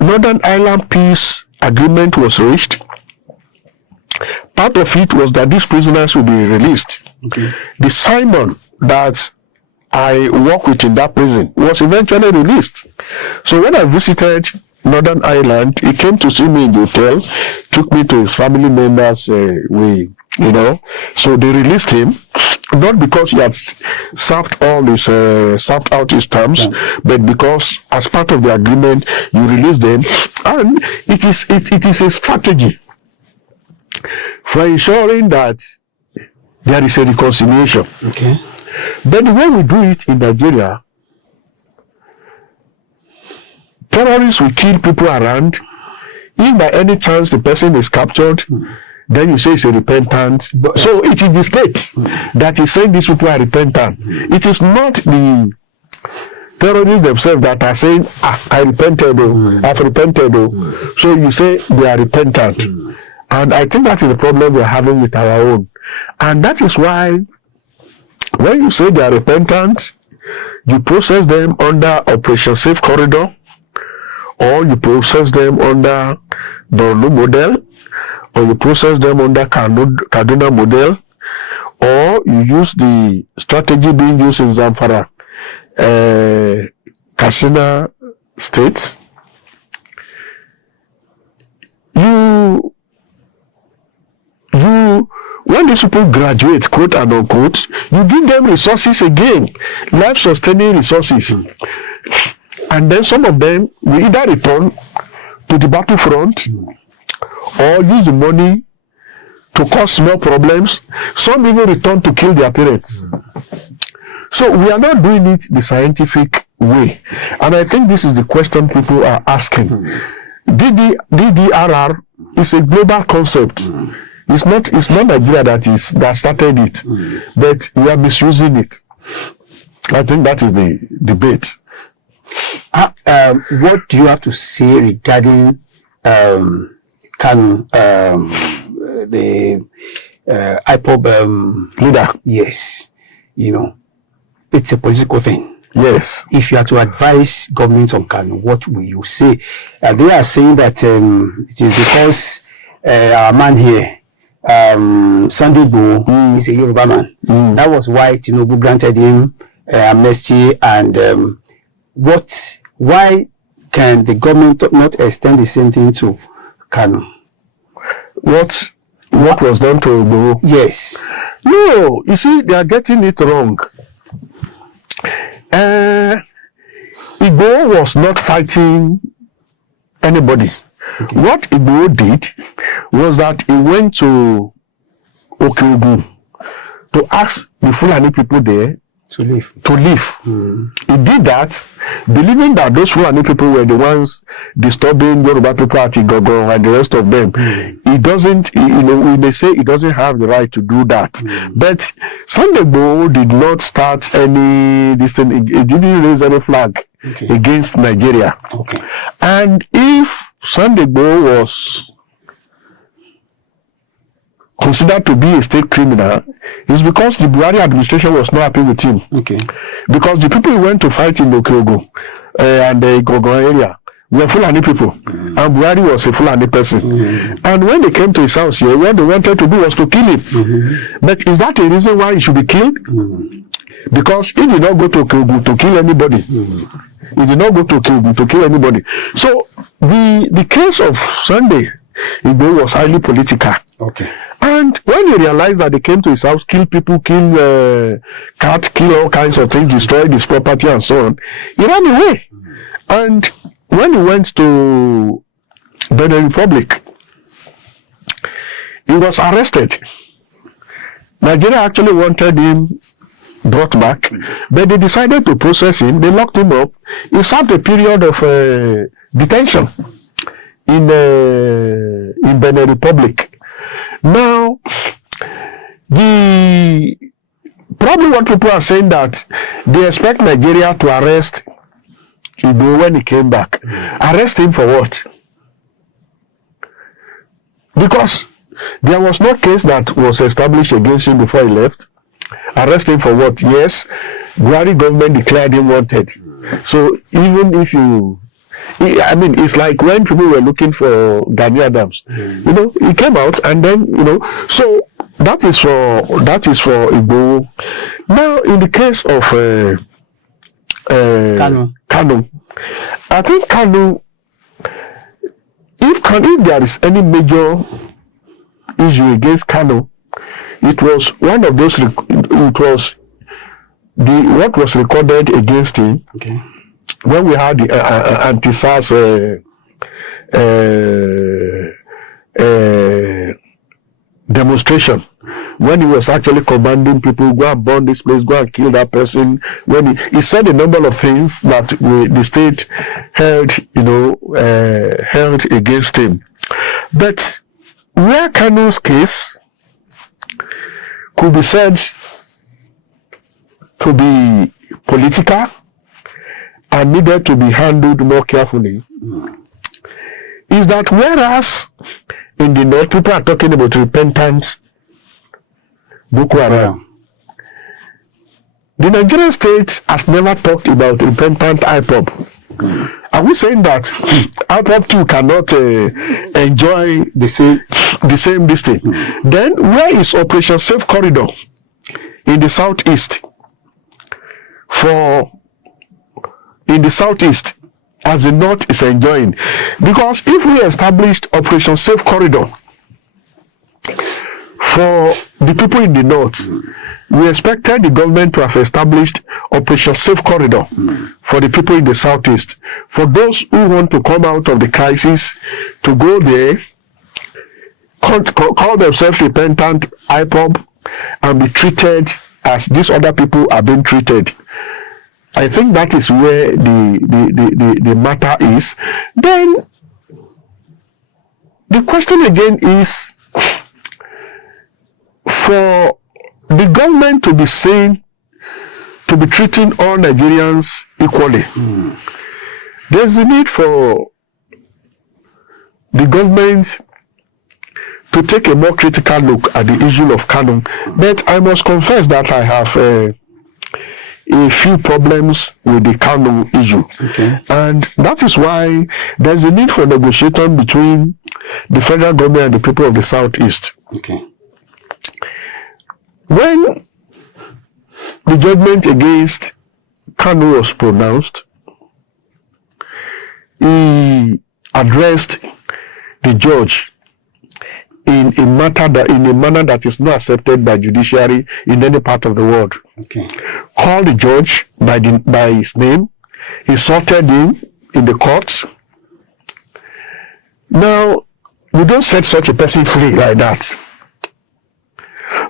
Northern Ireland peace agreement was reached, part of it was that these prisoners will be released. Okay. The Simon that I work with in that prison was eventually released. So when I visited Northern Ireland, he came to see me in the hotel, took me to his family members, so they released him, not because he had served out his terms, but because as part of the agreement, you release them, and it is a strategy for ensuring that there is a reconciliation. Okay. But the way we do it in Nigeria, terrorists will kill people around. If by any chance the person is captured, then you say it's a repentant. So it is the state that is saying these people are repentant. It is not the terrorists themselves that are saying, I repented, I've repented. So you say they are repentant. And I think that is the problem we're having with our own. And that is why when you say they are repentant, you process them under Operation Safe Corridor, or you process them under the new model, or you process them under Kaduna model, or you use the strategy being used in Zamfara, Katsina states. When these people graduate, quote and unquote, you give them resources again, life-sustaining resources. And then some of them will either return to the battlefront or use the money to cause small problems. Some even return to kill their parents. So we are not doing it the scientific way. And I think this is the question people are asking. DDRR is a global concept. It's not Nigeria that started it, but we are misusing it. I think that is the debate. What do you have to say regarding the IPOB leader? Yes, it's a political thing. Yes. If you are to advise government on Kano, what will you say? They are saying that it is because our man here, Sunday Boko, is a Yoruba man. That was why Tinubu granted him amnesty. And why can the government not extend the same thing to Kano? What was done to Boko? Yes. No, you see, they are getting it wrong. Igbo was not fighting anybody. Okay. What Igbo did was that he went to Okeogun to ask the Fulani people there to live. He did that, believing that those Fulani people were the ones disturbing Yoruba people at Igogo and the rest of them. He doesn't, when they say he doesn't have the right to do that. But Sunday Igboho did not start any, he didn't raise any flag against Nigeria. And if Sunday Igboho was considered to be a state criminal, is because the Buhari administration was not happy with him. Because the people he went to fight in Okeogo and the Igogo area were Fulani people, and Buhari was a Fulani person. And when they came to his house here, what they wanted to do was to kill him. But is that a reason why he should be killed? Because he did not go to Okeogo to kill anybody. He did not go to Okeogo to kill anybody. So the case of Sunday Igboho was highly political. And when he realized that they came to his house, kill people, kill cat, kill all kinds of things, destroy his property and so on, he ran away. And when he went to Benin Republic, he was arrested. Nigeria actually wanted him brought back, but they decided to process him. They locked him up. He served a period of detention in Benin Republic. Now, probably what people are saying that they expect Nigeria to arrest Igboho when he came back. Arrest him for what? Because there was no case that was established against him before he left. Arrest him for what? Yes, Buhari government declared him wanted. So even if it's like when people were looking for Gani Adams, he came out and then, so that is for Igboho. Now, in the case of Kanu, I think Kanu, if there is any major issue against Kanu, it was one of those, what was recorded against him. When we had the anti-SARS demonstration, when he was actually commanding people, go and burn this place, go and kill that person, when he said a number of things that the state held against him. But where Kanu's case could be said to be political and needed to be handled more carefully, is that whereas in the north people are talking about repentant Boko Haram, the Nigerian state has never talked about repentant IPOB. Are we saying that IPOB too cannot enjoy the same distance? Then where is Operation Safe Corridor in the southeast? In the southeast, as the north is enjoying. Because if we established Operation Safe Corridor for the people in the north, we expected the government to have established Operation Safe Corridor for the people in the southeast. For those who want to come out of the crisis, to go there, call themselves repentant IPOB, and be treated as these other people are being treated. I think that is where the matter is. Then the question again is, for the government to be saying, to be treating all Nigerians equally, there's a need for the government to take a more critical look at the issue of Kanu. But I must confess that I have a few problems with the Kanu issue. And that is why there's a need for negotiation between the federal government and the people of the southeast. When the judgment against Kanu was pronounced, he addressed the judge in a manner that is not accepted by judiciary in any part of the world. Called the judge by his name, insulted him in the court. Now, we don't set such a person free like that.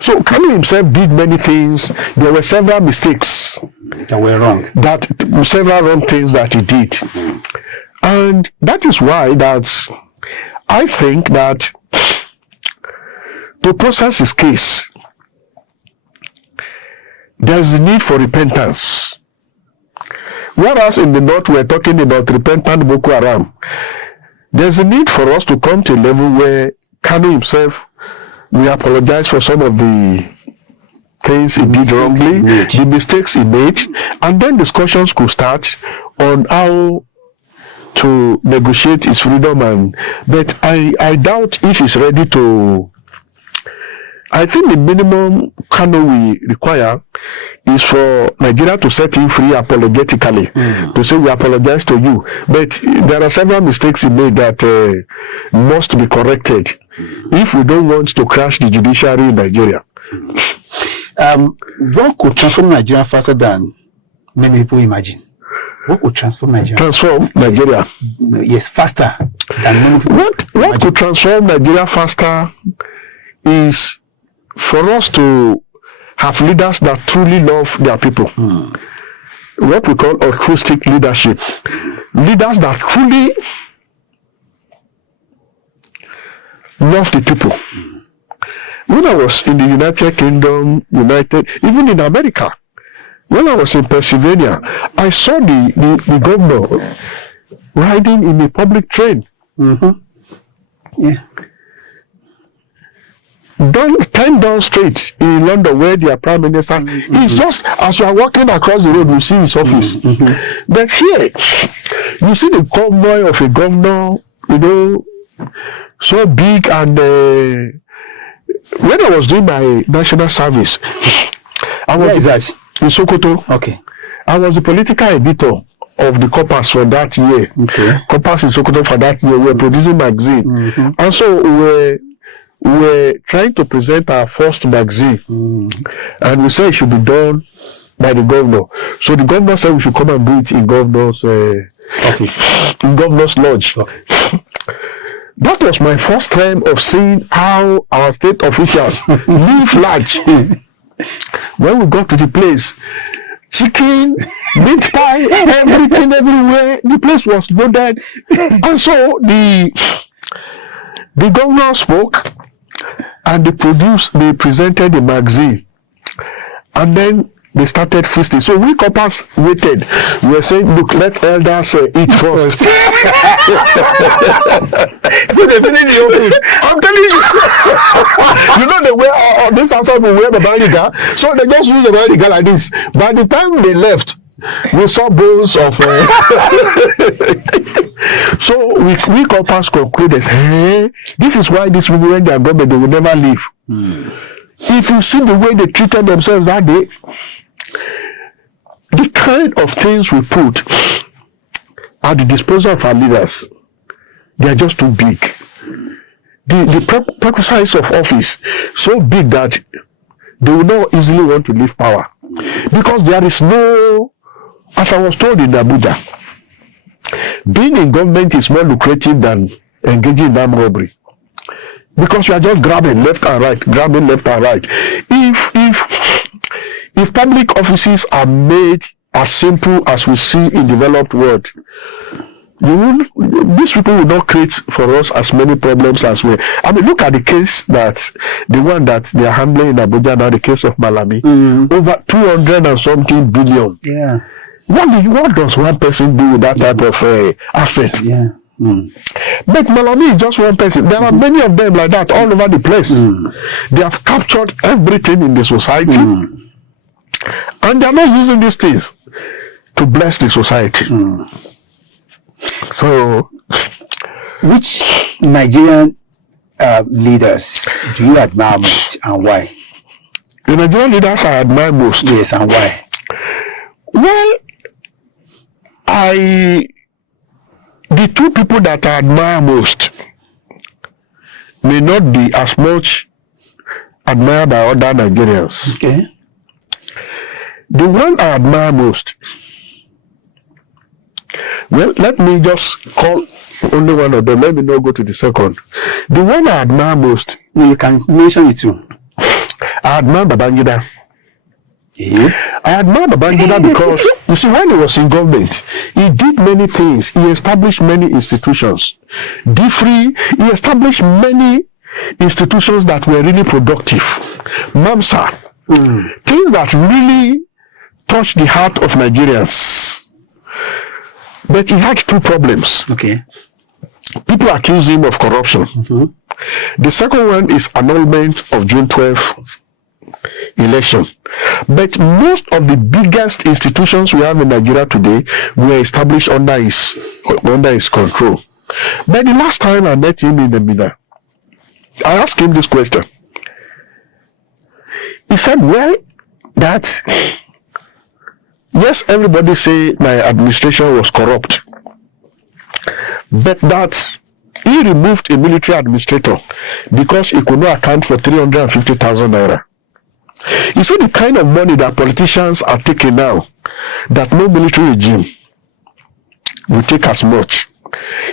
So Kanu himself did many things. There were several mistakes that were wrong. Several wrong things that he did. And that is why I think that to process his case, there is a need for repentance. Whereas in the north we are talking about repentant Boko Haram, there's a need for us to come to a level where Kanu himself will apologize for some of the things he did wrongly, the mistakes he made, and then discussions could start on how to negotiate his freedom. But I doubt if he's ready to. I think the minimum Kanu we require is for Nigeria to set him free apologetically, to say we apologize to you. But there are several mistakes he made that must be corrected if we don't want to crash the judiciary in Nigeria. What could transform Nigeria faster than many people imagine? What could transform Nigeria? Transform Nigeria? Yes, faster than many people What could transform Nigeria faster is for us to have leaders that truly love their people. What we call altruistic leadership. Leaders that truly love the people. When I was in the United Kingdom, even in America, when I was in Pennsylvania, I saw the governor riding in a public train. Yeah. 10 down street in London where their prime minister is just as you are walking across the road, you see his office. But here, you see the convoy of a governor, so big. And when I was doing my national service, I was in Sokoto. Okay. I was the political editor of the Compass for that year. Okay. Compass in Sokoto for that year. We were producing magazine. And so we were trying to present our first magazine, and we said it should be done by the governor. So the governor said we should come and do it in governor's office, in governor's lodge. That was my first time of seeing how our state officials live large. When we got to the place, chicken, meat pie, everything everywhere. The place was loaded, and so the governor spoke. And they presented the magazine. And then they started feasting. So we coppers waited. We were saying, look, let elders eat first. So they finished the open. I'm telling you. They wear, this outside will wear the bariga. So they just use the bariga like this. By the time they left, we saw bowls of so we coppers concluded, this is why these people, when they are government, they will never leave. If you see the way they treated themselves that day, the kind of things we put at the disposal of our leaders, they are just too big. The prerequisites of office so big that they will not easily want to leave power, because there is no, as I was told in Abuja, being in government is more lucrative than engaging in armed robbery, because you are just grabbing left and right. If public offices are made as simple as we see in developed world, these people will not create for us as many problems as we. I mean, look at the case the one that they are handling in Abuja now, the case of Malami, over 200 and something billion. Yeah. What does one person do with that type of asset? Yeah. But Malami is just one person. There are many of them like that all over the place. They have captured everything in the society, and they are not using these things to bless the society. So, which Nigerian leaders do you admire most, and why? The Nigerian leaders I admire most. Yes, and why? Well, the two people that I admire most may not be as much admired by other Nigerians. Okay. The one I admire most, well, let me just call only one of them. Let me not go to the second. The one I admire most. No, you can mention it too. I admire Babangida. Yeah. I admire Babangida because, you see, when he was in government, he did many things. He established many institutions. He established many institutions that were really productive. MAMSA, things that really touched the heart of Nigerians. But he had two problems. Okay. People accuse him of corruption. The second one is annulment of June 12 election. But most of the biggest institutions we have in Nigeria today were established under his control. But the last time I met him in the Mina, I asked him this question. He said, well, that yes, everybody say my administration was corrupt, but that he removed a military administrator because he could not account for 350,000 naira. You see the kind of money that politicians are taking now, that no military regime will take as much.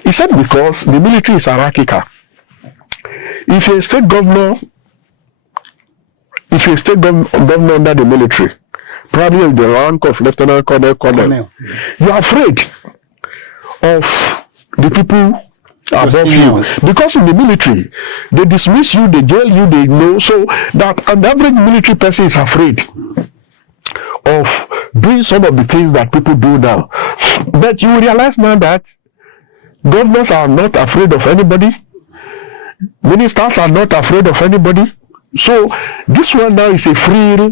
He said because the military is hierarchical. If you're a state governor, under the military, probably in the rank of lieutenant colonel, you're afraid of the people above you, because in the military they dismiss you, they jail you, they know, so that an average military person is afraid of doing some of the things that people do now. But you realize now that governors are not afraid of anybody, ministers are not afraid of anybody. So this one now is a free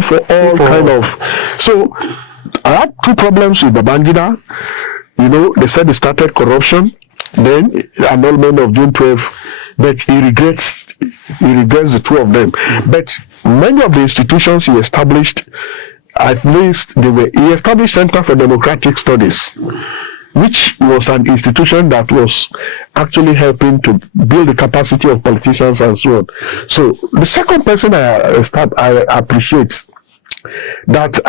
for all kind of. So I had two problems with Babangida. You know, they said he started corruption, then annulment of June 12, but he regrets the two of them. But many of the institutions he established, at least he established Center for Democratic Studies, which was an institution that was actually helping to build the capacity of politicians and so on. So the second person I appreciate, that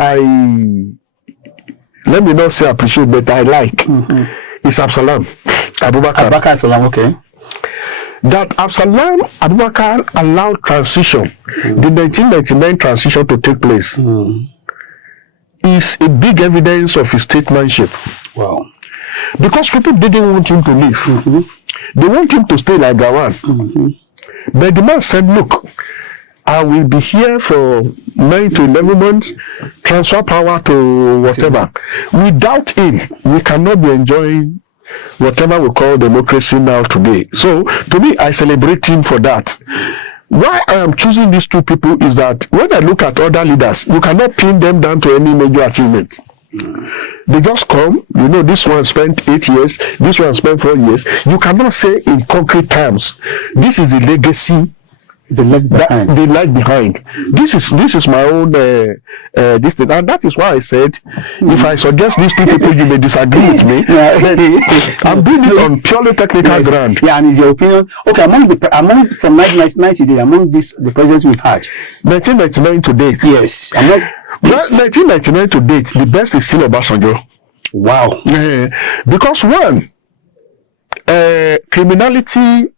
let me not say appreciate, but I like, is Absalam Abubakar Salam, okay. That Absalam Abubakar allowed transition, the 1999 transition to take place, is a big evidence of his statesmanship. Wow. Because people didn't want him to leave. They want him to stay like Gawan. But the man said, look, I will be here for 9 to 11 months, transfer power to whatever. Without him, we cannot be enjoying whatever we call democracy now today. So, to me, I celebrate him for that. Why I am choosing these two people is that when I look at other leaders, you cannot pin them down to any major achievement. They just come, you know, this one spent 8 years, this one spent 4 years. You cannot say in concrete terms, this is the legacy they left behind. This is my own this thing, and that is why I said, if I suggest these two people, you may disagree with me. I'm doing it on purely technical ground. Yeah, and is your opinion okay among from 1990 among the presidents we've had? 1999 to date. Yes, well, 1999 to date, the best is still Obasanjo. Wow. Because one, criminality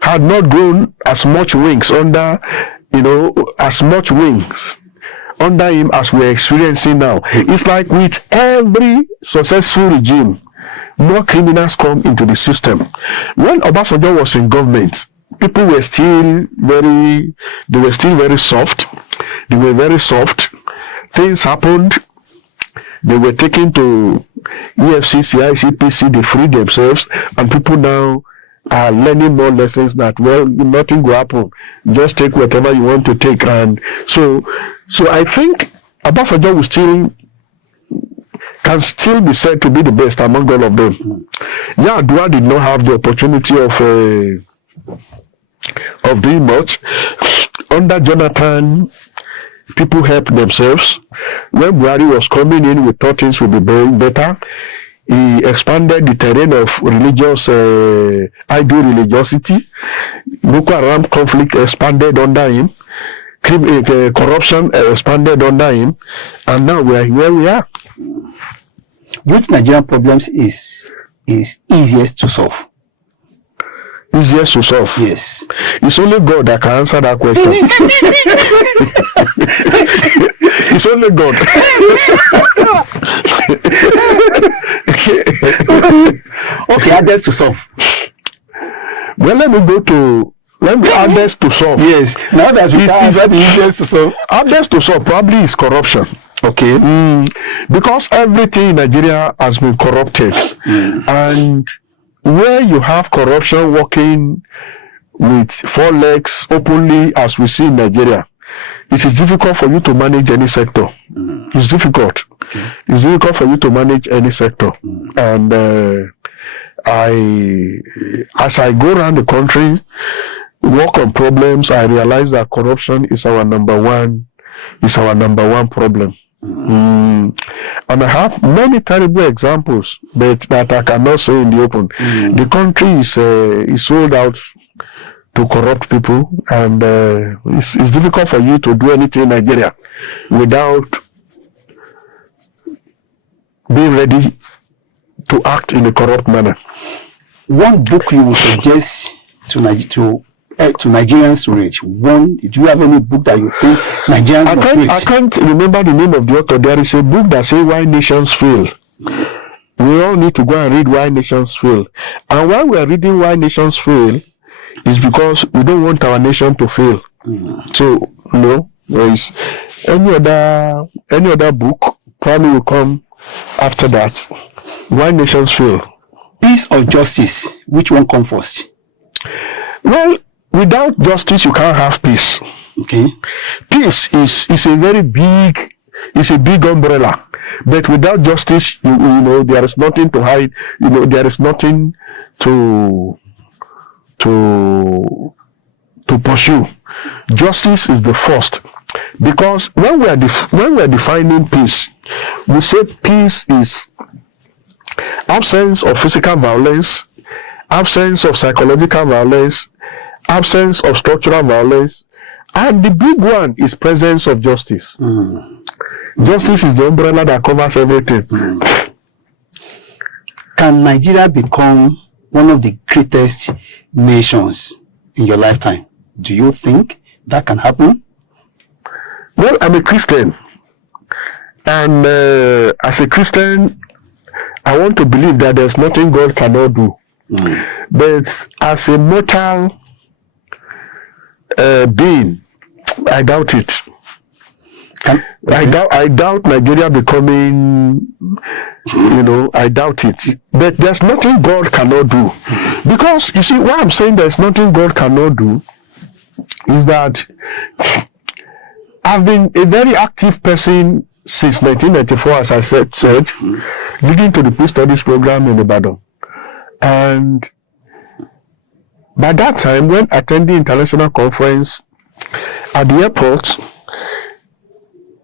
had not grown as much wings under him as we're experiencing now. It's like with every successful regime, more criminals come into the system. When Obasanjo was in government, people were still very soft. They were very soft. Things happened. They were taken to EFCC, ICPC, they freed themselves, and people now are learning more lessons that, well, nothing will happen. Just take whatever you want to take. And so I think Obasanjo can still be said to be the best among all of them. Yar'Adua did not have the opportunity of doing much. Under Jonathan, people helped themselves. When Buhari was coming in, we thought things would be better. He expanded the terrain of religiosity. Boko Haram conflict expanded under him. Corruption expanded under him. And now we are where we are. Which Nigerian problems is easiest to solve? It's yes to solve. Yes. It's only God that can answer that question. It's only God. Okay, hardest to solve. Well, let me hardest to solve. Yes. Now that we can answer the easiest to solve. Hardest to solve probably is corruption. Okay. Because everything in Nigeria has been corrupted. And where you have corruption working with four legs openly, as we see in Nigeria, it is difficult for you to manage any sector. It's difficult. It's difficult for you to manage any sector. And as I go around the country, work on problems, I realize that corruption is our number one problem. And I have many terrible examples, but that I cannot say in the open. The country is sold out to corrupt people, and it's difficult for you to do anything in Nigeria without being ready to act in a corrupt manner. One book you would suggest to Nigerians to read? Do you have any book that you think Nigerians must read? I can't remember the name of the author. There is a book that says Why Nations Fail. We all need to go and read Why Nations Fail. And why we are reading Why Nations Fail is because we don't want our nation to fail. So, there is any other book probably will come after that. Why Nations Fail. Peace or justice? Which one comes first? Well, without justice, you can't have peace. Okay. Peace is a very big, it's a big umbrella. But without justice, you know, there is nothing to hide. You know, there is nothing to pursue. Justice is the first, because when we are defining peace, we say peace is absence of physical violence, absence of psychological violence, absence of structural violence, and the big one is presence of justice. Justice is the umbrella that covers everything. Can Nigeria become one of the greatest nations in your lifetime? Do you think that can happen? Well, I'm a Christian, and as a Christian, I want to believe that there's nothing God cannot do. But as a mortal being, I doubt it. I doubt Nigeria becoming, I doubt it. But there's nothing God cannot do. Because, you see, why I'm saying there's nothing God cannot do is that I've been a very active person since 1994, as I said, leading to the Peace Studies program in Ibadan. And by that time, when attending international conference at the airport,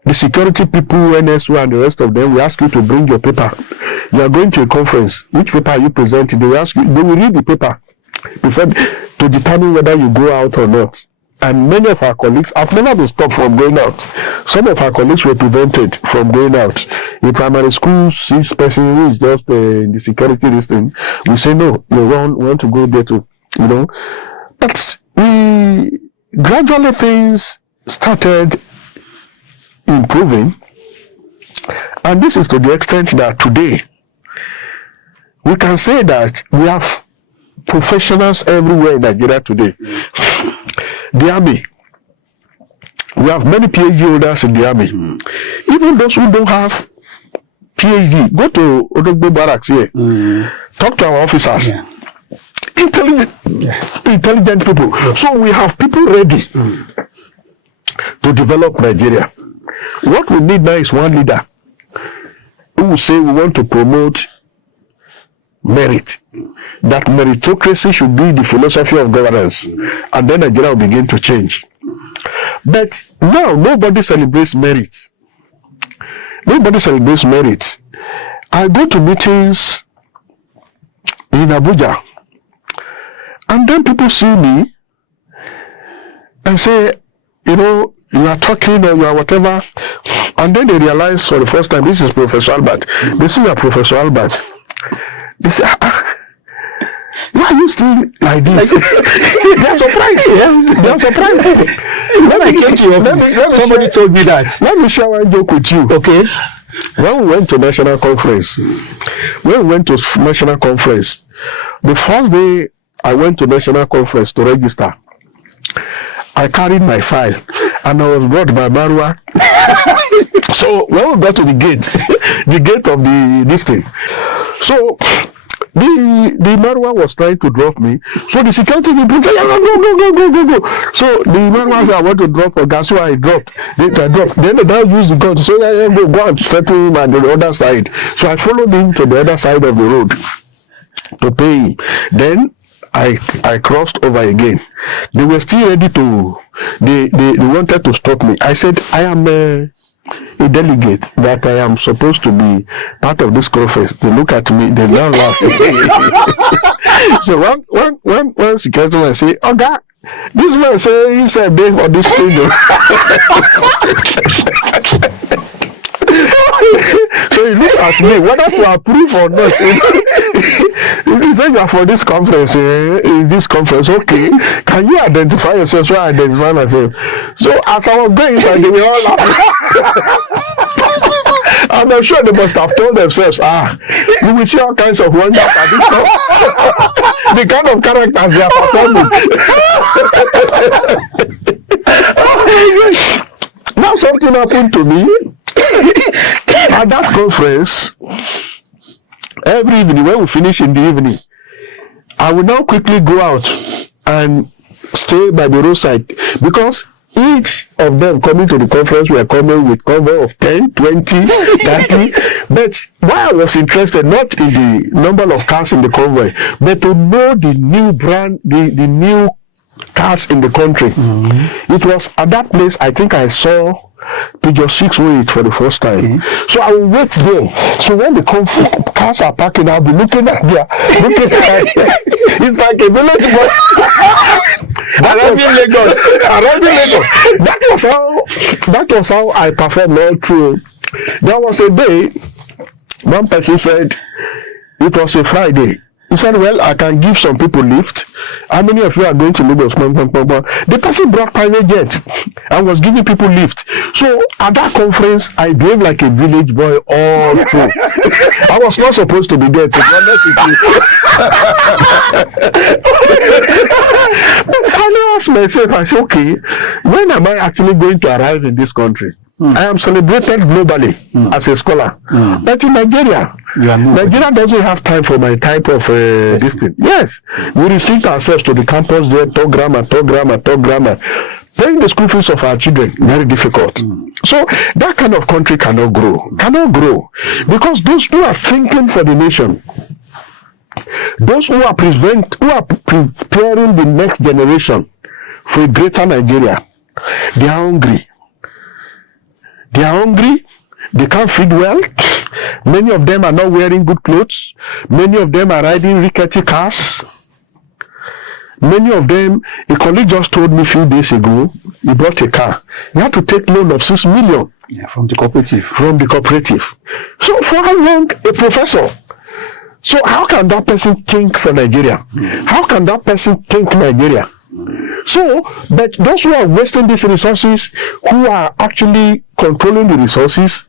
the security people, NSU and the rest of them, will ask you to bring your paper. You are going to a conference. Which paper are you presenting? They will ask you. They will read the paper before to determine whether you go out or not. And many of our colleagues have never been stopped from going out. Some of our colleagues were prevented from going out. In primary school, this person who is just in the security listing, we say no, you want to go there too, But gradually things started improving, and this is to the extent that today we can say that we have professionals everywhere in Nigeria today. The army, we have many PhD holders in the army. Even those who don't have PhD, go to Odogbo Barracks here, talk to our officers. Intelligent people. So we have people ready to develop Nigeria. What we need now is one leader who will say we want to promote merit, that meritocracy should be the philosophy of governance, and then Nigeria will begin to change. But now nobody celebrates merit. Nobody celebrates merit. I go to meetings in Abuja, and then people see me and say, you are talking or you are whatever, and then they realize for the first time, this is Professor Albert. They say you are Professor Albert. They say, Why are you still like this? They are surprised. Yes, they are surprised. When I came to your office, somebody told me that. Let me share one joke with you. Okay. When we went to national conference, the first day I went to national conference to register, I carried my file and I was brought by Marwa. So when we got to the gate of this thing, so the Marwa was trying to drop me. So the security people said, go. So the Marwa said, I want to drop for gas. So I dropped. Then they now used the gun to say, go and settle him at the other side. So I followed him to the other side of the road to pay him. Then I crossed over again. They were still ready to, they wanted to stop me. I said, I am a delegate, that I am supposed to be part of this conference. They look at me, they now laugh. So one security man say, Oga, this man say he's a day for this thing. So he looked at me, whether to approve or not. He said, you are for this conference, in this conference, okay. Can you identify yourself? So I identify myself. So as I was going inside, they were all laughing. And I'm sure they must have told themselves, you will see all kinds of wonders at this time. The kind of characters they are performing. Now something happened to me. At that conference, every evening, when we finish in the evening, I will now quickly go out and stay by the roadside, because each of them coming to the conference were coming with cover of 10, 20, 30. But why I was interested, not in the number of cars in the convoy, but to know the new brand, the new cars in the country. Mm-hmm. It was at that place, I think I saw Peugeot 608 for the first time. Okay. So I will wait there. So when the cars are parking, I'll be looking at there. It's like a village boy. Arriving Lagos. That was how I performed all through. There was a day, one person said, it was a Friday. He said, well, I can give some people lift. How many of you are going to Lagos? The person brought private jet and was giving people lift. So at that conference, I behaved like a village boy all through. I was not supposed to be there, to be honest with you. But I asked myself, I said, okay, when am I actually going to arrive in this country? I am celebrated globally as a scholar. But in Nigeria, Nigeria doesn't have time for my type of this thing. Yes, we restrict ourselves to the campus there, talk grammar. Paying the school fees of our children, very difficult. So that kind of country cannot grow. Because those who are thinking for the nation, those who are preparing the next generation for a greater Nigeria, they are hungry. They can't feed well. Many of them are not wearing good clothes. Many of them are riding rickety cars. Many of them, a colleague just told me a few days ago, he bought a car. He had to take loan of 6 million. Yeah, from the cooperative. So for how long? A professor. So how can that person think for Nigeria? How can that person think Nigeria? So, but those who are wasting these resources, who are actually controlling the resources,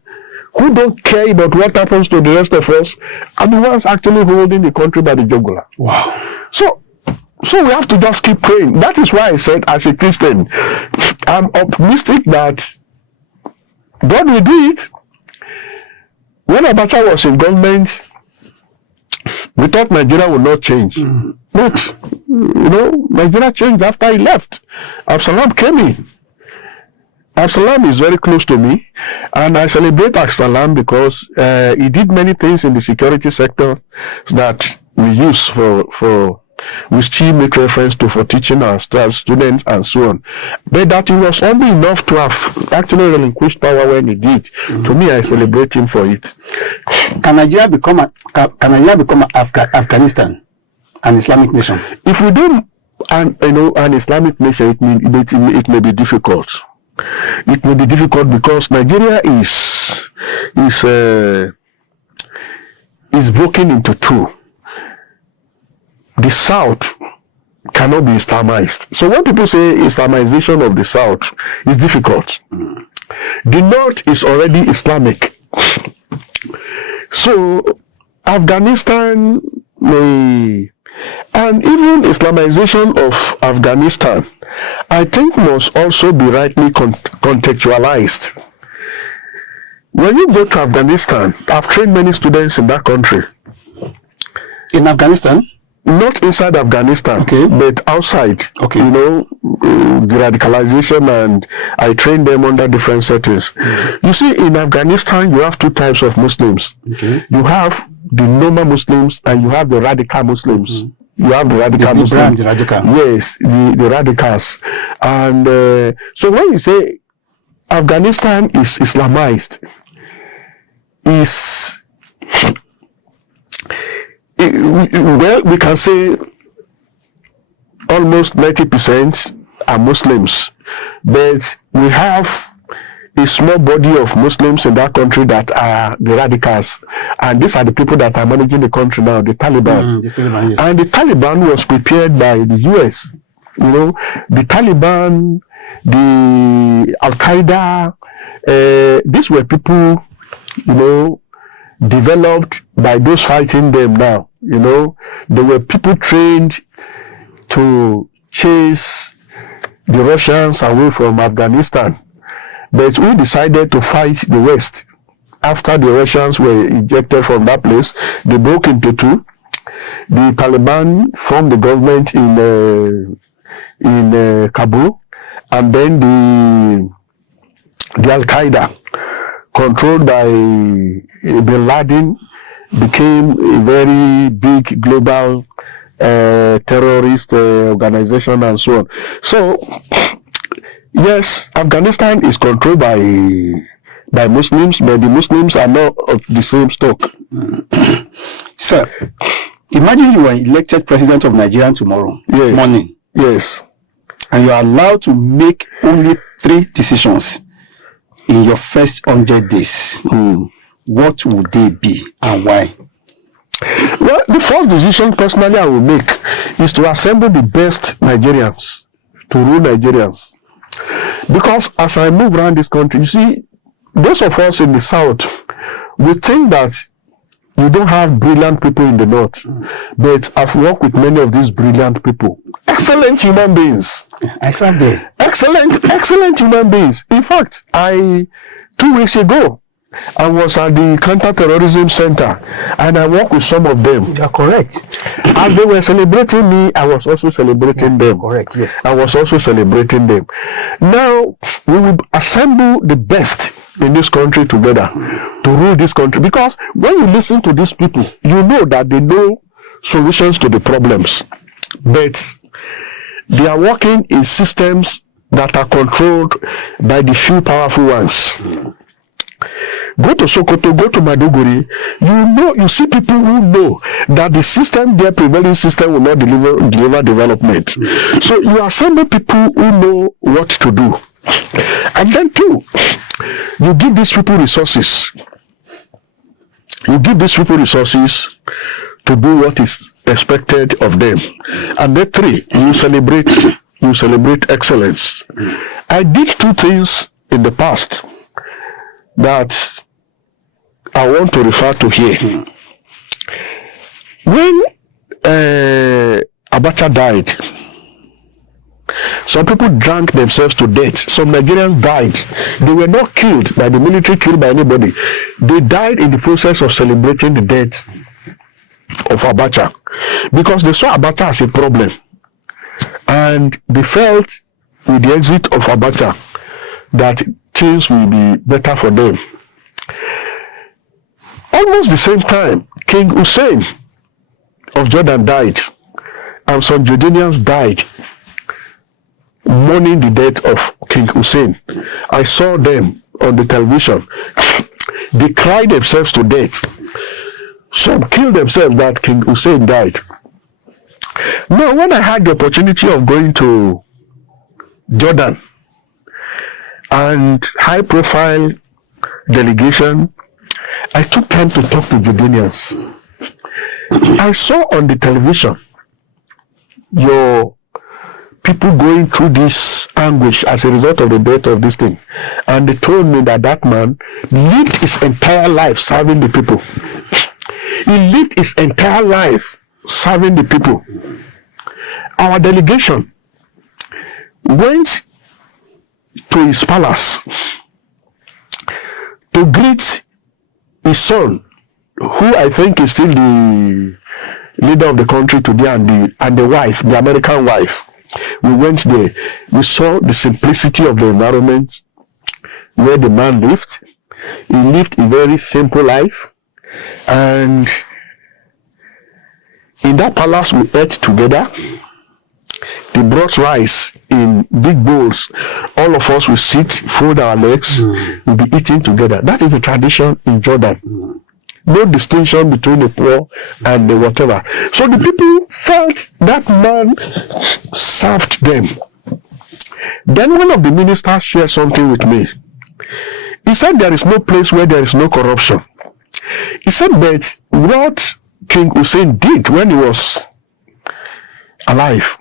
who don't care about what happens to the rest of us, are the ones actually holding the country by the jugular. Wow. So we have to just keep praying. That is why I said, as a Christian, I'm optimistic that God will do it. When Abacha was in government, we thought Nigeria would not change. But, Nigeria changed after he left. Absalom came in. Absalom is very close to me, and I celebrate Absalom because he did many things in the security sector that we use we still make reference to for teaching our students and so on. But that it was only enough to have actually relinquished power when he did. To me, I celebrate him for it. Can Nigeria become Afghanistan, an Islamic nation? If we do an Islamic nation, it may be difficult. It may be difficult because Nigeria is broken into two. the South cannot be Islamized. So when people say Islamization of the South is difficult, the North is already Islamic. So Afghanistan may, and even Islamization of Afghanistan, I think must also be rightly contextualized. When you go to Afghanistan, I've trained many students in that country. In Afghanistan? Not inside Afghanistan, okay, but outside. Okay. You know, the radicalization, and I train them under different settings. You see, in Afghanistan, you have two types of Muslims. Okay. You have the normal Muslims and you have the radical Muslims. You have the radical Muslims. The radical. Yes, the radicals. And so when you say Afghanistan is Islamized, well, we can say almost 90% are Muslims, but we have a small body of Muslims in that country that are the radicals, and these are the people that are managing the country now, the Taliban. The Taliban, yes. And the Taliban was prepared by the US. You know, the Taliban, the Al-Qaeda, these were people, you know, developed by those fighting them now. You know, they were people trained to chase the Russians away from Afghanistan. But we decided to fight the West. After the Russians were ejected from that place, they broke into two. The Taliban formed the government in Kabul, and then the Al-Qaeda, controlled by Bin Laden, became a very big global terrorist organization and so on. So, yes, Afghanistan is controlled by Muslims, but the Muslims are not of the same stock. Sir, imagine you are elected president of Nigeria tomorrow morning. Yes. And you are allowed to make only 3 decisions in your first 100 days. What would they be and why? Well, the first decision personally I will make is to assemble the best Nigerians to rule Nigerians. Because as I move around this country, you see, those of us in the South, we think that you don't have brilliant people in the North. But I've worked with many of these brilliant people. Excellent human beings. I saw there. Excellent human beings. In fact, 2 weeks ago, I was at the Counter-Terrorism Center and I worked with some of them. You are correct. As they were celebrating me, I was also celebrating them. Correct, yes. I was also celebrating them. Now, we will assemble the best in this country together to rule this country. Because when you listen to these people, you know that they know solutions to the problems. But they are working in systems that are controlled by the few powerful ones. Go to Sokoto, go to Maduguri, you see people who know that the system, their prevailing system, will not deliver development. So you assemble people who know what to do. And then 2, you give these people resources. You give these people resources to do what is expected of them. And then 3, you celebrate excellence. I did 2 things in the past that I want to refer to here. When Abacha died, some people drank themselves to death. Some Nigerians died. They were not killed by the military, killed by anybody. They died in the process of celebrating the death of Abacha, because they saw Abacha as a problem, and they felt with the exit of Abacha that things will be better for them. Almost the same time, King Hussein of Jordan died, and some Jordanians died mourning the death of King Hussein. I saw them on the television. They cried themselves to death. Some killed themselves that King Hussein died. Now, when I had the opportunity of going to Jordan and high-profile delegation, I took time to talk to Jordanians. I saw on the television your people going through this anguish as a result of the death of this thing. And they told me that that man lived his entire life serving the people. He lived his entire life serving the people. Our delegation went to his palace to greet his son, who I think is still the leader of the country today, and the wife, the American wife. We went there. We saw the simplicity of the environment where the man lived. He lived a very simple life, and in that palace we ate together. They brought rice in big bowls. All of us will sit, fold our legs, we'll be eating together. That is the tradition in Jordan. No distinction between the poor and the whatever. So the people felt that man served them. Then one of the ministers shared something with me. He said there is no place where there is no corruption. He said, but what King Hussein did when he was alive,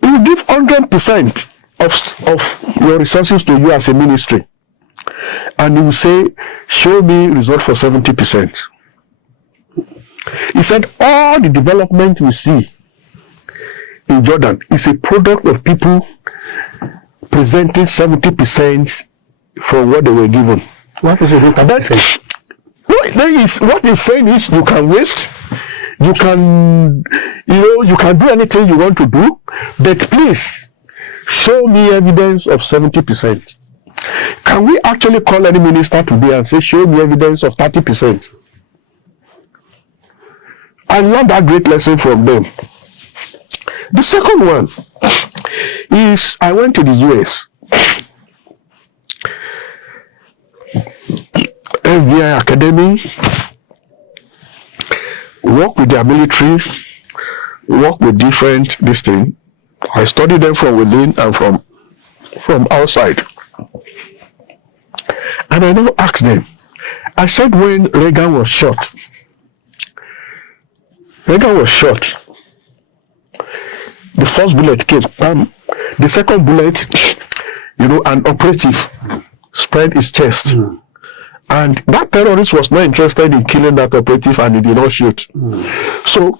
he will give 100% of your resources to you as a ministry. And he will say, show me result for 70%. He said, all the development we see in Jordan is a product of people presenting 70% for what they were given. What is it? What he's saying is you can waste, you can do anything you want to do, but please show me evidence of 70%. Can we actually call any minister today and say, show me evidence of 30%? I learned that great lesson from them. The second one is I went to the US. FBI Academy, work with their military, work with different this thing. I studied them from within and from outside. And I now asked them, I said when Reagan was shot, the first bullet came, the second bullet, an operative spread his chest. And that terrorist was not interested in killing that operative and he did not shoot. So,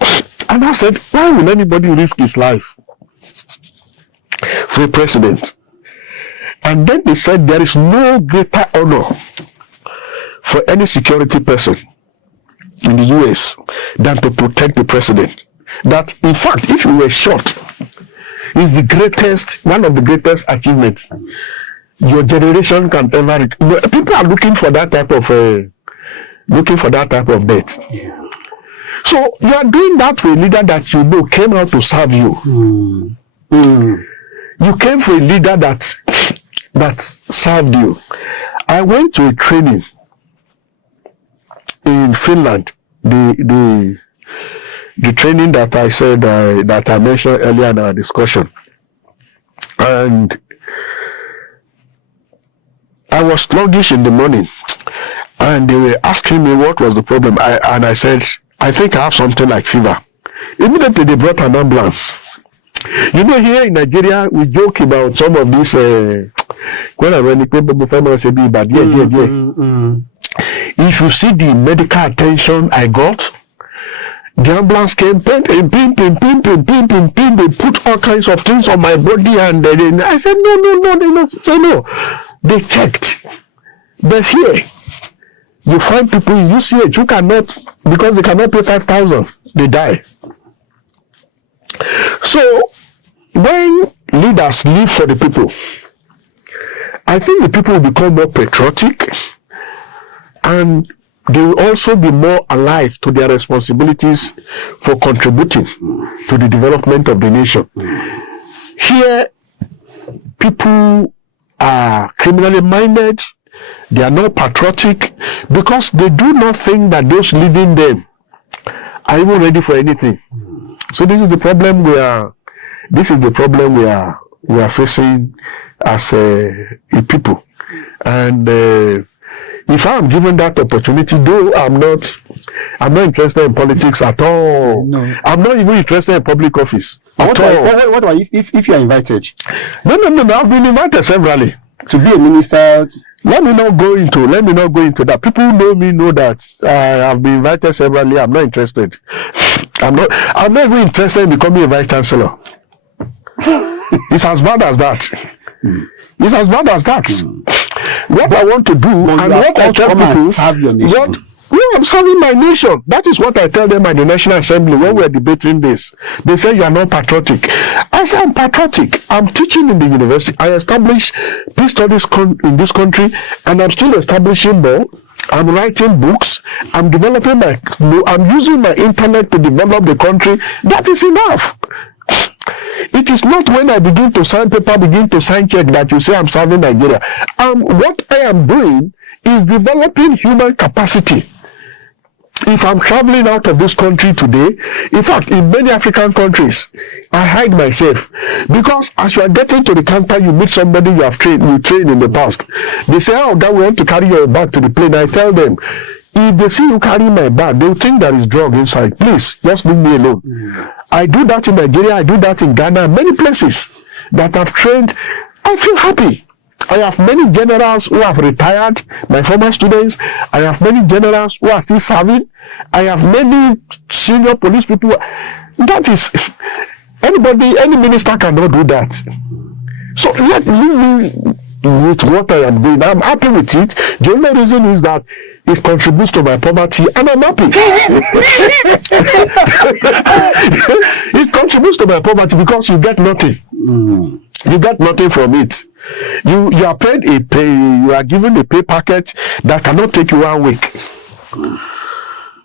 and I said, why will anybody risk his life for a president? And then they said there is no greater honor for any security person in the US than to protect the president. That in fact, if you were shot, is one of the greatest achievements your generation can ever. People are looking for that type of death. Yeah. So you are doing that for a leader that you know came out to serve you. You came for a leader that served you. I went to a training in Finland. The training that I said that I mentioned earlier in our discussion, and I was sluggish in the morning, and they were asking me what was the problem. I said, I think I have something like fever. Immediately they brought an ambulance. Here in Nigeria, we joke about some of these. If you see the medical attention I got, the ambulance came, they put all kinds of things on my body, and I said, no. They checked. But here, you find people in UCH who cannot, because they cannot pay 5,000, they die. So, when leaders live for the people, I think the people will become more patriotic, and they will also be more alive to their responsibilities for contributing to the development of the nation. Here, people are criminally minded, they are not patriotic, because they do not think that those leading them are even ready for anything. So this is the problem we are facing as a people. And if I am given that opportunity, though I'm not I'm not interested in politics at all. No. I'm not even interested in public office at all. What about if you are invited? No. I've been invited severally To be a minister. Let me not go into that. People who know me know that I have been invited severally. I'm not interested. I'm not even interested in becoming a vice chancellor. It's as bad as that. It's as bad as that. What I want to do and what I tell people, serve your nation. I'm serving my nation. That is what I tell them at the National Assembly when we are debating this. They say you are not patriotic. I say I'm patriotic. I'm teaching in the university. I established peace studies in this country, and I'm still establishing more. I'm writing books. I'm developing I'm using my internet to develop the country. That is enough. It is not when I begin to sign paper, begin to sign check that you say I'm serving Nigeria. What I am doing is developing human capacity. If I'm traveling out of this country today, in fact, in many African countries, I hide myself because as you are getting to the counter, you meet somebody you trained in the past. They say, "Oh, God, we want to carry your bag to the plane." I tell them, if they see you carry my bag, they'll think there is drug inside. Please, just leave me alone. I do that in Nigeria. I do that in Ghana, many places that I've trained. I feel happy. I have many generals who have retired, my former students. I have many generals who are still serving. I have many senior police people. That is, any minister cannot do that. So let me with what I am doing. I'm happy with it. The only reason is that it contributes to my poverty, and I'm happy. It contributes to my poverty because you get nothing. You get nothing from it. You are paid you are given a pay packet that cannot take you 1 week.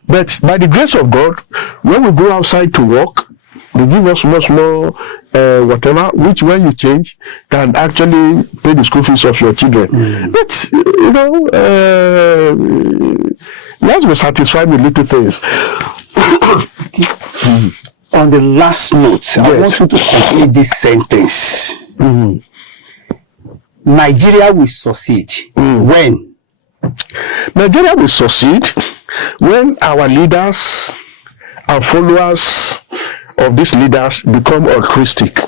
But by the grace of God, when we go outside to work, they give us much more whatever, which when you change can actually pay the school fees of your children. But let's be satisfied with little things. On the last note, yes. I want you to complete this sentence. Nigeria will succeed when? Nigeria will succeed when our leaders and followers of these leaders become altruistic.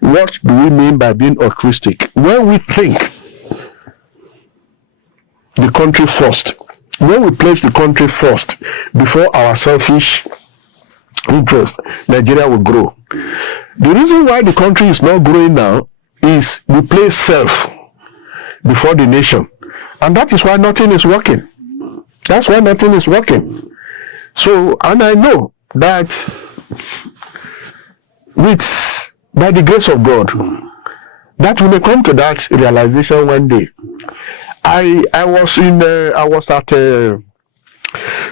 What do we mean by being altruistic? When we think the country first, when we place the country first before our selfish interest, Nigeria will grow. The reason why the country is not growing now is we place self before the nation, and that is why nothing is working. That's why nothing is working. So, and I know that by the grace of God, that we may come to that realization one day. I was at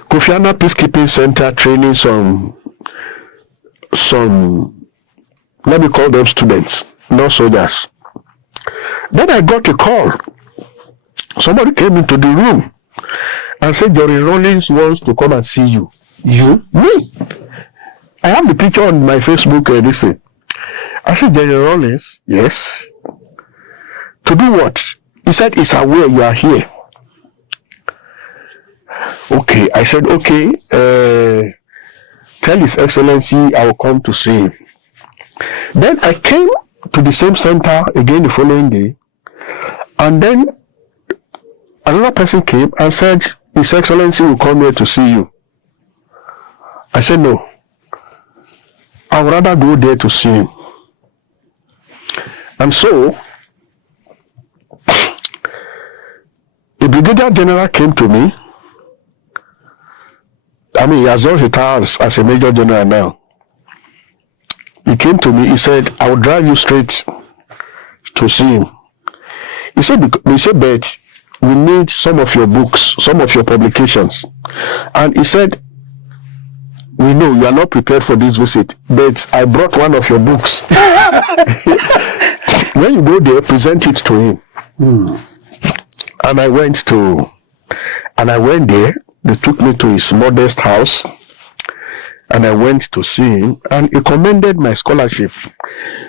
Kofi Annan Peacekeeping Center training some let me call them students, not soldiers. Then I got a call. Somebody came into the room and said, Jerry Rollins wants to come and see you. You? Me? I have the picture on my Facebook and this thing. I said, Jerry Rollins? Yes. To do what? He said, he's aware you are here. Okay. I said, okay. Tell His Excellency I will come to see him. Then I came to the same center again the following day, and then another person came and said, His Excellency will come here to see you. I said, no. I would rather go there to see him. And so, a brigadier general came to me. I mean, he has just retired as a major general now. He came to me, he said, I will drive you straight to see him. He said, but we need some of your books, some of your publications. And he said, we know you are not prepared for this visit, but I brought one of your books. When you go there, present it to him. And I went there. They took me to his modest house. and I went to see him, and he commended my scholarship.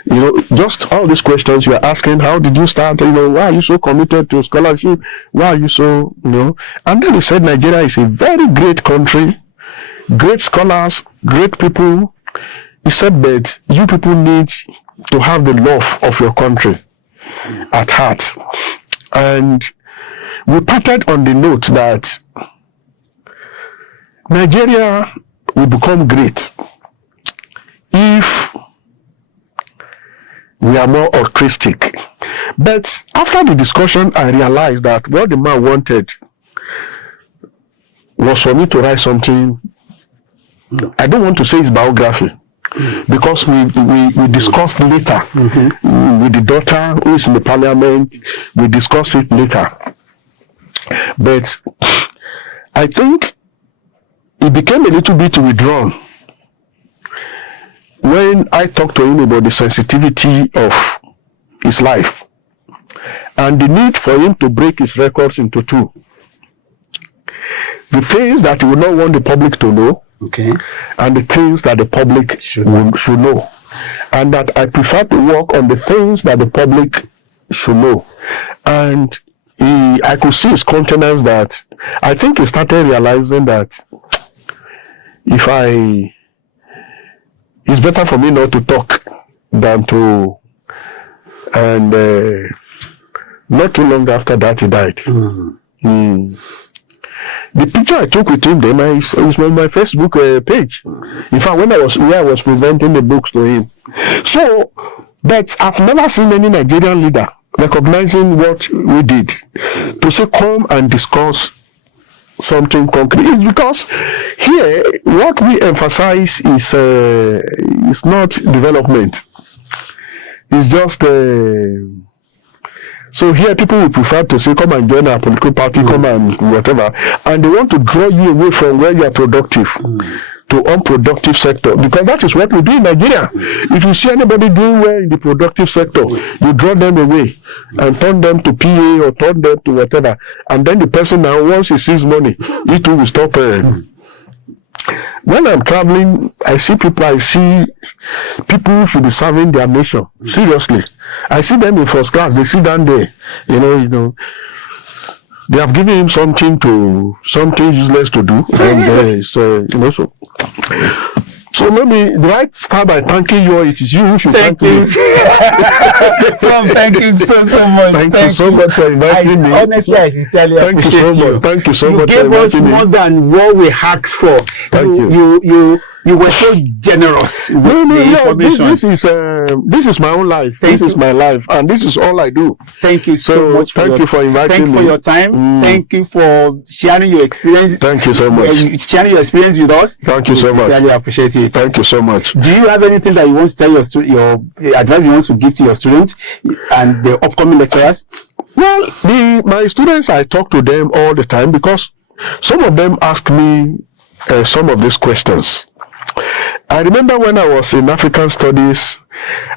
You know, just all these questions you are asking, how did you start? You know, why are you so committed to scholarship? Why are you so, you know? And then he said, Nigeria is a very great country, great scholars, great people. He said, but you people need to have the love of your country at heart. And we parted on the note that Nigeria will become great if we are more altruistic. But after the discussion, I realized that what the man wanted was for me to write something. I don't want to say his biography, because we discussed later with the daughter who is in the parliament. We discussed it later. But I think he became a little bit withdrawn when I talked to him about the sensitivity of his life and the need for him to break his records into two. The things that he would not want the public to know, and the things that the public should know. And that I prefer to work on the things that the public should know. And I could see his countenance that I think he started realizing that it's better for me not to talk than to, and not too long after that he died. The picture I took with him then is on my Facebook page. In fact, when I was presenting the books to him. So, but I've never seen any Nigerian leader recognizing what we did to say come and discuss something concrete. It's because here what we emphasize is not development. It's just so here people will prefer to say come and join our political party, come and whatever, and they want to draw you away from where you are productive to unproductive sector, because that is what we do in Nigeria. If you see anybody doing well in the productive sector, you draw them away and turn them to PA or turn them to whatever, and then the person now, once he sees money, he too will stop. When I'm traveling, I see people who should be serving their nation. Seriously. I see them in first class, they sit down there, you know, they have given him something useless to do, and so maybe the right start by thanking you, it is you who should thank me. Thank you so much. Thank you so much for inviting me. Honestly, I sincerely appreciate you. Thank you so much for inviting me. You gave us more than what we asked for. Thank you. You were so generous with the information. This is my own life. This is my life, and this is all I do. Thank you so much. Thank you for inviting me. Thank you for your time. Thank you for sharing your experience. Thank you so much. Sharing your experience with us. Thank you so much. Sincerely appreciate it. Tell you so much. Do you have anything that you want to tell your advice you want to give to your students and the upcoming lecturers? Well, my students, I talk to them all the time because some of them ask me some of these questions. I remember when I was in African Studies,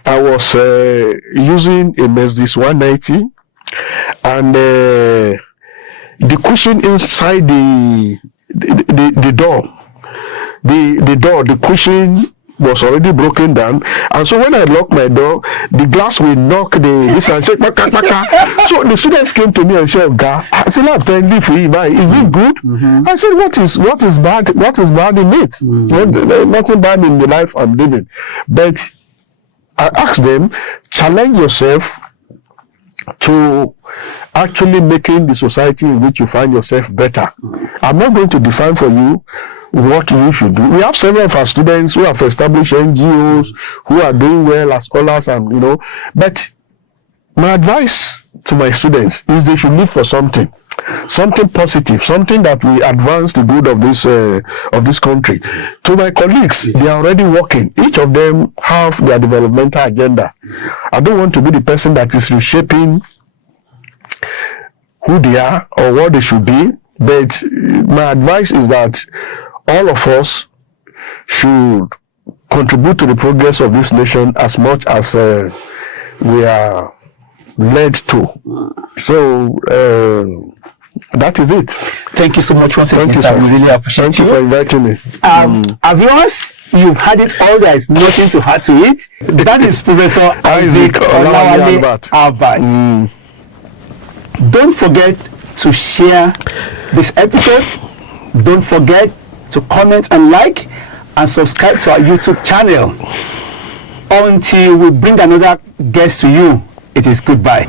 I was using a Mercedes 190, and the cushion inside the door, the cushion was already broken down, and so when I locked my door, the glass will knock this and say, baka, baka. So the students came to me and said, "Oga," I said, "I'm telling you, is it good?" I said, what is bad? What is bad in it? Nothing bad in the life I'm living. But I asked them, challenge yourself to actually making the society in which you find yourself better. I'm not going to define for you what you should do. We have several of our students who have established NGOs, who are doing well as scholars, and but my advice to my students is they should live for something positive, something that will advance the good of this country. To my colleagues, they are already working. Each of them have their developmental agenda. I don't want to be the person that is reshaping who they are or what they should be, but my advice is that all of us should contribute to the progress of this nation as much as we are led to. So That is it. Thank you so much once again, Thank you, sir. sir. We really appreciate Thank you for inviting me. Viewers, you've had it all. There is nothing to add to it. That is Professor Isaac Olawale Albert. Don't forget to share this episode. Don't forget to comment and like and subscribe to our YouTube channel. Until we bring another guest to you, it is goodbye.